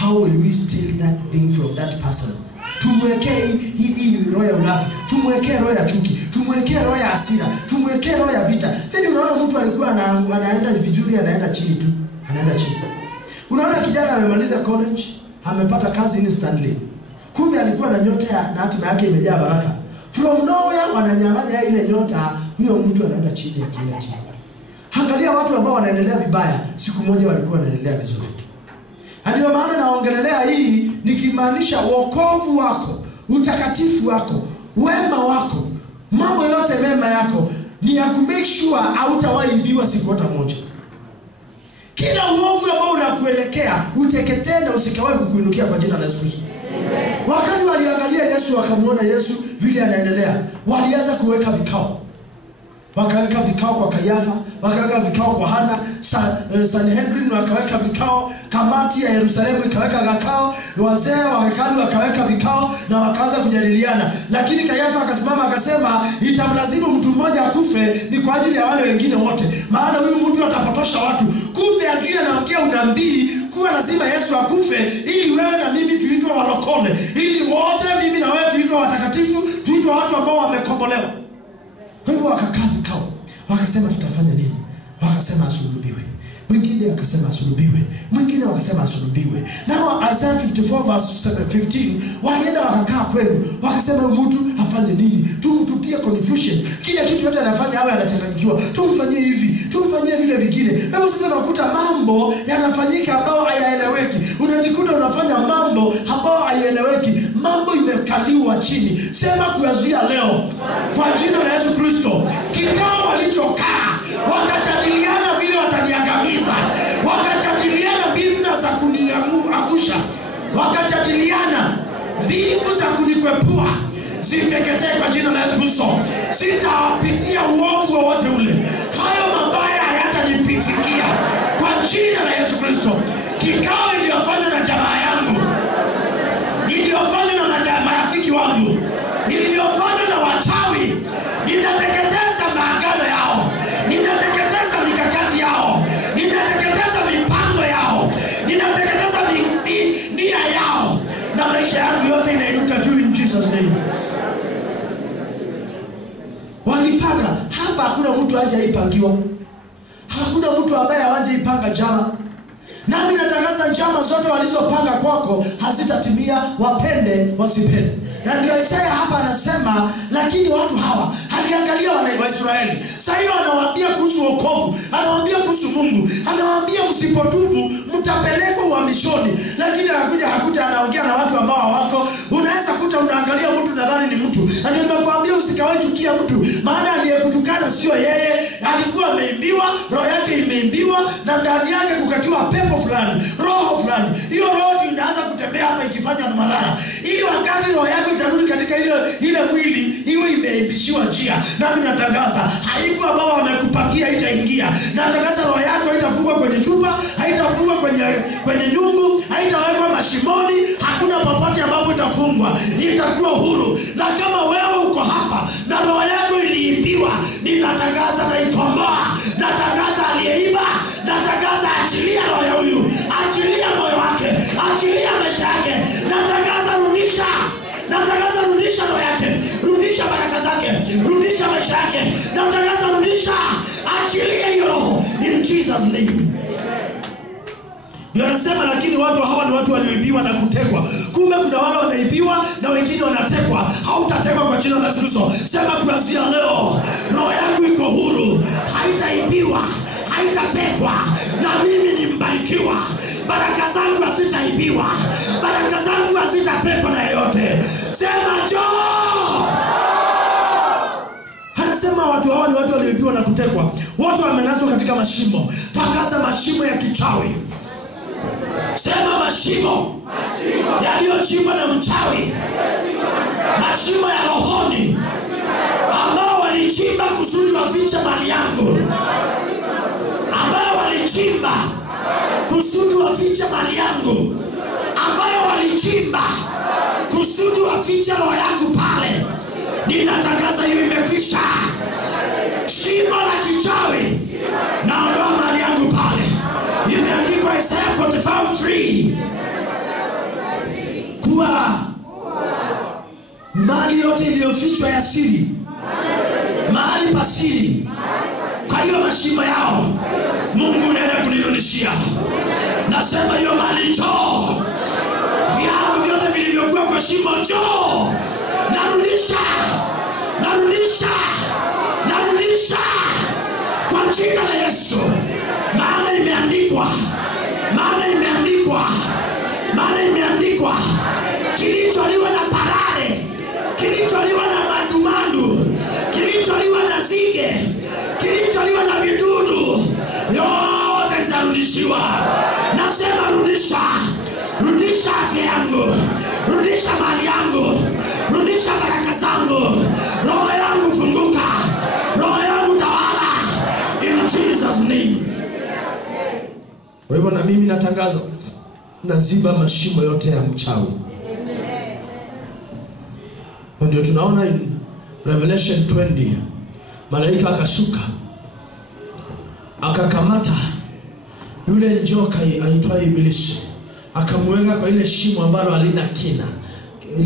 How will we steal that thing from that person? Tumwekee hii roho ya unafi, tumwekee roho ya chuki, tumwekee roho ya hasira, tumwekee roho ya vita. Then unaona mtu alikuwa anaenda vizuri anaenda chini tu, anaenda chini. Unaona kijana amemaliza college, amepata kazi instantly. Kumbe alikuwa na nyota na hatima yake imejaa baraka. From nowhere wananyang'anya ile nyota, huyo mtu anaenda chini akienda chini. Angalia watu ambao wanaendelea vibaya, siku moja walikuwa wanaendelea vizuri. Ndio maana naongelelea hii nikimaanisha wokovu wako, utakatifu wako, wema wako, mambo yote mema yako ni ya kumake sure hautawaibiwa siku hata moja. Kila uovu ambao unakuelekea uteketee na usikawahi kukuinukia kwa jina la Yesu Kristo. Wakati waliangalia Yesu wakamuona Yesu vile anaendelea, walianza kuweka vikao. Wakaweka vikao kwa Kayafa, wakaweka vikao kwa Hana, Sanhedrin wakaweka vikao, kamati ya Yerusalemu ikaweka vikao, wazee wa hekalu wakaweka vikao na wakaanza kujadiliana. Lakini Kayafa akasimama akasema itamlazimu mtu mmoja akufe ni kwa ajili ya wale wengine wote. Maana huyu mtu atapotosha watu. Kumbe ajui anaongea unabii kuwa lazima Yesu akufe ili wewe na mimi tuitwe walokole, ili wote mimi na wewe tuitwe watakatifu, tuitwe watu ambao wamekombolewa. Kwa hivyo wakakaa vikao, wakasema tutafanya nini? Wakasema asulubiwe. Mwingine akasema asulubiwe, mwingine wakasema asulubiwe. Nao Isaiah 54 verse 15 walienda wakakaa kwenu, wakasema mtu afanye nini? Tumtupie confusion. Kila kitu yote anafanya awe anachanganyikiwa. Tumfanyie hivi, tumfanyie vile vingine. Hebu sasa unakuta mambo yanafanyika ambao hayaeleweki. Unajikuta unafanya mambo ambao hayaeleweki. Mambo imekaliwa chini. Sema kuyazuia leo kwa jina la Yesu Kristo. Kikao walichokaa wakajadiliana vile wataniangamiza, wakajadiliana mbinu za kuniangusha, wakajadiliana mbinu za kunikwepua, ziteketee kwa jina la Yesu Kristo. Sitapitia uongo wote ule. Hayo mabaya hayatanipitikia kwa jina la Yesu Kristo. Kikao iliyofanywa na jamaa yangu, iliyofanywa na marafiki wangu, iliyofanywa na wachawi, ninateketeza maagano yao, ninateketeza mikakati yao, ninateketeza mipango yao, ninateketeza nia yao, na maisha yangu yote inainuka hapa hakuna mtu hajaipangiwa. Hakuna mtu ambaye hajaipanga njama. Nami natangaza njama zote walizopanga kwako hazitatimia, wapende wasipende. Na ndio Isaya hapa anasema, lakini watu hawa aliangalia wa Israeli. Sasa hiyo anawaambia kuhusu wokovu, anawaambia kuhusu Mungu, anawaambia msipotubu mtapelekwa uhamishoni. Lakini hakuja anaongea na watu ambao hawako. Unaweza kuta unaangalia mtu nadhani ni mtu. Na ndio nimekuambia usikawahi chukia mtu, maana aliyekutukana sio yeye, alikuwa ameimbiwa, roho yake imeimbiwa na ndani yake kukatiwa pepo fulani, roho fulani. Hiyo roho inaanza kutembea hapa ikifanya madhara, ili wakati roho yako itarudi katika ile mwili iwe imeimbishiwa njia. Nami natangaza aibu ambao wamekupangia itaingia. Natangaza roho yako haitafungwa kwenye chupa, haitafungwa kwenye nyungu, haitawekwa mashimoni, hakuna popote ambapo itafungwa. Itakuwa huru. Na kama wewe uko hapa na roho yako iliimbiwa, ninatangaza na ikomboa. Natangaza aliyeiba, natangaza achilia roho ya huyu, achilia moyo wake, achilia maisha yake. Natangaza rudisha, natangaza rudisha roho yake, rudisha baraka zake, rudisha maisha yake. Natangaza rudisha, achilia hiyo roho in Jesus name. Ndio anasema, lakini watu hawa ni watu walioibiwa na kutekwa. Kumbe kuna wale wanaibiwa na wengine wanatekwa. Hautatekwa kwa jina la Yesu. Sema kuanzia leo roho yangu iko huru, haitaibiwa, haitatekwa, na mimi ni mbarikiwa. Baraka zangu hazitaibiwa, baraka zangu hazitatekwa na yeyote. Sema njoo. Anasema watu hawa ni watu walioibiwa na kutekwa. Watu wamenaswa katika mashimo. Tangaza mashimo ya kichawi. Sema mashimo yaliyochimbwa na mchawi, mashimo ya rohoni ambao walichimba kusudi wafiche mali yangu, ambao walichimba kusudi wafiche mali yangu, ambao walichimba kusudi wafiche roho yangu pale. Ninatangaza hiyo imekwisha. Shimo la kichawi, naondoa mali yangu pale. Imeandikwa Isaya 45:3 kuwa mali yote iliyofichwa ya siri, mali pasiri, kwa hiyo mashimo yao Mungu anaenda kunirudishia. Nasema hiyo mali njoo, viatu vyote vilivyokuwa kwa shimo njoo. Narudisha, narudisha, narudisha kwa jina la Yesu. Maana imeandikwa, maana imeandikwa, maana imeandikwa, kilicholiwa na parare, kilicholiwa na mandumandu, kilicholiwa na zige, kilicholiwa na vidudu, yote nitarudishiwa. Nasema rudisha, rudisha afya yangu, rudisha mali yangu, rudisha baraka zangu, roho yangu funguka, roho yangu tawala in Jesus name. Kwa hivyo na mimi natangaza, naziba mashimo yote ya mchawi. Ndio tunaona in Revelation 20 malaika akashuka akakamata yule njoka aitwaye Ibilisi, akamweka kwa ile shimo ambalo halina kina.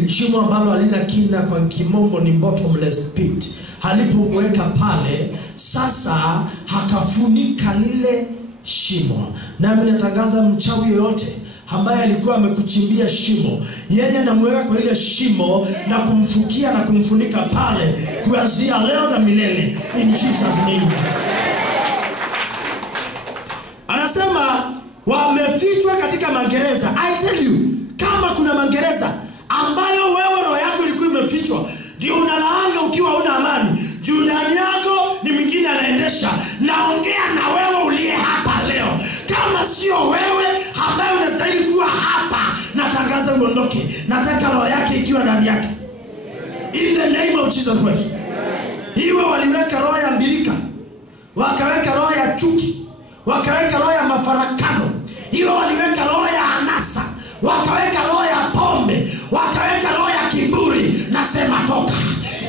Shimo ambalo halina kina kwa kimombo ni bottomless pit. Alipomweka pale, sasa hakafunika lile shimo. Nami natangaza mchawi yote ambaye alikuwa amekuchimbia shimo, yeye anamweka kwa ile shimo na kumfukia na kumfunika pale kuanzia leo na milele in Jesus name. Anasema wamefichwa katika magereza. I tell you, kama kuna magereza ambayo wewe roho yako ilikuwa imefichwa, ndio unalaanga ukiwa una amani, juu ndani yako ni mwingine anaendesha. Naongea na wewe uliye hapa leo. Kama sio wewe ambaye unastahili kuwa hapa, natangaza uondoke. Nataka roho yake ikiwa ndani yake in the name of Jesus Christ. Hiyo waliweka roho ya mbirika, wakaweka roho ya chuki, wakaweka roho ya mafarakano. Hiyo waliweka roho ya anasa, wakaweka roho ya pombe, wakaweka roho ya kiburi. Nasema toka.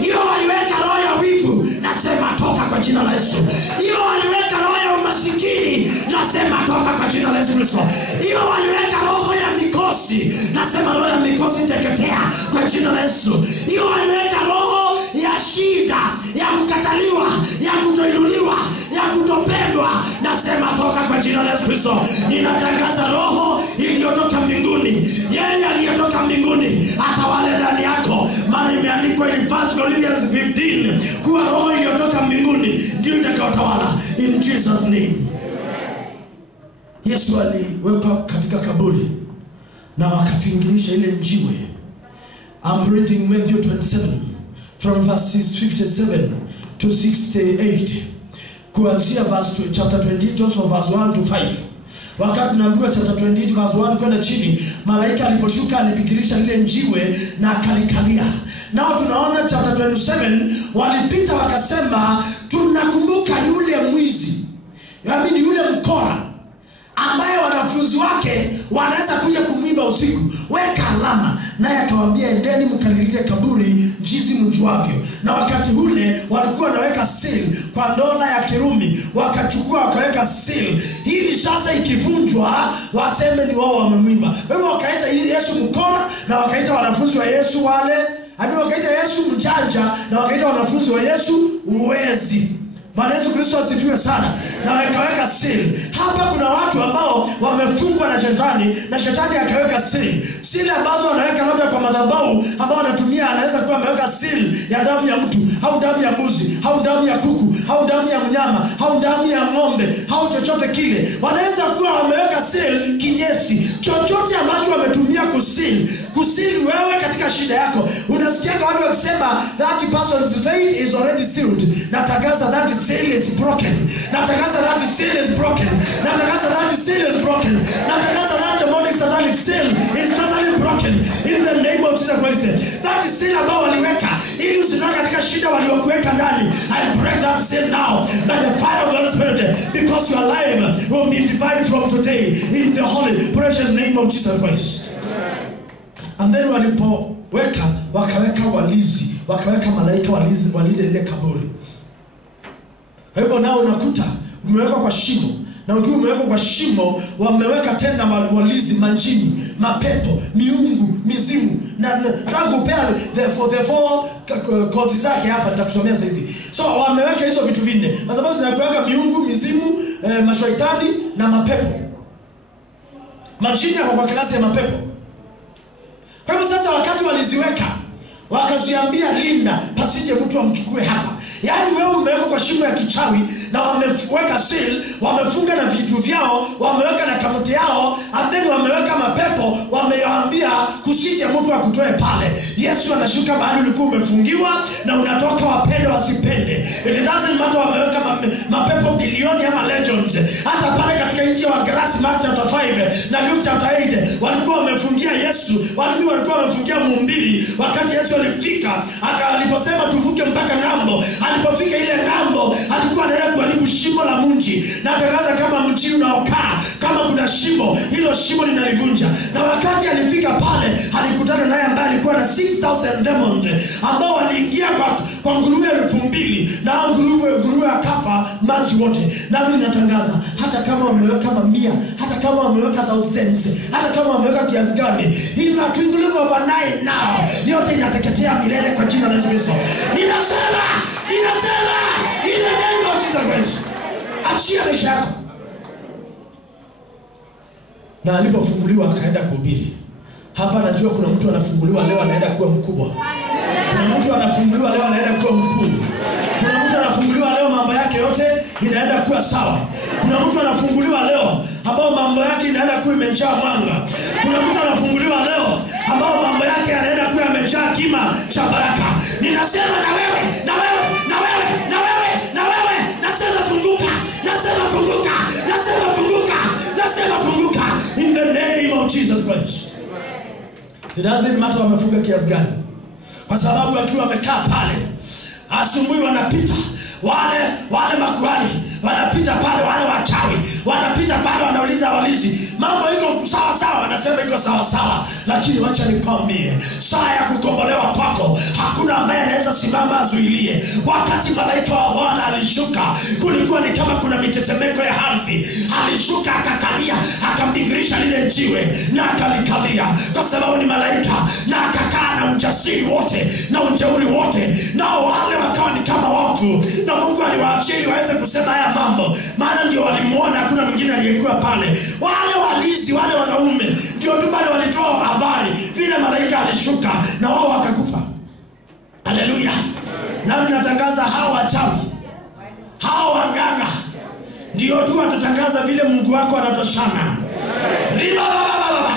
Hiyo waliweka roho ya wivu. Nasema toka kwa jina la Yesu. Hiyo waliweka roho ya umasikini. Nasema toka kwa jina la Yesu Kristo. Hiyo waliweka roho ya mikosi. Nasema roho ya mikosi teketea kwa jina la Yesu. Hiyo waliweka roho ya shida, ya kukataliwa. ya kutoinuliwa, ya kutopendwa, nasema toka kwa jina la Yesu Kristo. Ninatangaza roho iliyotoka mbinguni, yeye aliyetoka mbinguni atawale ndani yako. Maana imeandikwa in 1 Corinthians 15 kuwa roho iliyotoka mbinguni ndio itakayotawala. In Jesus name. Yesu aliwekwa katika kaburi na wakafingirisha ile njiwe. I'm reading Matthew 27 from verses 57 to 68. Kuanzia chapter 28 also verse 1 to 5. Wakati tunaambiwa chapter 28 verse 1 kwenda chini, malaika aliposhuka alipigirisha lile njiwe na akalikalia. Nao tunaona chapter 27 walipita wakasema tunakumbuka yule mwizi, yaani yule mkora ambaye wanafunzi wake wanaweza kuja kumwiba usiku, weka alama. Naye akawaambia endeni mkalilile kaburi jinsi mjuavyo. Na wakati ule walikuwa wanaweka seal kwa dola ya Kirumi, wakachukua wakaweka seal ili sasa ikivunjwa waseme ni wao wamemwiba. Wao wakaita Yesu mkora na wakaita wanafunzi wa Yesu wale, hadi wakaita Yesu mjanja na wakaita wanafunzi wa Yesu uwezi. Bwana Yesu Kristo asifiwe sana. Na wakaweka seal. Hapa kuna watu ambao wamefungwa na shetani, na shetani akaweka seal. Seal ambazo wanaweka labda kwa madhabahu ambao wanatumia, anaweza kuwa ameweka seal ya damu ya mtu, au damu ya mbuzi, au damu ya kuku, au damu ya mnyama, au damu ya ng'ombe, au chochote kile. Wanaweza kuwa wameweka seal kinyesi. Chochote ambacho wametumia kusil wewe katika shida yako. Unasikia watu wakisema that person's fate is already sealed. Natangaza that seal is broken. Natangaza that seal is broken. Natangaza that seal is broken. Natangaza that demonic satanic seal is totally broken in the name of Jesus Christ. That seal ambao waliweka ili usitoke katika shida waliokuweka ndani, I break that seal now by the fire of the Holy Spirit, because your life will be divided from today in the holy precious name of Jesus Christ. And then walipoweka wakaweka walizi, wakaweka malaika walizi walinde ile kaburi. Kwa hivyo nao unakuta umeweka kwa shimo, na ukiwa umeweka kwa shimo wameweka tena walizi, manjini, mapepo, miungu, mizimu, na kupea the four kodi zake hapa nitakusomea sasa hizi. So wameweka hizo vitu vinne kwa sababu zinakuweka miungu, mizimu, mashaitani na mapepo. Manjini kwa klasi ya mapepo. Kwa hivyo sasa wakati waliziweka wakaziambia linda pasije mtu amchukue hapa. Yaani wewe umeweka kwa shimo ya kichawi na wameweka seal, wamefunga na vitu vyao, wameweka na kamuti yao, and then wameweka mapepo, wamewaambia kusije mtu akutoe pale. Yesu anashuka mahali ulikuwa umefungiwa na unatoka, wapende wasipende. It doesn't matter wameweka mapepo bilioni ama legends. Hata pale katika nchi ya Grace Mark chapter 5 na Luke chapter 8 walikuwa wamefungia Yesu, walikuwa wamefungia Mumbiri. Wakati Yesu alifika, aliposema tuvuke mpaka ng'ambo, alipofika ile ng'ambo alikuwa anaenda kuharibu shimo la mji, na akaanza kama mji unaokaa kama kuna shimo, hilo shimo linalivunja. Na wakati alifika pale alikutana naye ambaye alikuwa na 6000 demons ambao waliingia kwa nguruwe 2000, na nguruwe akafa maji wote. Na mimi natangaza hata kama wameweka 100, hata kama wameweka thousands, hata kama wameweka kiasi gani, in a twinkling of an eye now yote inateketea milele kwa jina la Yesu Kristo. Ninasema in the name of Jesus Christ, achia maisha yako. Na alipofunguliwa akaenda kuhubiri. Hapa najua kuna mtu anafunguliwa leo anaenda kuwa mkubwa. Kuna mtu anafunguliwa leo anaenda kuwa mkuu. Kuna mtu anafunguliwa leo mambo yake yote inaenda kuwa sawa. Kuna mtu anafunguliwa leo ambao mambo yake inaenda kuwa imejaa mwanga. Kuna mtu anafunguliwa leo ambao mambo yake yanaenda kuwa yamejaa kima cha baraka. Ninasema na wewe, na wewe, na wewe, na wewe, na wewe, nasema funguka, nasema funguka, nasema funguka, nasema funguka in the name of Jesus Christ. It doesn't matter wamefunga kiasi gani, kwa sababu akiwa wamekaa pale asubuhi wanapita wale makuhani, wanapita pale wale wachawi, wanapita pale wanauliza walizi, mambo iko sawa sawa, wanasema iko sawa sawa. Lakini wacha nikwambie, saa ya kukombolewa kwako hakuna ambaye anaweza simama azuilie. Wakati malaika wa Bwana alishuka, kulikuwa ni kama kuna mitetemeko ya ardhi. Alishuka akakalia, akambigirisha lile jiwe na akalikalia, kwa sababu ni malaika, na akakaa na ujasiri wote na ujeuri wote, na wale wakawa ni kama wafu. Na Mungu kusema haya mambo, maana ndio walimuona, hakuna mwingine aliyekuwa pale. Wale walizi, wale wanaume ndio tu bado walitoa habari vile malaika alishuka na wao wakakufa. Haleluya. Nami natangaza hao wachawi, hao waganga ndio tu watatangaza vile Mungu wako anatoshana. Riba baba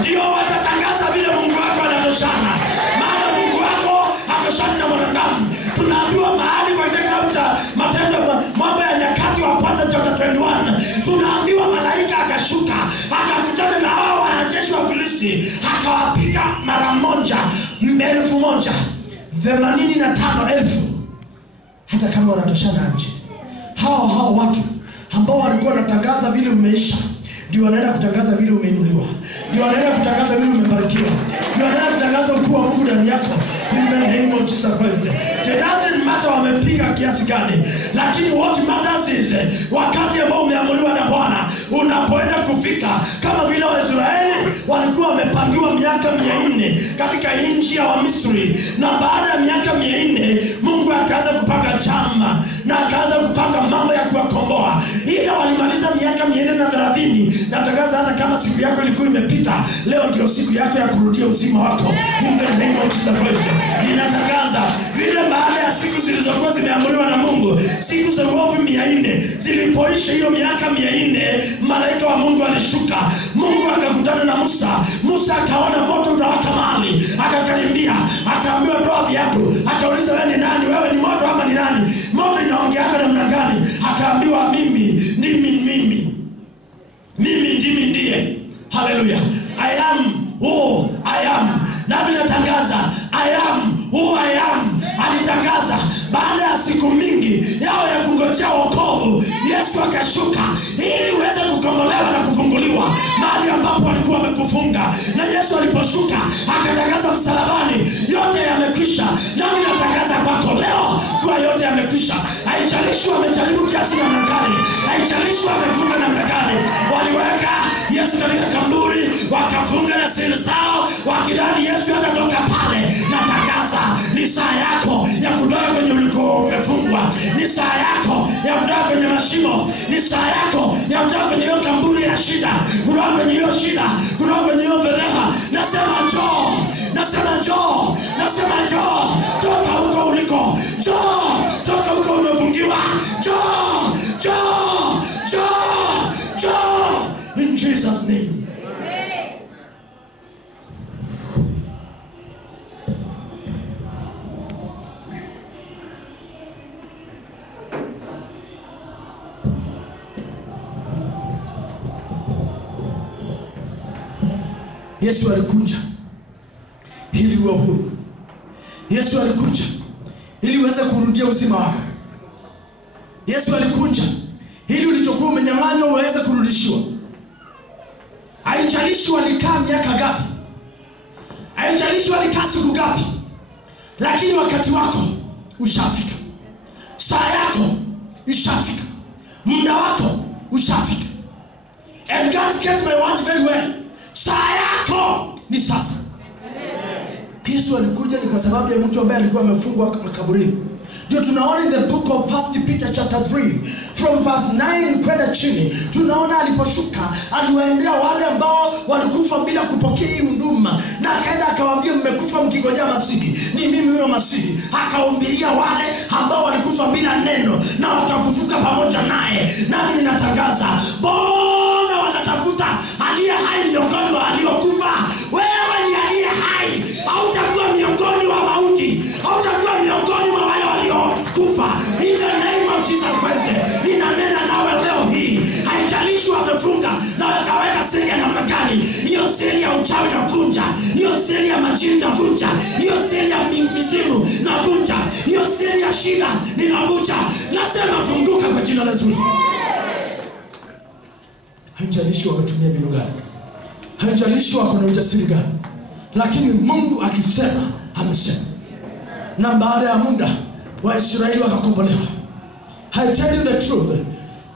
ndio watatangaza vile Mungu wako anatoshana. Maana Mungu wako hatoshani na mwanadamu. Tunaambiwa mahali kwa kitabu cha Matendo mambo ya Nyakati wa kwanza chapter 21, tunaambiwa malaika akashuka akakutana na hao wanajeshi wa Filisti akawapiga mara moja 185,000. Hata kama wanatoshana nje, hao watu ambao walikuwa wanatangaza vile umeisha ndio wanaenda kutangaza vile umeinuliwa, ndio wanaenda kutangaza vile umebarikiwa, ndio wanaenda kutangaza ukuu wa Mungu ndani yako. In the name of Jesus Christ. It doesn't matter wamepiga kiasi gani, lakini what matters is wakati ambao umeamuriwa na Bwana unapoenda kufika. Kama vile Waisraeli walikuwa wamepangiwa miaka 400 katika nchi ya Misri, na baada ya miaka 400 Mungu akaanza kupanga chama na akaanza kupanga mambo ya kuwakomboa. Ila walimaliza miaka 430. Natangaza hata kama siku yako ilikuwa imepita, leo ndio siku yako ya kurudia uzima wako. In the name of Jesus Christ. Ninatangaza vile baada ya siku zilizokuwa zimeamriwa na Mungu, siku za uovu 400 zilipoisha, hiyo miaka 400 malaika wa Mungu alishuka. Mungu akakutana na Musa. Musa akaona moto unawaka mahali, akakaribia, akaambiwa toa viatu. Akauliza wewe ni nani? Wewe ni moto ama ni nani? Moto inaongea namna gani? Akaambiwa mimi ndimi ndiye. Hallelujah. I am who I am. Na ninatangaza I am who I am. Alitangaza baada ya siku mingi yao ya kungojea wokovu, Yesu akashuka ili uweze kukombolewa na kufunguliwa mahali ambapo walikuwa wamekufunga. Na Yesu aliposhuka akatangaza msalabani, yote yamekwisha. Na ninatangaza kwako leo kwa yote yamekwisha. Haijalishi wamejaribu kiasi namna gani, haijalishi wamefunga namna gani, waliweka Yesu katika kamburi, wakafunga na siri zao wakidhani Yesu atatoka pale. Natangaza ni saa yako ya kutoka kwenye ulikokuwa umefungwa, ni saa yako ya kutoka kwenye mashimo, ni saa yako ya kutoka kwenye hiyo kamburi ya shida, kutoka kwenye hiyo shida, kutoka kwenye hiyo fedheha. Nasema njoo, nasema njoo, nasema njoo, toka huko uliko, njoo, toka huko umefungiwa, njoo, njoo, njoo, njoo, in Jesus name. Yesu alikuja ili uwe huru. Yesu alikuja ili uweze kurudia uzima wako. Yesu alikuja ili ulichokuwa umenyang'anywa uweze kurudishiwa. Haijalishi walikaa miaka gapi, haijalishi walikaa siku gapi, lakini wakati wako ushafika. Saa yako ishafika. Muda wako ushafika. And God get my word very well. Saa yako ni sasa. Yesu alikuja ni kwa sababu ya mtu ambaye alikuwa amefungwa makaburini. Ndio tunaona in the book of 1 Peter chapter 3 from verse 9 kwenda chini, tunaona aliposhuka aliwaendea wale ambao walikufa bila kupokea hii huduma, na akaenda akawaambia mmekufa mkigojea Masihi, ni mimi huyo Masihi. Akawahubiria wale ambao walikufa bila neno na wakafufuka pamoja naye. Nami ninatangaza bona wanatafuta aliye hai miongoni wa waliokufa. Wewe ni aliye hai, hautakuwa miongoni wa mauti, hautakuwa miongoni wa wale waliokufa. In the name of Jesus Christ, ninanena nawe leo hii. Haijalishi wamefunga na wakaweka siri ya namna gani, hiyo siri ya uchawi navunja, hiyo siri ya majini navunja, hiyo siri ya mizimu navunja, hiyo siri ya shida ninavunja. Nasema funguka kwa jina la Yesu. Haijalishi wametumia mbinu gani, haijalishi wako na ujasiri gani, lakini Mungu akisema amesema. Na baada ya muda Waisraeli wakakombolewa. I tell you the truth,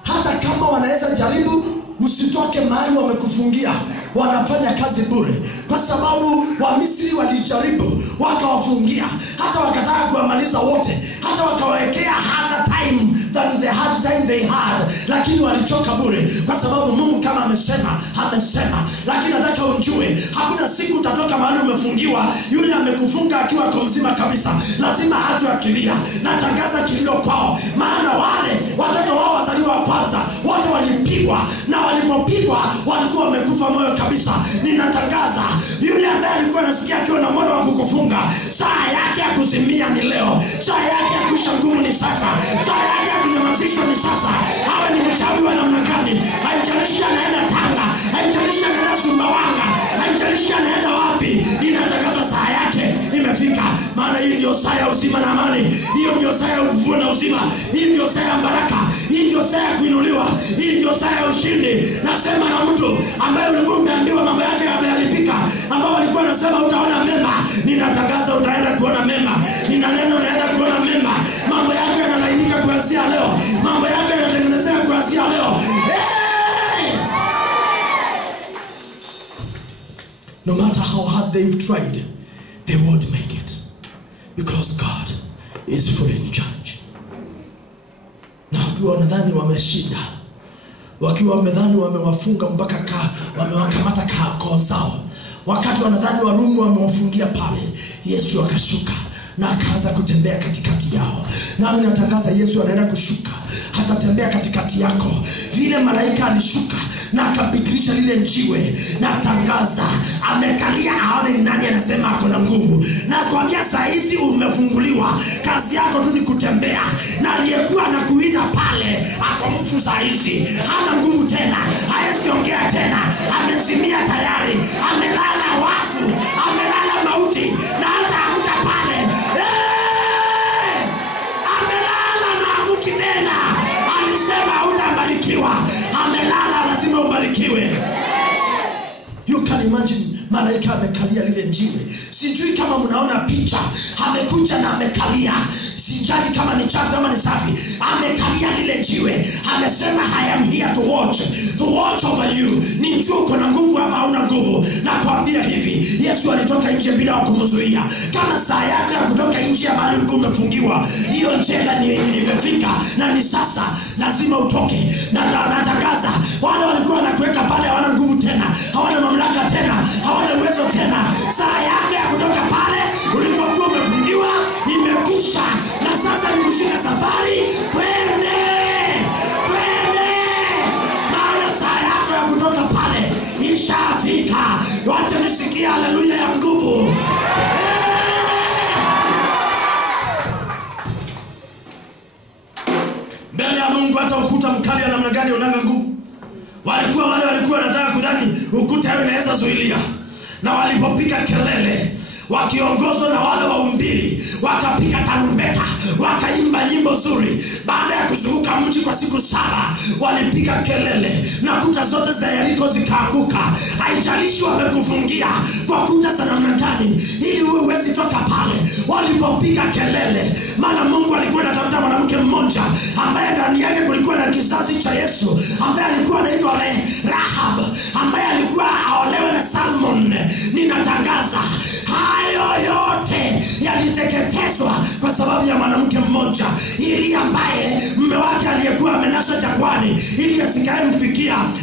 hata kama wanaweza jaribu, usitoke mahali wamekufungia. Wanafanya kazi bure, kwa sababu wa Misri walijaribu wakawafungia, hata wakataka kuamaliza wote, hata wakawekea harder time than the hard time time they had, lakini walichoka bure, kwa sababu Mungu kama amesema. Lakini nataka ujue hakuna siku utatoka mahali umefungiwa. Yule amekufunga akiwa mzima kabisa, lazima aje akilia. Natangaza kilio kwao, maana wale watoto wao wazaliwa wa kwanza wote walipigwa, na walipopigwa walikuwa wamekufa moyo kabisa. Ninatangaza yule ambaye alikuwa anasikia akiwa na moyo wa kukufunga, saa yake ya kuzimia ni leo. Saa yake ya kuisha nguvu ni sasa. Saa yake ya kunyamazishwa ni sasa. Hawe ni mchawi wa namna gani, haijalishi anaenda Tanga, haijalishi anaenda Sumbawanga, haijalishi anaenda wapi, ninatangaza saa yake imefika. Maana hii ndio saa ya uzima na amani. Hiyo ndio saa ya ufufuo na uzima. Hii ndio saa ya baraka. Hii ndio saa ya kuinuliwa. Hii ndio saa ya ushindi. Nasema na mtu ambaye ulikuwa umeambiwa mambo yake yameharibika, ambao walikuwa wanasema utaona mema, ninatangaza utaenda kuona mema. Nina neno unaenda kuona mema. Mambo yake yanalainika kuanzia leo. Mambo yake yanatengenezeka kuanzia leo. No matter how hard they've tried, they won't make it, because God is fully in charge. Na wakiwa wanadhani wameshinda, wakiwa wamedhani wamewafunga mpaka wamewakamata koo zao, wakati wanadhani Warumi wamewafungia pale, Yesu akashuka na akaanza kutembea katikati yao. Nami natangaza Yesu anaenda kushuka, hatatembea katikati yako vile malaika alishuka na akabikirisha lile jiwe. Natangaza amekalia aone ni nani anasema ako na nguvu. Na kuambia saa hizi umefunguliwa, kazi yako tu ni kutembea. Na aliyekuwa anakuinda pale ako mtu saa hizi hana nguvu tena, haezi ongea tena, amezimia tayari, amelala wafu, amelala mauti, na hata hakuta pale. Amelala na amuki tena. Alisema utabarikiwa. Amelala, lazima ubarikiwe. You can imagine malaika amekalia lile jiwe. Sijui kama mnaona picha, amekuja na amekalia. Sijali kama ni chafu kama ni safi, amekalia lile jiwe. Amesema I am here to watch over you. Ni mchuko na nguvu ama hauna nguvu. Na kuambia hivi, Yesu alitoka nje bila kumzuia. Kama saa yako ya kutoka nje ya mahali ulikuwa umefungiwa, hiyo njela ni imefika na ni sasa, lazima utoke. Na natangaza wale walikuwa wanakuweka pale hawana nguvu tena, hawana mamlaka tena, hawana uwezo tena. Saa yako ya kutoka pale ulikokuwa umefungiwa imekwisha, na sasa ni kushika safari. Twende. Maana saa yako ya kutoka pale ishafika. Wacha nisikie haleluya ya nguvu. Mbele ya Mungu hata ukuta mkali ya namna gani unanga nguvu. Walikuwa wanataka kudhani ukuta yule inaweza zuilia. Na walipopiga kelele, wakiongozwa na wale waumbili, wakapiga tarumbeta, wakaimba nyimbo nzuri. Baada ya kuzunguka mji kwa siku 7, walipiga kelele na kuta zote za Yeriko zikaanguka. Haijalishi wamekufungia kwa kuta za namna gani, ili uwe huwezi toka pale. Walipopiga kelele, maana Mungu alikuwa anatafuta mwanamke mmoja ambaye ndani yake kulikuwa na kizazi cha Yesu, ambaye alikuwa anaitwa Rahab, ambaye alikuwa aolewe na Salmon. Ninatangaza hayo yote yaliteketezwa kwa sababu ya mwanamke mmoja, ili ambaye mume wake aliyekuwa amenaswa jangwani, ili asikae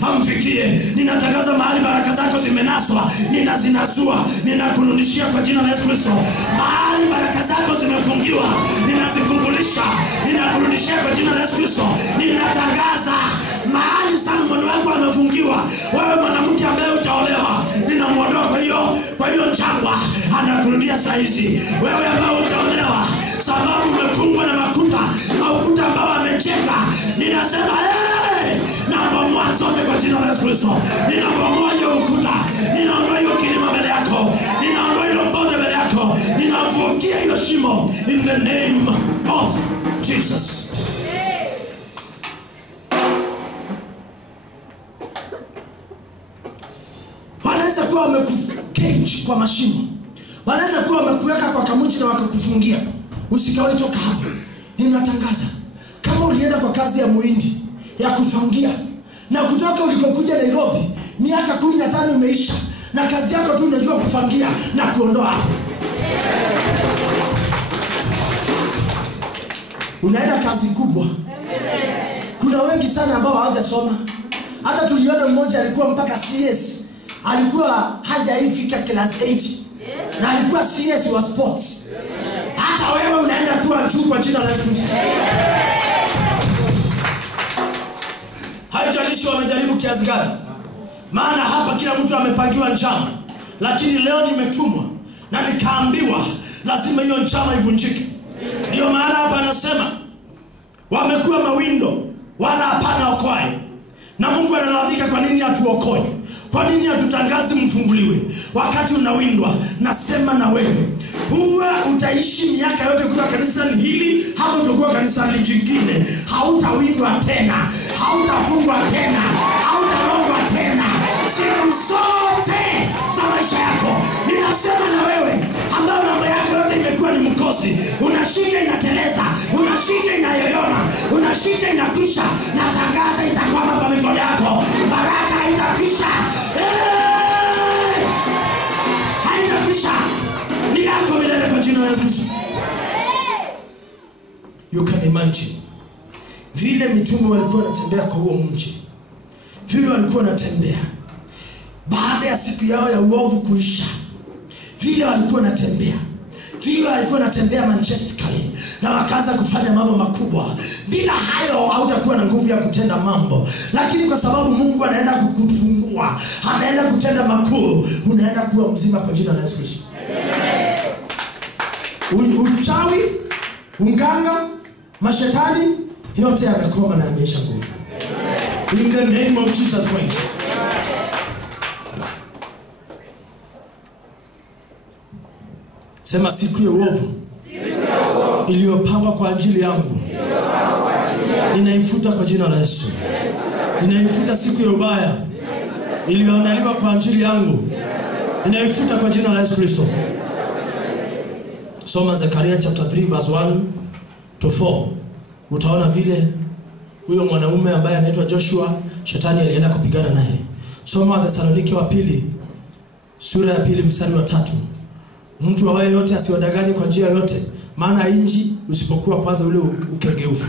amfikie. Ninatangaza mahali baraka zako zimenaswa, ninazinasua, ninakurudishia kwa jina la Yesu Kristo. Mahali baraka zako zimefungiwa, ninazifungulisha, ninakurudishia kwa jina la Yesu Kristo. Ninatangaza mahali Salmon wangu amefungiwa, wewe mwanamke ambaye hujaolewa, ninamuondoa kwa hiyo jangwa, anakurudia saa hizi. Wewe ambao hujaolewa sababu umefungwa na makuta ambao amejenga, ninasema nabomoa zote kwa jina la Yesu Kristo. Ninabomoa hiyo ukuta, ninaondoa hiyo kilima mbele yako, ninaondoa hiyo mbonde mbele yako, ninavukia hiyo shimo in the name of Jesus. Wanaweza kuwa wamekucage kwa mashimo, wanaweza kuwa wamekuweka kwa kamuchi na wakakufungia. Usikawahi toka hapo. Ninatangaza kama ulienda kwa kazi ya muhindi ya kufungia, na kutoka ulikokuja Nairobi miaka 15 imeisha, na kazi yako tu unajua kufungia na kuondoa hapo. Unaenda kazi kubwa. Kuna wengi sana ambao hawajasoma. Hata tuliona mmoja alikuwa mpaka CS. Alikuwa hajaifika class 8. Na alikuwa CS wa sports. Hata wewe unaenda kuwa juu kwa jina la Yesu Kristo. Haijalishi wamejaribu kiasi gani. Maana hapa kila mtu amepangiwa njama. Lakini leo nimetumwa na nikaambiwa lazima hiyo njama ivunjike. Ndio maana hapa anasema wamekuwa mawindo wala hapana okoaye. Na Mungu analalamika, kwa nini hatuokoe? Kwa nini hatutangazi mfunguliwe? Wakati unawindwa, nasema na wewe, huwa utaishi miaka yote kwa kanisa hili, hapo utakuwa kanisa lingine, hautawindwa tena, hautafungwa tena, hautalongwa tena. Siku zote za maisha yako, ninasema na wewe ambao mambo yako yote imekuwa ni mkosi, unashika inateleza, unashika inayoyoma, unashika inatusha, na tangaza itakwama kwa mikono yako, baraka haitafisha. Haitafisha, ni yako milele kwa jina la Yesu. You can imagine vile mitume walikuwa wanatembea kwa huo mji, vile walikuwa wanatembea baada ya siku yao ya uovu kuisha, vile walikuwa wanatembea, vile walikuwa wanatembea majestically, na wakaanza kufanya mambo makubwa. Bila hayo hautakuwa na nguvu ya kutenda mambo, lakini kwa sababu Mungu anaenda kukufungua, anaenda kutenda makuu, unaenda kuwa mzima kwa jina la Yesu Kristo. Uchawi, unganga, mashetani yote yamekoma na yameisha nguvu. In the name of Jesus Christ. Sema siku ya uovu iliyopangwa kwa ajili yangu, ninaifuta kwa jina la Yesu. Ninaifuta siku ya ubaya iliyoandaliwa kwa ajili yangu, ninaifuta kwa jina la Yesu Kristo. Soma Zekaria chapter 3 verse 1 to 4. Utaona vile huyo mwanaume ambaye anaitwa Joshua, shetani alienda kupigana naye. Soma Thessalonike wa pili sura ya 2 mstari wa 3. Mtu awaye yote asiwadanganye kwa njia yote, maana inji usipokuwa kwanza ule ukengeufu,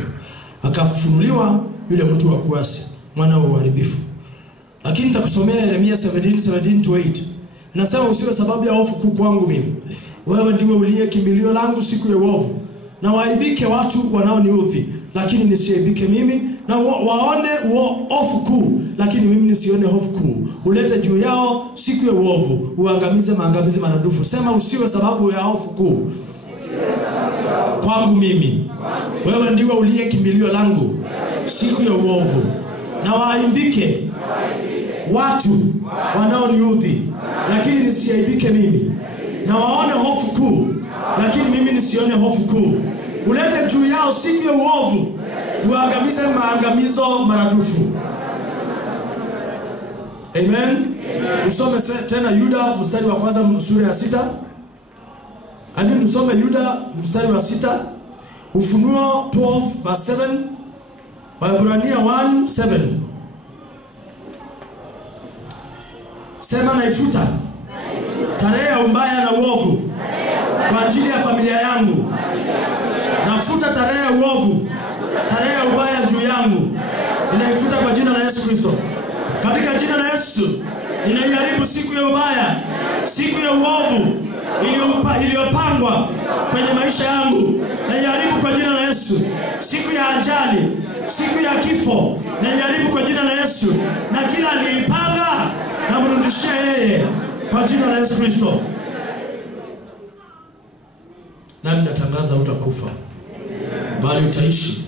akafunuliwa yule mtu wa kuasi, mwana wa uharibifu. Lakini nitakusomea Yeremia 17:7-8. Inasema, usiwe sababu ya hofu kuu kwangu mimi. Wewe ndiwe uliye kimbilio langu siku ya uovu. Na waibike watu wanaoniudhi, lakini nisiaibike mimi, na waone hofu kuu, lakini mimi nisione hofu kuu. Ulete juu yao siku ya uovu, uangamize maangamizi maradufu. Sema, usiwe sababu ya hofu kuu kwangu mimi. Wewe ndiwe uliye kimbilio langu siku ya uovu. Na waaibike watu wanaoniudhi, lakini nisiaibike mimi. Na waone hofu kuu, lakini mimi nisione hofu kuu. Ulete juu yao siku ya uovu, uangamize maangamizo maradufu. Amen. Usome tena Yuda mstari wa kwanza sura ya 6. Hadi usome Yuda mstari wa 6. Ufunuo 12 verse 7. Waebrania 1:7. Sema, naifuta tarehe ya ubaya na uovu kwa ajili ya familia yangu. Nafuta tarehe ya uovu, tarehe ya ubaya juu yangu, ninaifuta kwa jina la Yesu Kristo. Katika jina la Yesu ninaiharibu siku ya ubaya, siku ya uovu iliyopangwa kwenye maisha yangu, naiharibu kwa jina la Yesu. Siku ya ajali, siku ya kifo, naiharibu kwa jina la Yesu. Na kila aliipanga namrudishia yeye kwa jina la Yesu Kristo. Nami natangaza utakufa, bali utaishi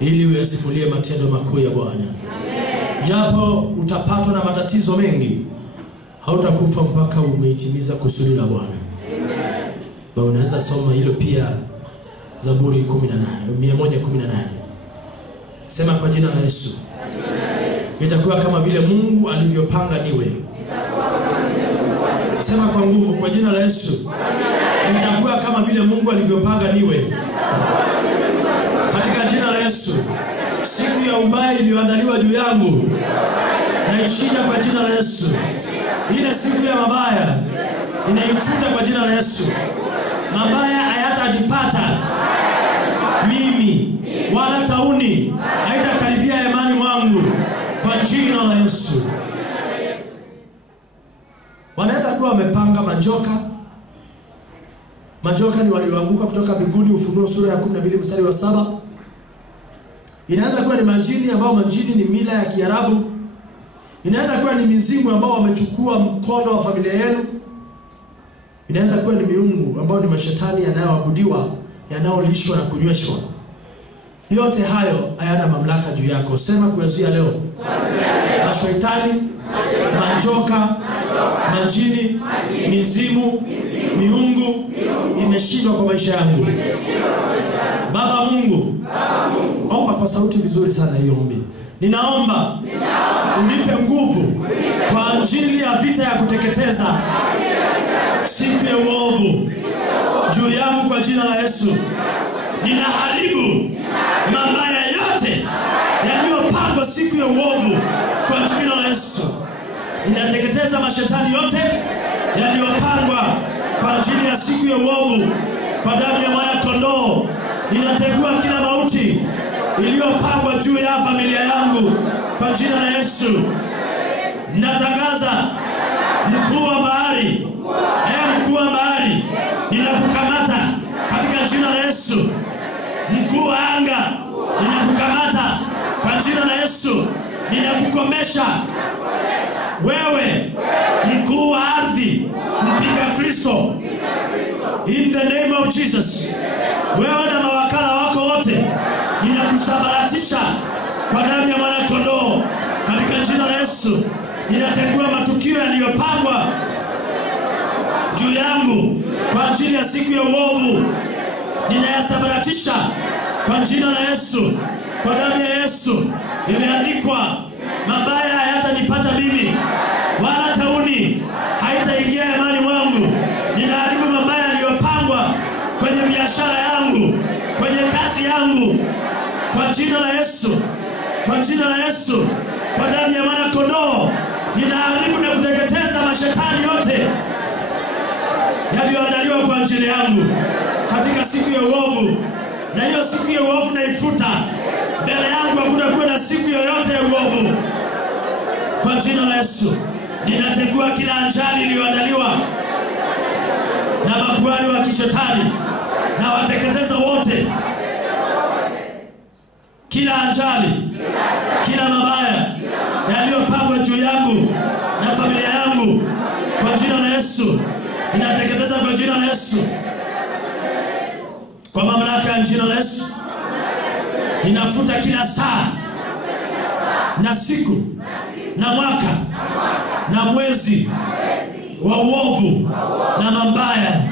ili uyasimulie matendo makuu ya Bwana. Japo utapatwa na matatizo mengi, hautakufa mpaka umeitimiza kusudi la Bwana. Amen. Unaweza soma hilo pia Zaburi 118. Sema, kwa jina la Yesu itakuwa kama vile Mungu alivyopanga niwe. Sema kwa nguvu, kwa jina la Yesu itakuwa kama vile Mungu alivyopanga niwe. Katika jina la Yesu, siku ya ubaya iliyoandaliwa juu yangu naishinda kwa jina la Yesu. Ile siku ya mabaya ninaifuta kwa jina la Yesu. Mabaya hayatanipata mimi, wala tauni haitakaribia kuwa wamepanga majoka. Majoka ni walioanguka kutoka mbinguni, Ufunuo sura ya 12 mstari wa 7. Inaweza kuwa ni majini ambao majini ni mila ya Kiarabu. Inaweza kuwa ni mizimu ambao wamechukua mkondo wa familia yenu. Inaweza kuwa ni miungu ambao ni mashetani yanayoabudiwa, yanayolishwa na kunyweshwa. Yote hayo hayana mamlaka juu yako. Sema kuanzia leo. Mashaitani, majoka, majini, mizimu, miungu imeshindwa kwa maisha yangu. Baba Mungu, omba kwa sauti vizuri sana hiyo ombi. Ninaomba unipe nguvu kwa ajili ya vita ya kuteketeza siku ya uovu juu yangu kwa jina la Yesu. Ninaharibu mabaya yote yaliyopangwa siku ya uovu kwa jina la Yesu. Ninateketeza mashetani yote yaliyopangwa kwa ajili ya siku ya uovu kwa damu ya mwana kondoo. Ninategua kila mauti iliyopangwa juu ya familia yangu kwa jina la Yesu. Ninatangaza mkuu wa bahari, mkuu wa bahari, ninakukamata katika jina la Yesu. Mkuu wa anga, ninakukamata kwa jina la Yesu. Ninakukomesha wewe mkuu wa ardhi, mpiga Kristo, in the name of Jesus. Wewe na mawakala wako wote ninakusambaratisha kwa damu ya mwana kondoo katika jina la Yesu. Ninategua matukio yaliyopangwa juu yangu kwa ajili ya siku ya uovu. Ninayasambaratisha kwa jina la Yesu, kwa damu ya Yesu. Imeandikwa, mabaya hayatanipata mimi, wala tauni haitaingia hemani mwangu. Ninaharibu mabaya yaliyopangwa kwenye biashara yangu, kwenye kazi yangu kwa jina la Yesu, kwa jina la Yesu, kwa damu ya mwana kondoo. Ninaharibu na kuteketeza mashetani yote yaliyoandaliwa kwa ajili yangu katika siku ya uovu. Na hiyo siku ya uovu naifuta. Mbele yangu hakutakuwa na siku yoyote ya uovu kwa jina la Yesu. Ninategua kila ajali iliyoandaliwa na makuhani wa kishetani, na wateketeza wote. Kila ajali, kila mabaya yaliyopangwa juu yangu na familia yangu kwa jina la Yesu, ninateketeza kwa jina la Yesu. Kwa mamlaka ya jina la Yesu, ninafuta kila saa na siku na mwaka na mwezi wa uovu na mabaya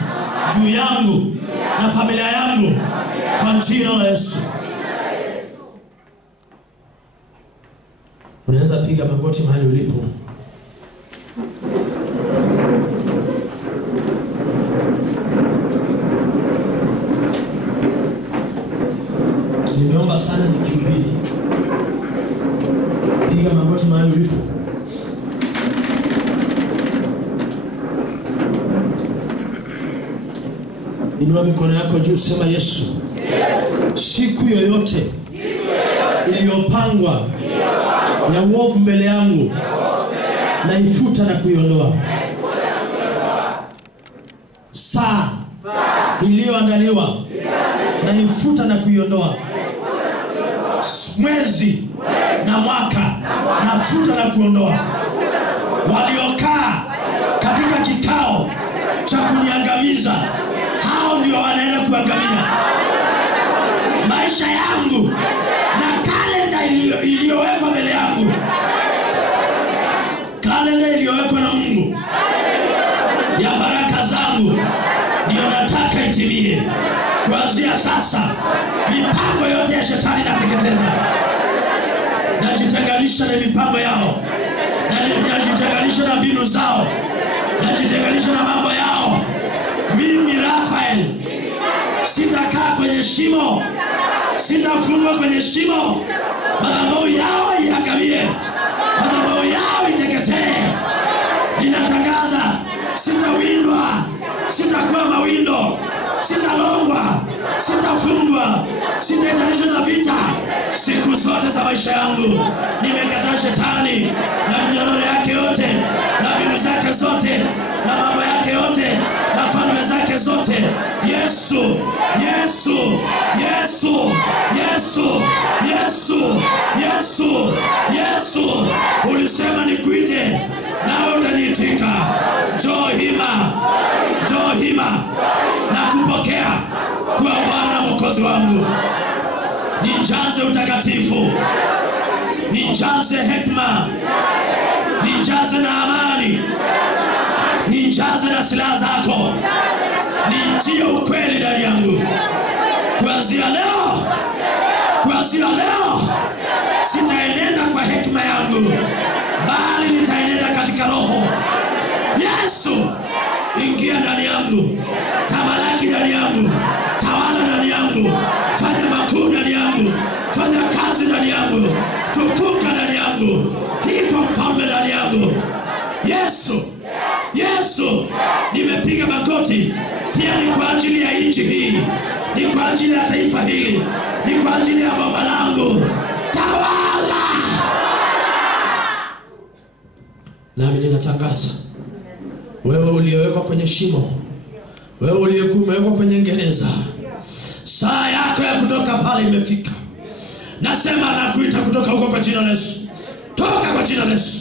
juu yangu na familia yangu kwa jina la Yesu. Unaweza piga magoti mahali ulipo. Nimeomba sana nikihubiri. Piga magoti mahali ulipo. Inua mikono yako juu, sema Yesu. Siku yoyote iliyopangwa ya uovu mbele yangu, naifuta na kuiondoa. Saa iliyoandaliwa, naifuta na kuiondoa. Mwezi na mwaka, nafuta na kuondoa. Waliokaa katika kikao cha kuniangamiza, hao ndio wanaenda kuangamia. Maisha yangu na kalenda iliyowekwa mbele yangu, kalenda iliyowekwa na Mungu ya baraka zangu, ndio nataka itimie. Kuanzia sasa, mipango yote ya shetani nateketeza. Najitenganisha na mipango yao, najitenganisha na mbinu zao, najitenganisha na mambo yao. Mimi Rafael sitakaa kwenye shimo, sitafungwa kwenye shimo. Madhabahu yao iangamie, madhabahu yao iteketee. Ninatangaza, sitawindwa, sitakuwa mawindo, sitalongwa, sitafungwa, sitahitanishwa na vita siku zote za maisha yangu. Nimekataa shetani na minyororo yake yote na mbinu zake zote na nikuite. Yesu, Yesu, Yesu, Yesu, Yesu, Yesu, Yesu. Ulisema nikuite, nawe utaniitika. Njoo hima, njoo hima, na kupokea kuwa Bwana na Mwokozi wangu. Nijaze utakatifu, nijaze hekima, nijaze na amani, nijaze na silaha zako, nitie ukweli ndani yangu. Kuanzia leo, kuanzia leo, sitaenenda kwa hekima yangu, bali nitaenenda katika Roho. Yesu, ingia ndani yangu, tamalaki ndani yangu, tawala ndani yangu, fanya makuu ndani yangu, fanya kazi ndani yangu, tukuka ndani yangu, hitwa mfalme ndani yangu. Yesu, Yesu, nimepiga magoti. Pia ni kwa ajili ya nchi hii, ni kwa ajili ya taifa hili, ni kwa ajili ya baba langu. Tawala. Nami ninatangaza, wewe uliyewekwa kwenye shimo, wewe uliyekuwa kwenye gereza, saa yako ya kutoka pale imefika. Nasema nakuita kutoka huko kwa jina la Yesu. Toka kwa jina la Yesu.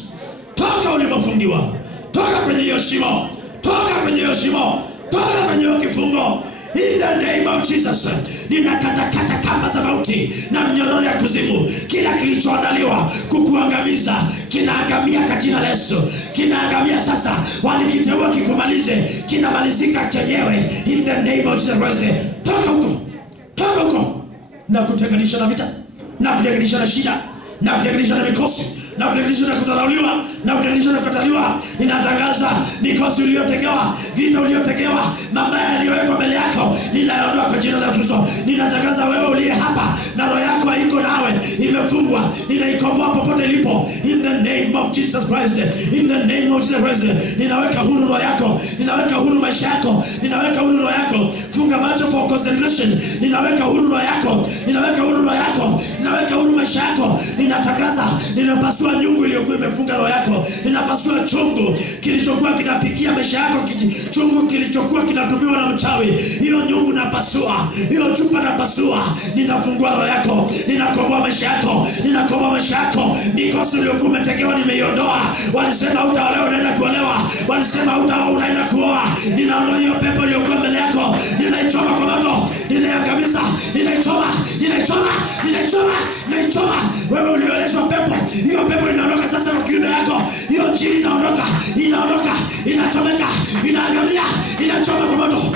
Toka ulipofungiwa. Toka kwenye hiyo shimo. Toka kwenye hiyo shimo. Toka kwenye hiyo kifungo. In the name of Jesus. Ninakatakata kamba za mauti na mnyororo ya kuzimu. Kila kilichoandaliwa kukuangamiza kinaangamia kwa jina la Yesu. Kinaangamia sasa. Walikiteua kikumalize, kinamalizika chenyewe. In the name of Jesus Christ. Toka huko. Toka huko. Na kutenganisha na vita, na kutenganisha na shida, na kutenganisha na mikosi, na kutenganisha na kudharauliwa, na kutenganisha na kukataliwa. Ninatangaza mikosi uliyotegewa, vita uliyotegewa, mabaya yaliyowekwa mbele yako, ninayaondoa kwa jina la Yesu. Ninatangaza wewe uliye hapa na roho yako haiko nawe, imefungwa, ninaikomboa popote ilipo. In the name of Jesus Christ. In the name of Jesus Christ. Ninaweka huru roho yako, ninaweka huru maisha yako, ninaweka huru roho yako. Funga macho for concentration. Ninaweka huru roho yako, ninaweka huru roho yako, ninaweka huru maisha yako. Ninatangaza, ninapasua nyungu iliyokuwa imefunga roho yako. Ninapasua chungu kilichokuwa kinapikia maisha yako, chungu kilichokuwa kinatumiwa na mchawi. Hiyo nyungu napasua, hiyo chupa napasua. Ninafungua roho yako, ninakomboa maisha yako, ninakomboa maisha yako. Mikosi iliyokuwa umetegewa nimeiondoa. Walisema utaolewa, unaenda kuolewa. Walisema utaoa, unaenda kuoa. Ninaondoa hiyo pepo iliyokuwa mbele yako. Ninaichoma kwa moto, ninaiangamiza, ninaichoma, ninaichoma, ninaichoma, ninaichoma. Wewe ulioleshwa pepo, hiyo pepo inaondoka sasa kwa kiuno yako. Hiyo chini inaondoka, inaondoka, inachomeka, inaangamia, inachoma kwa moto.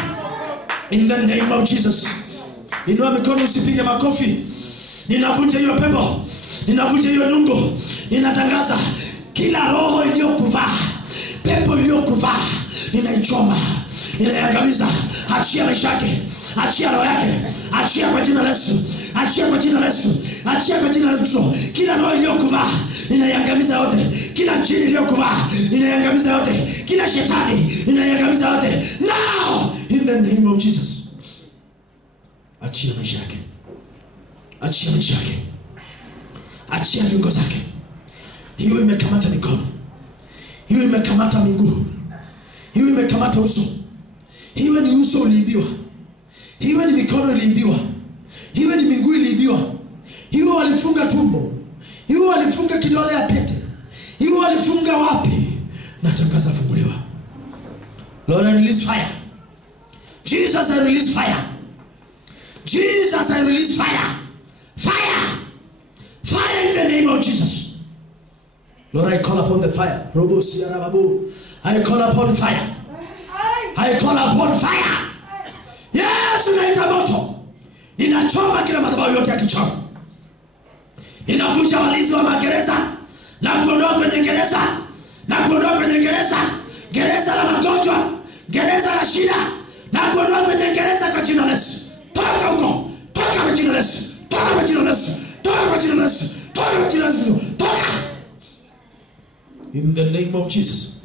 In the name of Jesus. Inua mikono, usipige makofi. Ninavunja hiyo pepo, ninavunja hiyo nyungu. Ninatangaza kila roho iliyokuvaa, pepo iliyokuvaa, ninaichoma, ninaiangamiza. Achia maisha yake, achia roho yake, achia kwa jina la Yesu, achia kwa jina la Yesu, achia kwa jina la Yesu. Kila roho iliyokuvaa ninaiangamiza yote, kila jini iliyokuvaa ninaiangamiza yote, kila shetani ninaiangamiza yote. Now in the name of Jesus. Achia maisha yake, achia maisha yake, achia viungo zake. Hiyo imekamata mikono, hiyo imekamata miguu, hiyo imekamata uso. Hiyo ni uso uliibiwa, hiyo ni mikono iliibiwa, hiyo ni miguu iliibiwa, hiyo walifunga tumbo, hiyo walifunga kidole ya pete, hiyo walifunga wapi. Natangaza funguliwa. Lord, I release fire. Jesus, I release fire. Jesus, I release fire. Fire. Fire in the name of Jesus. Lord, I call upon the fire. Robo siarababu. I call upon fire. I call upon fire. Yes, unaita moto. Ninachoma kila madhabahu yote ya kichawi. Ninavunja walinzi wa magereza na kuondoa kwenye gereza, na kuondoa kwenye gereza, gereza la magonjwa, gereza la shida, na kuondoa kwenye gereza kwa jina la Yesu. Toka huko, toka kwa jina la Yesu, toka kwa jina la Yesu, toka kwa jina la Yesu, toka kwa jina la Yesu, toka. In the name of Jesus.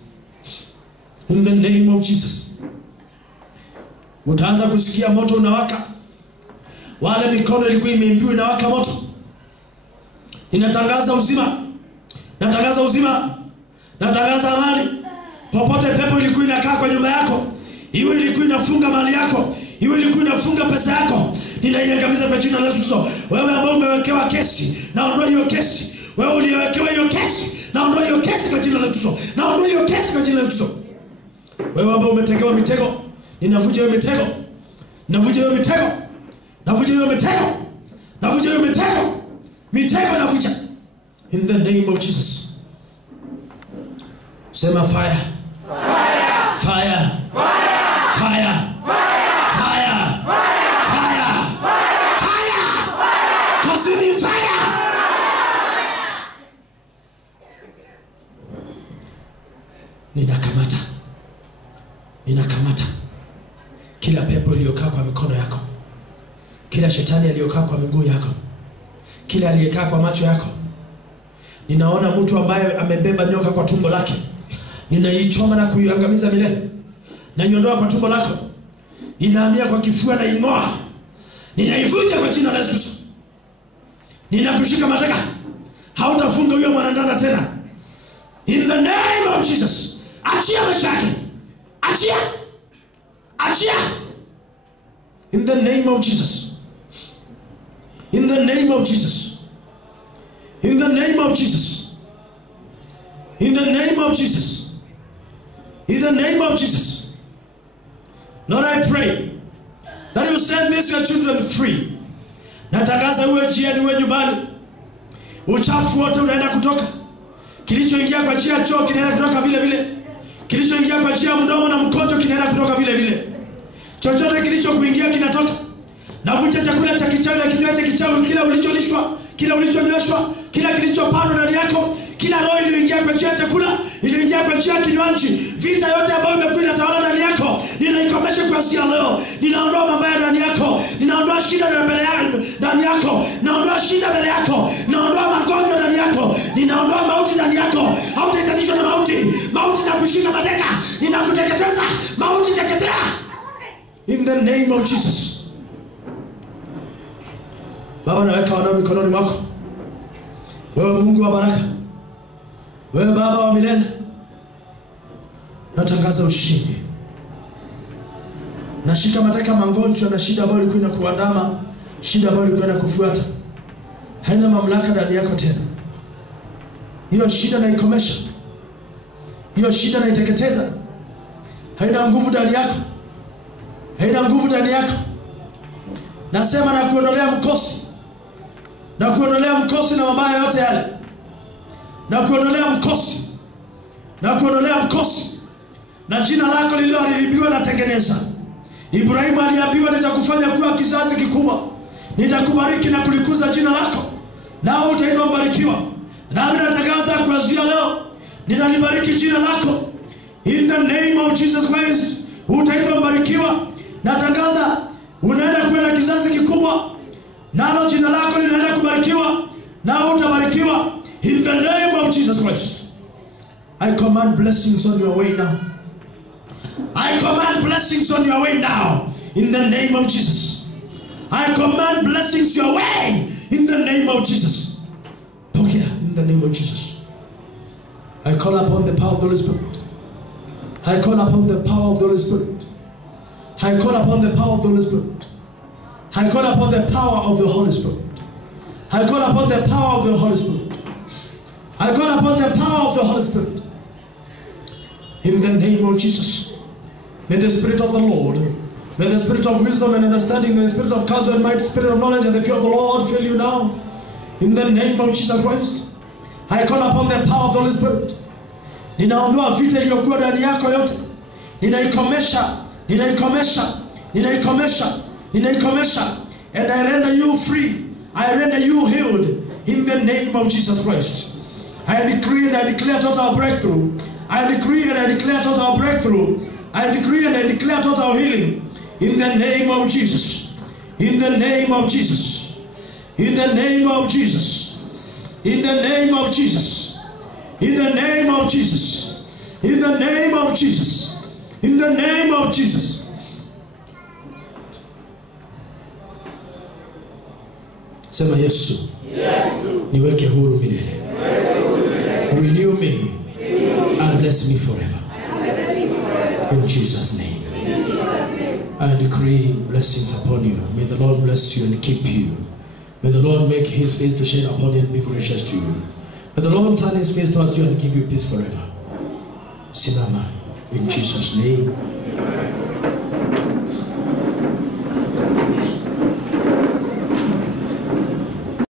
In the name of Jesus. Utaanza kusikia moto unawaka. Wale mikono ilikuwa imeimbiwa inawaka moto. Ninatangaza uzima. Natangaza uzima. Natangaza amani. Popote pepo ilikuwa inakaa kwa nyumba yako, iwe ilikuwa inafunga mali yako, iwe ilikuwa inafunga pesa yako, ninaiangamiza kwa jina la Yesu. Wewe ambao umewekewa kesi, naondoa hiyo kesi. Wewe uliyewekewa hiyo kesi, naondoa hiyo kesi kwa jina la Yesu. Naondoa hiyo kesi kwa jina la Yesu. Wewe ambao umetegewa mitego, ninavunja hiyo mitego. Navunja hiyo mitego. Navunja hiyo mitego. Navunja hiyo mitego. Mitego navunja. In the name of Jesus. Sema fire. Fire. Fire. Fire. Fire. Fire. Fire. Consuming fire. Ninakamata kila pepo iliyokaa kwa mikono yako, kila shetani aliyokaa kwa miguu yako, kila aliyekaa kwa macho yako. Ninaona mtu ambaye amebeba nyoka kwa tumbo lake, ninaichoma na kuiangamiza milele. Naiondoa kwa tumbo lako, inahamia kwa kifua na ing'oa. Ninaivunja kwa jina la Yesu. Ninakushika mateka, hautafunga huyo mwanadada tena. In the name of Jesus. Achia maisha yake. Achia. Achia. In the name of Jesus. In the name of Jesus. In the name of Jesus. In the name of Jesus. In the name of Jesus. Lord, I pray that you set these your children free. Natangaza uwe jiani, uwe nyumbani, uchafu wote unaenda kutoka. Kilichoingia kwa njia ya choo kinaenda kutoka vile vile. Kilichoingia kwa njia ya mdomo na mkojo kinaenda kutoka vile vile. Chochote kilichokuingia kinatoka. Navunja chakula cha kichawi na kinywa cha kichawi, kila ulicholishwa, kila ulichonyweshwa, kila kilichopandwa ndani yako, kila roho iliyoingia kwa njia ya chakula, iliyoingia kwa njia ya kinywaji, vita yote ambayo imekuwa inatawala ndani yako, ninaikomesha kwa siku leo. Ninaondoa mabaya ndani yako, ninaondoa shida mbele yako ndani yako, naondoa shida mbele yako, naondoa magonjwa ndani yako, ninaondoa mauti ndani yako. Hautaitanishwa na mauti. Mauti na kushika mateka, ninakuteketeza. Mauti teketea. In the name of Jesus. Baba, naweka wanao mikononi mwako. Wewe Mungu wa baraka, wewe Baba wa milele, natangaza ushindi. Nashika mateka magonjwa na shida ambayo ilikuwa inakuandama, shida ambayo ilikuwa inakufuata. Haina mamlaka ndani yako tena. Hiyo shida naikomesha. Hiyo shida naiteketeza. Haina nguvu ndani yako. Haina nguvu ndani yako. Nasema na kuondolea mkosi. Na kuondolea mkosi na mabaya yote yale. Na kuondolea mkosi. Na kuondolea mkosi. Na jina lako lililoharibiwa natengeneza. Ibrahimu aliambiwa nitakufanya kuwa kizazi kikubwa. Nitakubariki na kulikuza jina lako. Nao utaitwa mbarikiwa. Nami natangaza kuanzia leo, ninalibariki jina lako. In the name of Jesus Christ, utaitwa mbarikiwa. Natangaza unaenda kuwa kizazi kikubwa. Nalo jina lako linaenda kubarikiwa, nao utabarikiwa. In the name of Jesus Christ. I command blessings on your way now. I command blessings on your way now. In the name of Jesus. I command blessings your way. In the name of Jesus. Pokea in the name of Jesus. I call upon the power of the Holy Spirit. I call upon the power of the Holy Spirit. I call upon the power of the Holy Spirit. I call upon the power of the Holy Spirit. I call upon the power of the Holy Spirit. I call upon the power of the Holy Spirit. In the name of Jesus. May the Spirit of the Lord, may the Spirit of wisdom and understanding, may the Spirit of counsel and might, Spirit of knowledge and the fear of the Lord fill you now. In the name of Jesus Christ. I call upon the power of the Holy Spirit. Ninaondoa vita iliyokuwa ndani yako yote. Ninaikomesha. Ninaikomesha. Ninaikomesha. Ninaikomesha. And I render you free. I render you healed. In the name of Jesus Christ. I decree and I declare total breakthrough. I decree and I declare total breakthrough. I decree and I declare total healing. In the name of Jesus. In the name of Jesus. In the name of Jesus. In the name of Jesus. In the name of Jesus. In the name of Jesus. In the name of Jesus. Sema Yesu. Yesu. Niweke huru milele. Renew me and bless me forever. In Jesus' name. I decree blessings upon you. May the Lord bless you and keep you. May the Lord make his face to shine upon you and be gracious to you. May the Lord turn his face towards you and give you peace forever. Simama, in Jesus' name.